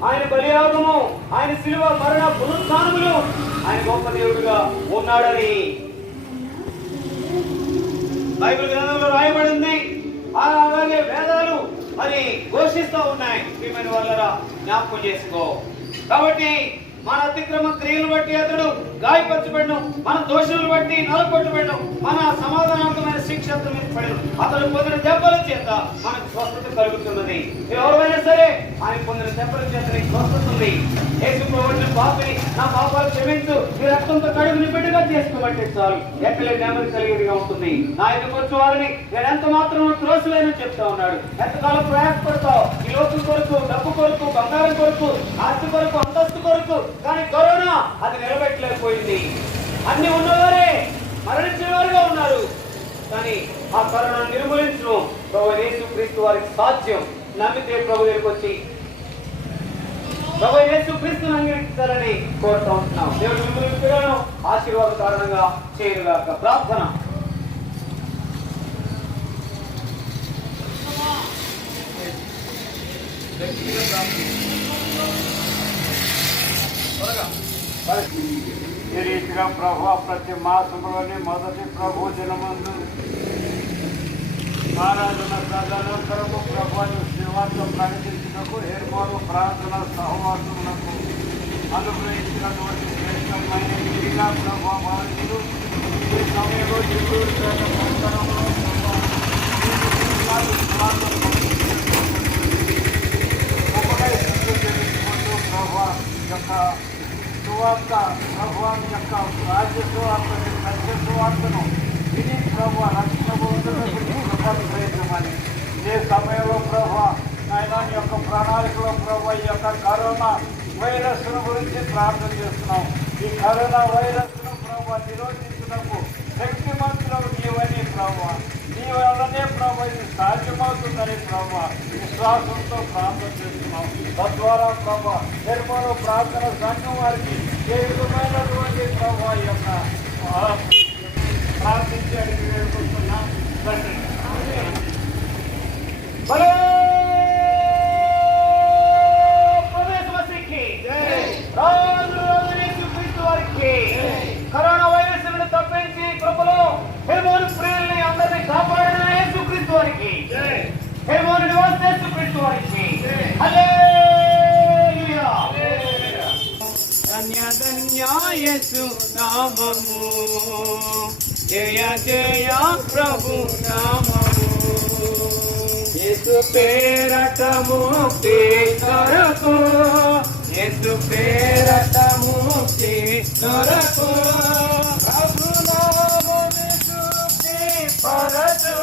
ఆయన బలియాగము, ఆయన సిలువ మరణ పునరుత్థానములు ఆయన గొప్ప దేవుడుగా ఉన్నాడని బైబిల్ గ్రంథంలో రాయబడింది. అలాగే వేదాలు మరి ఘోషిస్తూ ఉన్నాయి. ప్రియమైన వాళ్ళరా, జ్ఞాపకం చేసుకో. కాబట్టి మన అతిక్రమ క్రియలు బట్టి అతడు గాయపరచబడను, మన దోషులను బట్టి నలగొట్టబడను, మన సమాధానాత్మకమైన శిక్ష అతని మీద పడను. అతడు పొందిన దెబ్బల చేత మనకు స్వస్థత కలుగుతున్నది. ఎవరైనా సరే ఆయన పొందిన దెబ్బల చేత నీకు స్వస్థత ఉంది. యేసు ప్రభువుని పాపిని నా పాపాలు క్షమించు, ఈ రక్తంతో కడుగుని బిడ్డగా చేసుకోబట్టే చాలు ఎక్కలే నెమ్మది కలిగేదిగా ఉంటుంది. నా ఎదుకు వచ్చి వారిని నేను ఎంత మాత్రం త్రోసలేనని చెప్తా ఉన్నాడు. ఎంతకాలం ప్రయాసపడతావు ఈ లోకం కొరకు, డబ్బు కొరకు, బంగారం కొరకు, ఆస్తి కొరకు, అంతస్తు కొరకు. కానీ కరోనా అది నిలబెట్టలేకపోయింది. అన్ని ఉన్నవారే మరణించిన వారుగా ఉన్నారు. కానీ ఆ కరోనా నిర్మూలించడం ప్రభువైన యేసుక్రీస్తు వారికి సాధ్యం. నమ్మితే ప్రభు దగ్గరికి వచ్చి ప్రభువైన యేసుక్రీస్తును అంగీకరించాలని కోరుతూ ఉంటున్నాం. దేవుడు మిమ్మల్ని పిల్లలను ఆశీర్వాద కారణంగా చేయనుగాక. ప్రార్థన. ఈ రీతిగా ప్రభు ప్రతి మాసంలోని మొదటి ప్రభు దినమందు ఆరాధన తదనంతరము ప్రభుని శ్రీవార్త ప్రకటించుటకు ఏర్పాటు ప్రార్థన సహవాసములకు అనుగ్రహించినటువంటి శ్రేష్టమైన విధిగా ప్రభు వారిని ఈ సమయంలో చిత్తూరు పేట పరిసరంలో ప్రభు యొక్క సువార్త ప్రభువాని యొక్క రాజ్య సువార్తని సత్య సువార్తను విని ప్రభు రక్షణ ప్రయత్నమని ఏ సమయంలో ప్రభు ఆయన యొక్క ప్రణాళికలో ప్రభు ఈ యొక్క కరోనా వైరస్ గురించి ప్రార్థన చేస్తున్నాం. ఈ కరోనా వైరస్ ను ప్రభు నిరోధించుటకు శక్తిమంతులు నీవని ప్రభు నీ వల్లనే ప్రభు ఇది సాధ్యమవుతుందని ప్రభు విశ్వాసంతో ప్రార్థన చేస్తున్నాం. తద్వారా ప్రభు నిర్మల ప్రార్థన సంఘం వారికి ఏ విధమైనటువంటి ప్రభు యొక్క ప్రార్థించి అడిగి వేడుకుంటున్నాం. కరోనా వైరస్ తప్పించి కృపలో హెల్మోన్ ప్రియుల్ని అందరినీ కాపాడిన యేసుక్రీస్తు వారికి, హెల్మోన్ నివాస యేసుక్రీస్తు వారికి హల్లెలూయా. ధన్య ధన్య యేసు నామము, జయ జయ ప్రభు నామము. యేసు పేరట ముక్తి కొరకు, యేసు పేరట ముక్తి కొరకు, ప్రభు నామముని స్తుతి పరచు,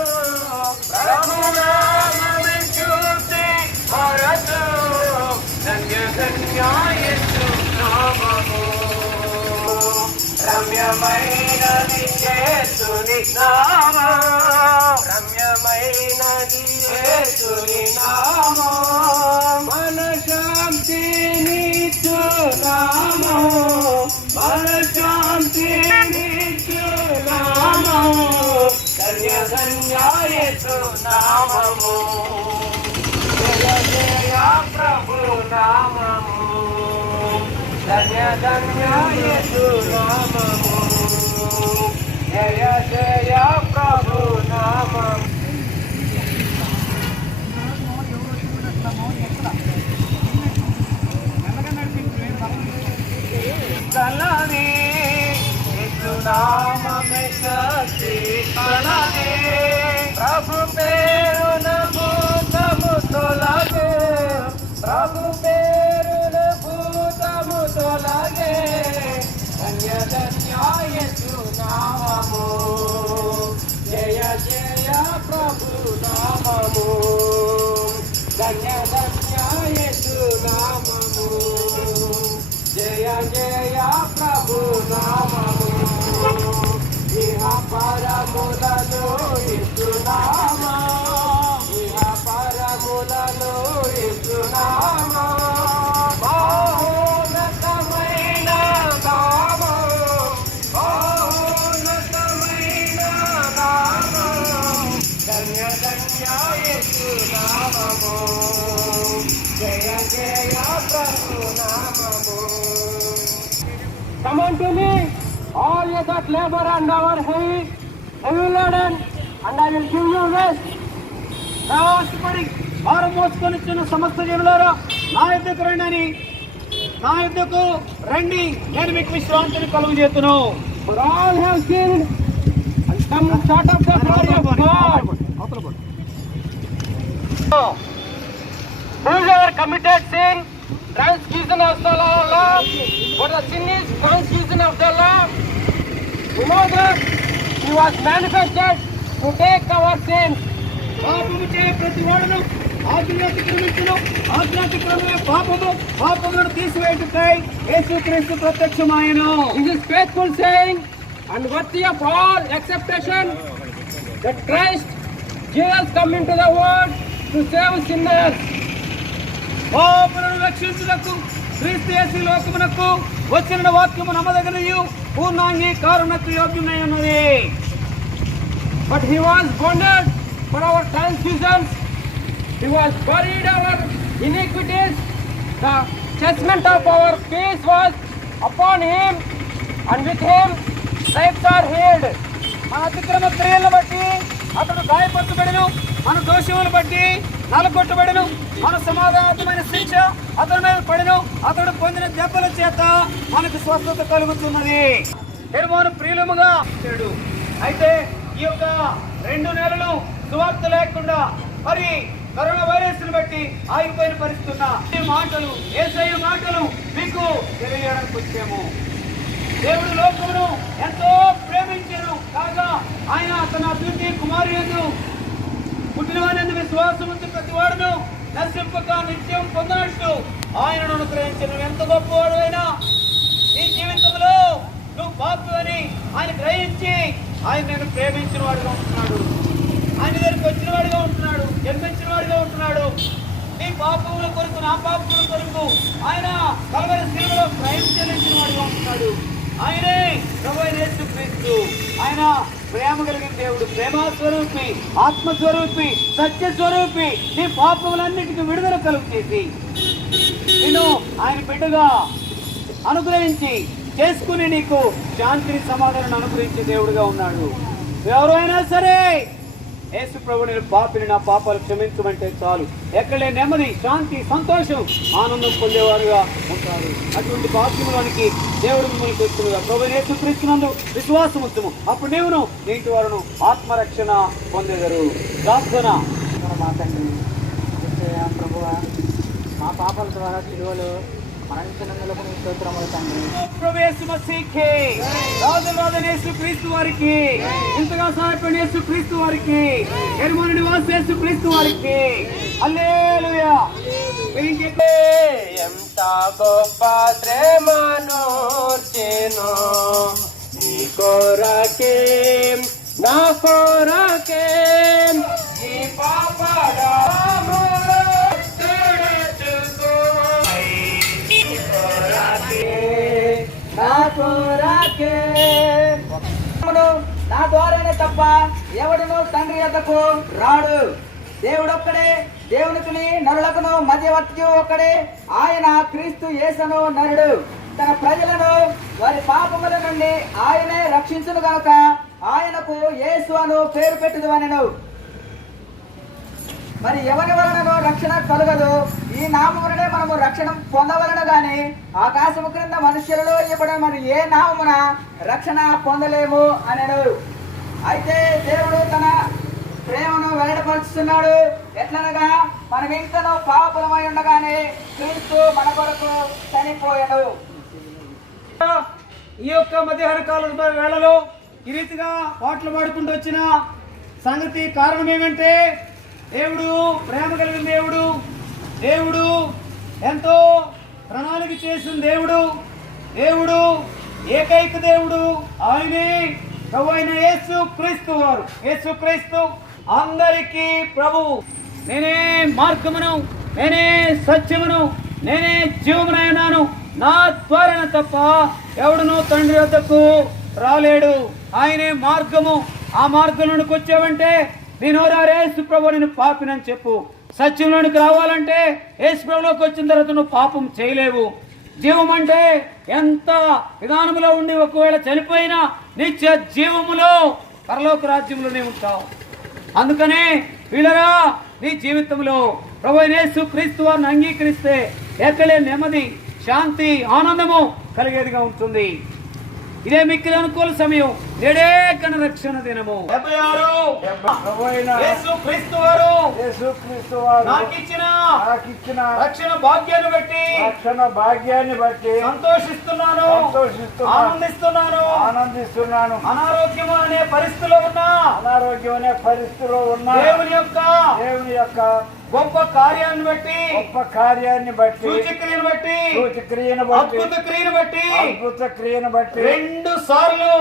ప్రభు నామముని స్తుతి పరచు. ధన్య ధన్య యేసు నామము, రమ్యమైనది యేసుని నామము, రమ్యమైనది యేసుని నామము, మన శాంతినిచ్చు నామము, మన శాంతినిచ్చు నామము. ధన్య ధన్య యేసు నామము, జయ జయ ప్రభు నామము, ధన్య ధన్య యేసు నామము, జయ జయ ప్రభు నామము. కలవి हमें शक्ति बढ़ाए, प्रभु पेरु नमो तो लागे, प्रभु पेरु नमो तो लागे, धन्य धन्य येशु नामము, जय जय प्रभु नामము, धन्य धन्य येशु नामము, जय जय प्रभु नामము, इह परमुలను इస్తున్నామా, इह परमुలను इస్తున్నామా, మహోన్నతమైన నామము, మహోన్నతమైన నామము, ధన్య ధన్య యేసు నామము, జయ జయ ప్రభు నామము. Come unto me, all ye that labor and are heavy laden, and I will give you rest. ప్రయాసపడి భారం మోసుకొని వచ్చిన సమస్త జనులారా నా యొద్దకు రండి, నా యొద్దకు రండి, నేను మీకు విశ్రాంతిని కలుగు చేతును. For all have sinned and come short of the glory of God. Whoever committed sin, transgression of the law, for the sin is transgression of the law. You know that he was manifested to take our sins. పాపము చేయ ప్రతి వాడును ఆజ్ఞ అతిక్రమించును, ఆజ్ఞ అతిక్రమమే పాపము, పాపములను తీసివేయుటకై యేసుక్రీస్తు ప్రత్యక్షమాయెను. This is faithful saying and worthy of all acceptation that Christ Jesus come into the world to save sinners. పాపులను రక్షించుటకు క్రీస్తు యేసు లోకమునకు వచ్చిన వాక్యము నమ్మదగినయు పూర్ణాంగీకారమునకు యోగ్యమై ఉన్నది. But he was wounded for our transgressions, he was buried our iniquities, the judgment of our peace was upon him, and with him stripes are healed. మన అతిక్రమ క్రియలను బట్టి అతడు గాయపరచబడెను, మన దోషములను బట్టి నలగొట్టబడెను, మన సమాధానమైన శిక్ష అతని మీద పడెను, అతడు పొందిన దెబ్బల చేత మనకు స్వస్థత కలుగుతున్నది. హెర్మోను ప్రియులముగా చేడు. అయితే ఈ యొక్క 2 నెలలు సువార్త లేకుండా మరి కరోనా వైరస్ ని బట్టి ఆగిపోయిన పరిస్థితున్న ఈ మాటలు, యేసయ్య మాటలు మీకు తెలియడానికి వచ్చాము. దేవుడు లోకమును ఎంతో ప్రేమించెను కాగా ఆయన తన అద్వితీయ కుమారుని యందు పుట్టినవాని విశ్వాసం ఉంచి ప్రతి వాడును నశింపక నిత్యం పొందనట్టు ఆయనను అనుగ్రహించను. ఎంత గొప్పవాడు అయినా ఈ జీవితంలో నువ్వు పాపి అని ఆయన గ్రహించి ఆయన నేను ప్రేమించిన వాడుగా ఉంటున్నాడు, ఆయన దగ్గరికి వచ్చిన వాడిగా ఉంటున్నాడు, జన్మించిన వాడిగా ఉంటున్నాడు. నీ పాపముల కొరకు, నా పాపముల కొరకు ఆయన కలవరి శిలువలో క్రయం చెల్లించిన వాడిగా ఉంటున్నాడు. ఆయనే ప్రభువైన యేసుక్రీస్తు. ఆయన ప్రేమ కలిగిన దేవుడు, ప్రేమస్వరూపి, ఆత్మస్వరూపి, సత్యస్వరూపి. నీ పాపములన్నిటికీ విడుదల కలుగు చేసి నేను ఆయన బిడ్డగా అనుగ్రహించి చేసుకుని నీకు శాంతిని, సమాధానం అనుగ్రహించే దేవుడుగా ఉన్నాడు. ఎవరైనా సరే యేసు ప్రభు నేను పాపిని, నా పాపాలు క్షమించమంటే చాలు, ఎక్కడే నెమ్మది, శాంతి, సంతోషం, ఆనందం పొందేవారుగా ఉంటారు. అటువంటి భాగ్యంలోనికి దేవుడు మిమ్మల్ని తెచ్చునుగా. ప్రభు యేసుక్రీస్తునందు విశ్వాసం ఉంచుము, అప్పుడు నీవును నీ ఇంటి వారును ఆత్మరక్షణ పొందేదరు. ప్రార్థన. మా తండ్రి ప్రభువా, మా పాపాల ద్వారా సిలువలో మరణించినందులకు నీ స్తోత్రములు తండ్రి. ప్రభు యేసు మసీహే, రాజురాజైన యేసుక్రీస్తు వారికి, ఇంతగా సహాయపడిన యేసుక్రీస్తు వారికి, ఎరుమని నివాస యేసుక్రీస్తు వారికి హల్లెలూయా. ఎంత గొప్ప ప్రేమనోర్చెను నీ కొరకే, నా కొరకే, నీ నా ద్వారానే తప్ప ఎవడును తండ్రి యొద్దకు రాడు. దేవుడొక్కడే, దేవునికి నరులకును మధ్యవర్తి ఒక్కడే, ఆయన క్రీస్తు యేసును నరుడు. తన ప్రజలను వారి పాపముల నుండి ఆయనే రక్షించును గనుక ఆయనకు యేసు అను పేరు పెట్టుదువనెను. మరి ఎవరి వలనను రక్షణ కలుగదు. ఈ ఈ నామమునే మనము రక్షణ పొందవలను గాని ఆకాశము క్రింద మనుష్యులలో ఇవ్వబడిన మరి ఏ నామమున రక్షణ పొందలేము అనను. అయితే దేవుడు తన ప్రేమను వెల్లడిపరుస్తున్నాడు. ఎట్లనగా మనం ఇంకనూ పాపులమై ఉండగానే క్రీస్తు మన కొరకు చనిపోయాడు. ఈ యొక్క మధ్యాహ్న కాలం వేళలో ఈ రీతిగా పాటలు పాడుకుంటూ వచ్చిన సంగతి కారణం ఏమంటే, దేవుడు ప్రేమ కలిగిన దేవుడు, దేవుడు ఎంతో ప్రణాళిక చేసిన దేవుడు, దేవుడు ఏకైక దేవుడు, ఆయనే ప్రభువైన యేసు క్రీస్తు వారు. యేసు క్రీస్తు అందరికీ ప్రభువు. నేనే మార్గమును, నేనే సత్యమును, నేనే జీవమునైనాను, నా ద్వారా తప్ప ఎవడును తండ్రి వద్దకు రాలేడు. ఆయనే మార్గము. ఆ మార్గంలోనికి వచ్చావంటే నేను యేసు ప్రభు నేను పాపినని చెప్పు. సత్యంలోనికి రావాలంటే యేసు ప్రభులోకి వచ్చిన తర్వాత నువ్వు పాపం చేయలేవు. జీవం అంటే ఎంత విధానములో ఉండి ఒకవేళ చనిపోయినా నిత్య జీవములో పరలోక రాజ్యంలోనే ఉంటావు. అందుకనే వీళ్ళరా నీ జీవితంలో ప్రభువైన యేసు క్రీస్తు వారిని అంగీకరిస్తే ఎక్కడే నెమ్మది, శాంతి, ఆనందము కలిగేదిగా ఉంటుంది. ఇదే మిక్కిలి అనుకూల సమయం. నేడే కన రక్షణ దినము. యేసు క్రీస్తు వారు నాకిచ్చిన రక్షణ భాగ్యాన్ని బట్టి సంతోషిస్తున్నాను, ఆనందిస్తున్నాను. అనారోగ్యం అనే పరిస్థితిలో ఉన్నా దేవుని యొక్క గొప్ప కార్యాన్ని బట్టి సూచక్రియను బట్టి అద్భుత క్రియను బట్టి రెండు సార్లు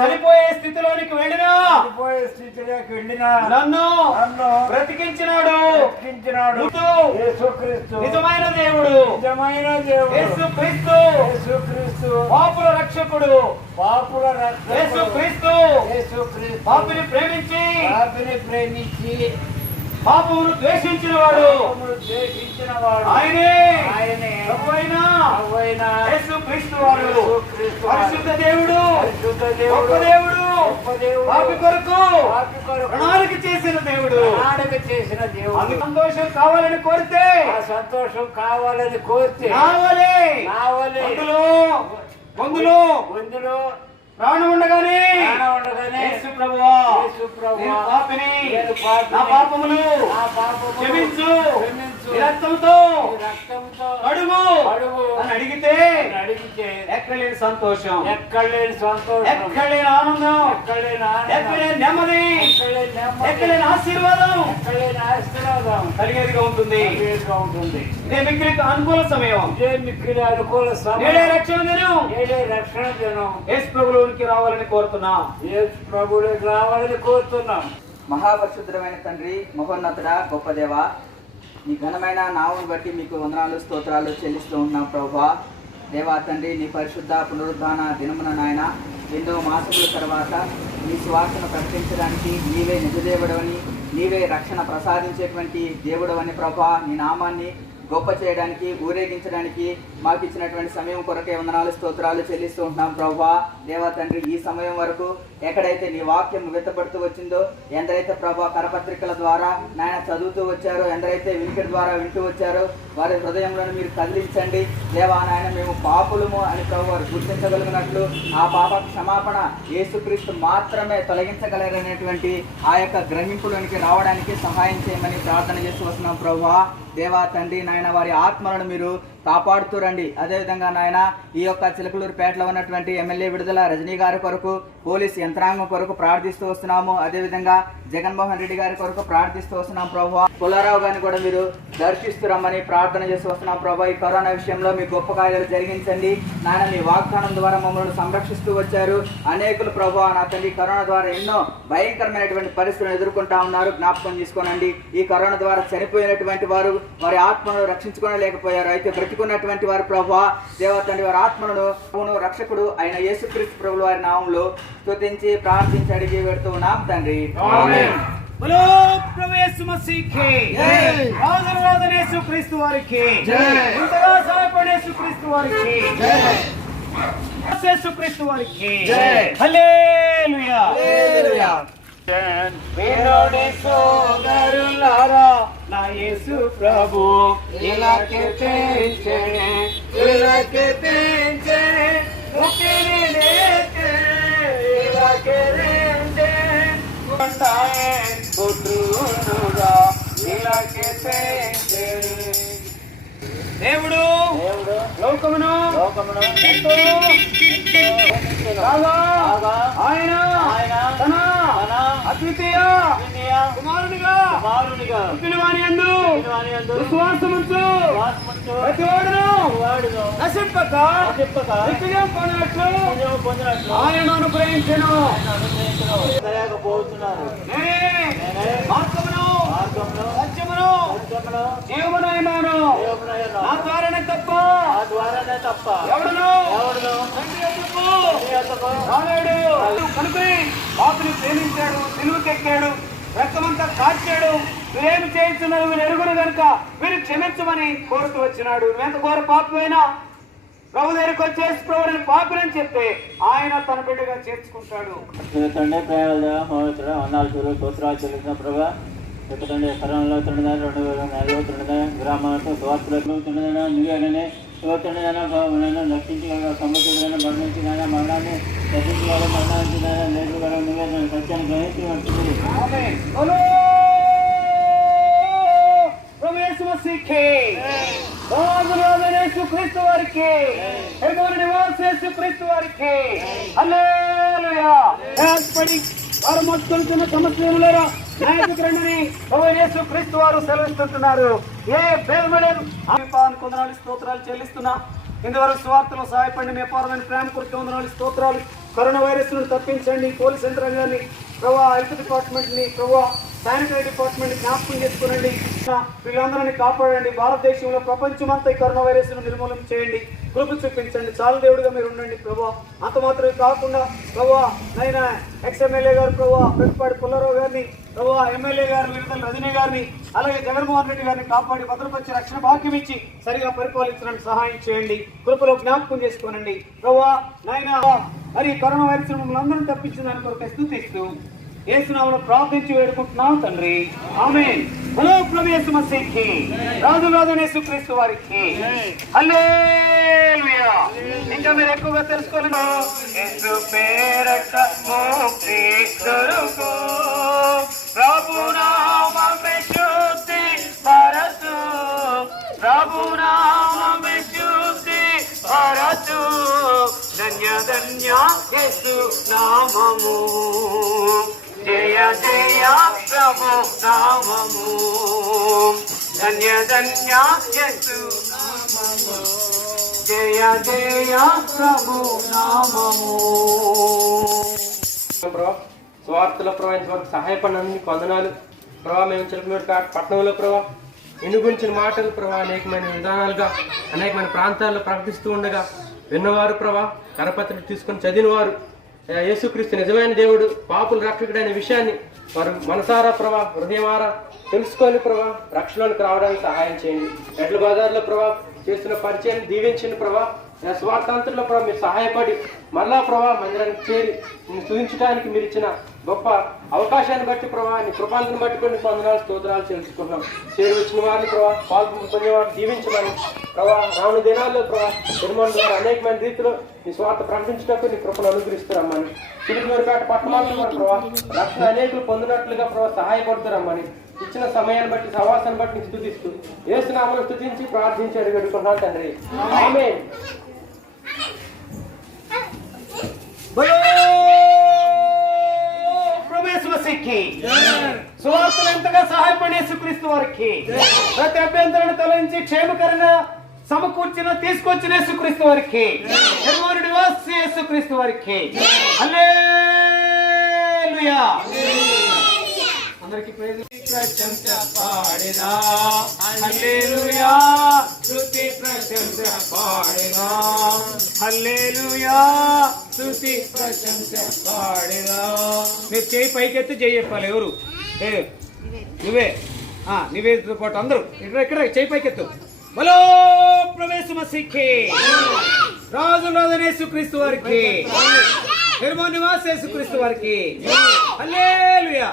చనిపోయే స్థితిలోనికి వెళ్ళినా నన్ను బ్రతికించినాడు. నిజమైన దేవుడు యేసు క్రీస్తు, పాపుల రక్షకుడు యేసు క్రీస్తు. పాపిని ప్రేమించి పాపమును ద్వేషించిన వాడు ఆయనే ప్రభువైన యేసు క్రీస్తు వారు. పరిశుద్ధ దేవుడు, గొప్ప దేవుడు, పాపి కొరకు ప్రణాళిక చేసిన దేవుడు. అది సంతోషం కావాలని కోరితే అందులో ప్రాణం ఉండగానే యేసు ప్రభువా నేను పాపిని, నా పాపములు క్షమించు, నీ రక్తంతో కడుగు అని అడిగితే ఎక్కడలేని సంతోషం, ఎక్కడలేని ఆనందం, ఎక్కడలేని నెమ్మది, ఎక్కడలేని ఆశీర్వాదం కలిగేదిగా ఉంటుంది. ఇదే మిక్కిలి అనుకూల సమయం. నేడే రక్షణ దినం. యేసు ప్రభువులోనికి రావాలని కోరుతున్నాం. మహాపరిశుద్ధమైన తండ్రి, మహోన్నతుడా, గొప్ప దేవ, నీ ఘనమైన నామమును బట్టి మీకు వందనాలు, స్తోత్రాలు చెల్లిస్తూ ఉన్నాం ప్రభువా. దేవా తండ్రి, నీ పరిశుద్ధ పునరుద్ధాన దినమున నాయన ఎన్నో మాసముల తర్వాత నీ స్వార్థను ప్రకటించడానికి నీవే నిజదేవుడవని, నీవే రక్షణ ప్రసాదించేటువంటి దేవుడవని ప్రభా, నీ నామాన్ని గొప్ప చేయడానికి, ఊరేగించడానికి మాకు ఇచ్చినటువంటి సమయం కొరకే వందనాలు, స్తోత్రాలు చెల్లిస్తూ ఉంటున్నాం ప్రభా. దేవా తండ్రి, ఈ సమయం వరకు ఎక్కడైతే నీ వాక్యం వ్యక్తపడుతూ వచ్చిందో, ఎందరైతే ప్రభా కరపత్రికల ద్వారా నాయన చదువుతూ వచ్చారో, ఎందరైతే వినికిడి ద్వారా వింటూ వచ్చారో వారి హృదయంలో మీరు కదిలించండి. దేవా నాయన మేము పాపులము అని ప్రభు వారు గుర్తించగలిగినట్లు ఆ పాప క్షమాపణ యేసుక్రీస్తు మాత్రమే తొలగించగలరనేటువంటి ఆ యొక్క గ్రహింపులోనికి రావడానికి సహాయం చేయమని ప్రార్థన చేస్తూ వస్తున్నాం ప్రభువా. దేవా తండ్రి నాయన, వారి ఆత్మలను మీరు కాపాడుతూ రండి. అదేవిధంగా నాయన ఈ యొక్క చిలకలూరుపేటలో ఉన్నటువంటి ఎమ్మెల్యే విడుదల రజనీ గారి కొరకు, పోలీస్ యంత్రాంగం కొరకు ప్రార్థిస్తూ వస్తున్నాము. అదేవిధంగా జగన్మోహన్ రెడ్డి గారి కొరకు ప్రార్థిస్తూ వస్తున్నాం ప్రభు. పుల్లారావు గారిని కూడా మీరు దర్శిస్తూ రమ్మని ప్రార్థన చేస్తూ వస్తున్నాం ప్రభు. ఈ కరోనా విషయంలో మీ గొప్ప కార్యాలు జరిగించండి నాయన. మీ వాగ్దానం ద్వారా మమ్మల్ని సంరక్షిస్తూ వచ్చారు అనేకులు ప్రభు. నా తండ్రి, కరోనా ద్వారా ఎన్నో భయంకరమైనటువంటి పరిస్థితులను ఎదుర్కొంటా ఉన్నారు, జ్ఞాపకం చేసుకోనండి. ఈ కరోనా ద్వారా చనిపోయినటువంటి వారు వారి ఆత్మను రక్షించుకోలేకపోయారు. అయితే బ్రతికున్నటువంటి వారు ప్రభు దేవా తండ్రి, వారి ఆత్మలను రక్షకుడు అయిన యేసుక్రీస్తు ప్రభువు వారి నామంలో స్తుతించి ప్రార్థించి అడిగి పెడుతూ ఉన్నాం తండ్రి. बोलो प्रभु यीशु मसीह के जय। राधन यीशु क्रिस्तु वारी के जय। इंतगा सहायपण यीशु क्रिस्तु वारी के जय। यीशु क्रिस्तु वारी के जय। Hallelujah hallelujah. వినోడి సోదరులారా, నా యేసు ప్రభు ఇలా కీర్తించే ముక్తిని నేర్చే ఇలా కీర్తించే పుట్రుడుగా ఇలా కీర్తించే దేవుడు లోకమును ఎంతో కాగా ఆయన తన అద్వితీయ కుమారునిగా పుట్టినవాని యందు విశ్వాసముంచు ప్రతివాడును నశింపక నిత్యం పొందినట్లు ఆయన అనుగ్రహించెను. మార్గమును సత్యమును జీవమునైనాను నా ద్వారానే తప్ప ఎవడును రాలేడు. కనుక పాపిని ప్రేమించాడు, సిలువకెక్కాడు, రక్తమంతా కాచాడు. వీరేమి చేయించున్నారు వీరు ఎరుగురు కనుక వీరు క్షమించమని కోరుతూ వచ్చినాడు. నువ్వెంత ఘోర పాపమైనా ప్రభు దగ్గరికి వచ్చేసి ప్రభుని పాపినని చెప్తే ఆయన తన బిడ్డగా చేర్చుకుంటాడు. తండ్రి ప్రేమల మహోత్సవం అన్నాలు స్తోత్రాలు చెల్లిసిన ప్రభా తండ్రి కరోనాలో తండ్రి 2004లో తండ్రి గ్రామాలతో స్వార్థులకు తండ్రి నువ్వేననే తండ్రి బాబులను రక్షించగల సముద్రుడైన మరణించిన మరణాన్ని రక్షించగల మరణానికి నేర్చుగల నువ్వే సత్యాన్ని గ్రహించి ఉంటుంది. క్రీస్తు వారికి క్రీస్తు వారికి హల్లెలూయా. వారు మొత్తుకుంటున్న సమస్యలేరా నాయకుని క్రీస్తు వారు సెలవిస్తుంటున్నారు. ఏ బేల్మడన్ కొందనాలు స్తోత్రాలు చెల్లిస్తున్నా. ఇందువరకు స్వార్థలో సహాయపడి మీ అపారమైన ప్రేమ కొరకు వందనాలు స్తోత్రాలు. కరోనా వైరస్ ను తప్పించండి. పోలీస్ యంత్రాంగాన్ని ప్రభావ, హెల్త్ డిపార్ట్మెంట్ ని ప్రభావ, శానిటరీ డిపార్ట్మెంట్ జ్ఞాపకం చేసుకునండి. వీళ్ళందరినీ కాపాడండి. భారతదేశంలో ప్రపంచమంతా ఈ కరోనా వైరస్ ను నిర్మూలన చేయండి. కృప చూపించండి. చాలా దేవుడిగా మీరు ఉండండి ప్రభా. అంత మాత్రమే కాకుండా ప్రభా నైనా ఎక్స్ఎమ్మెల్యే గారు ప్రభా పెట్టుపాటి పుల్లారావు గారిని ప్రభా, ఎమ్మెల్యే గారు విడుదల రజనీ గారిని అలాగే జగన్మోహన్ రెడ్డి గారిని కాపాడి భద్రపరిచి రక్షణ భాగ్యం ఇచ్చి సరిగా పరిపాలించడానికి సహాయం చేయండి. కృపలో జ్ఞాపకం చేసుకోనండి ప్రభా. నైనా మరి కరోనా వైరస్ మమ్మల్ని అందరం తప్పించిన దాని కొరకు స్తుతిస్తూ యేసునామములో ప్రార్థించి వేడుకుంటున్నాం తండ్రి. ఆమేన్. హలో ప్రభు యేసు మసీహి రాజురాజు యేసుక్రీస్తు వారికి హల్లెలూయా. ఇంకా మీరు ఎక్కువగా తెలుసుకోలేదు. యేసు పేరట ముక్తి దొరుకు ప్రభు నామమే శుద్ధి పరతు ప్రభు నామమే శుద్ధి పరతు ధన్య ధన్య యేసు నామము జయ జయ ప్రభు నామము ధన్య ధన్య యేసు నామము జయ జయ ప్రభు నామము. స్వార్థలో ప్రవహించే వరకు సహాయపడినందుకు వందనాలు ప్రభావ. మేము చిలకలూరు పట్టణంలో ప్రభావ ఎన్ను గురించిన మాటలు ప్రభావ అనేకమైన విధానాలుగా అనేకమైన ప్రాంతాల్లో ప్రకటిస్తూ ఉండగా విన్నవారు ప్రభావ, కరపత్రిక తీసుకొని చదివినవారు యేసుక్రీస్తు నిజమైన దేవుడు, పాపుల రక్షకుడైన విషయాన్ని వారు మనసారా ప్రభా, హృదయమారా తెలుసుకొని ప్రభా రక్షణలోకి రావడానికి సహాయం చేయండి. ఎడ్ల బజార్లో ప్రభా చేస్తున్న పరిచయాన్ని దీవించండి ప్రభా. స్వార్థాంతరంలో ప్రభావ మీరు సహాయపడి మరలా ప్రభావ మందిరానికి చేరి నిన్ను స్తుతించడానికి మీరు ఇచ్చిన గొప్ప అవకాశాన్ని బట్టి ప్రభావ నీ కృపాలను బట్టి కొన్ని వందనాలు స్తోత్రాలు తెలుసుకున్నాం. చేరి వచ్చిన వారిని ప్రభావ పాల్గొనే వారిని దీవించమని ప్రభావ రాను దినాల్లో ప్రభావ నిర్మాణం ద్వారా అనేకమైన రీతిలో నీ స్వార్థ ప్రకటించినప్పుడు నీ కృపను అనుగ్రహిస్తారమ్మని చిలుకూరుపేట పట్టణాల్లో ప్రభావ రక్షణ అనేకులు పొందినట్లుగా ప్రభావ సహాయపడుతారమ్మని ఇచ్చిన సమయాన్ని బట్టి సవాసాన్ని బట్టి స్తుతిస్తూ యేసు నామములో స్తుతించి ప్రార్థించి అడుగుతున్నాను తండ్రి. ఆమేన్. సువార్తలు ఎంతగా సహాయపడి యేసుక్రీస్తు వారికి ప్రతి అభ్యంతరాన్ని తొలగించి క్షేమకరంగా సమకూర్చిన తీసుకొచ్చిన యేసుక్రీస్తు వారికి యేసుక్రీస్తు వారికి హల్లెలూయా. అందరికీ ప్రశంస పాడినా హల్లెలూయా, స్తుతి ప్రశంస పాడినా హల్లెలూయా, స్తుతి ప్రశంస పాడినా. మీరు చేయి పైకెత్తి చేయి చెప్పాలి. ఎవరు నువ్వే నివేదితో పాటు అందరూ ఇక్కడ చేయి పైకెత్తు. బలో ప్రవేశ మసీహి రాజురాజు యేసుక్రీస్తు వారికి నిర్మోనివాస యేసుక్రీస్తు వారికి హల్లెలూయా.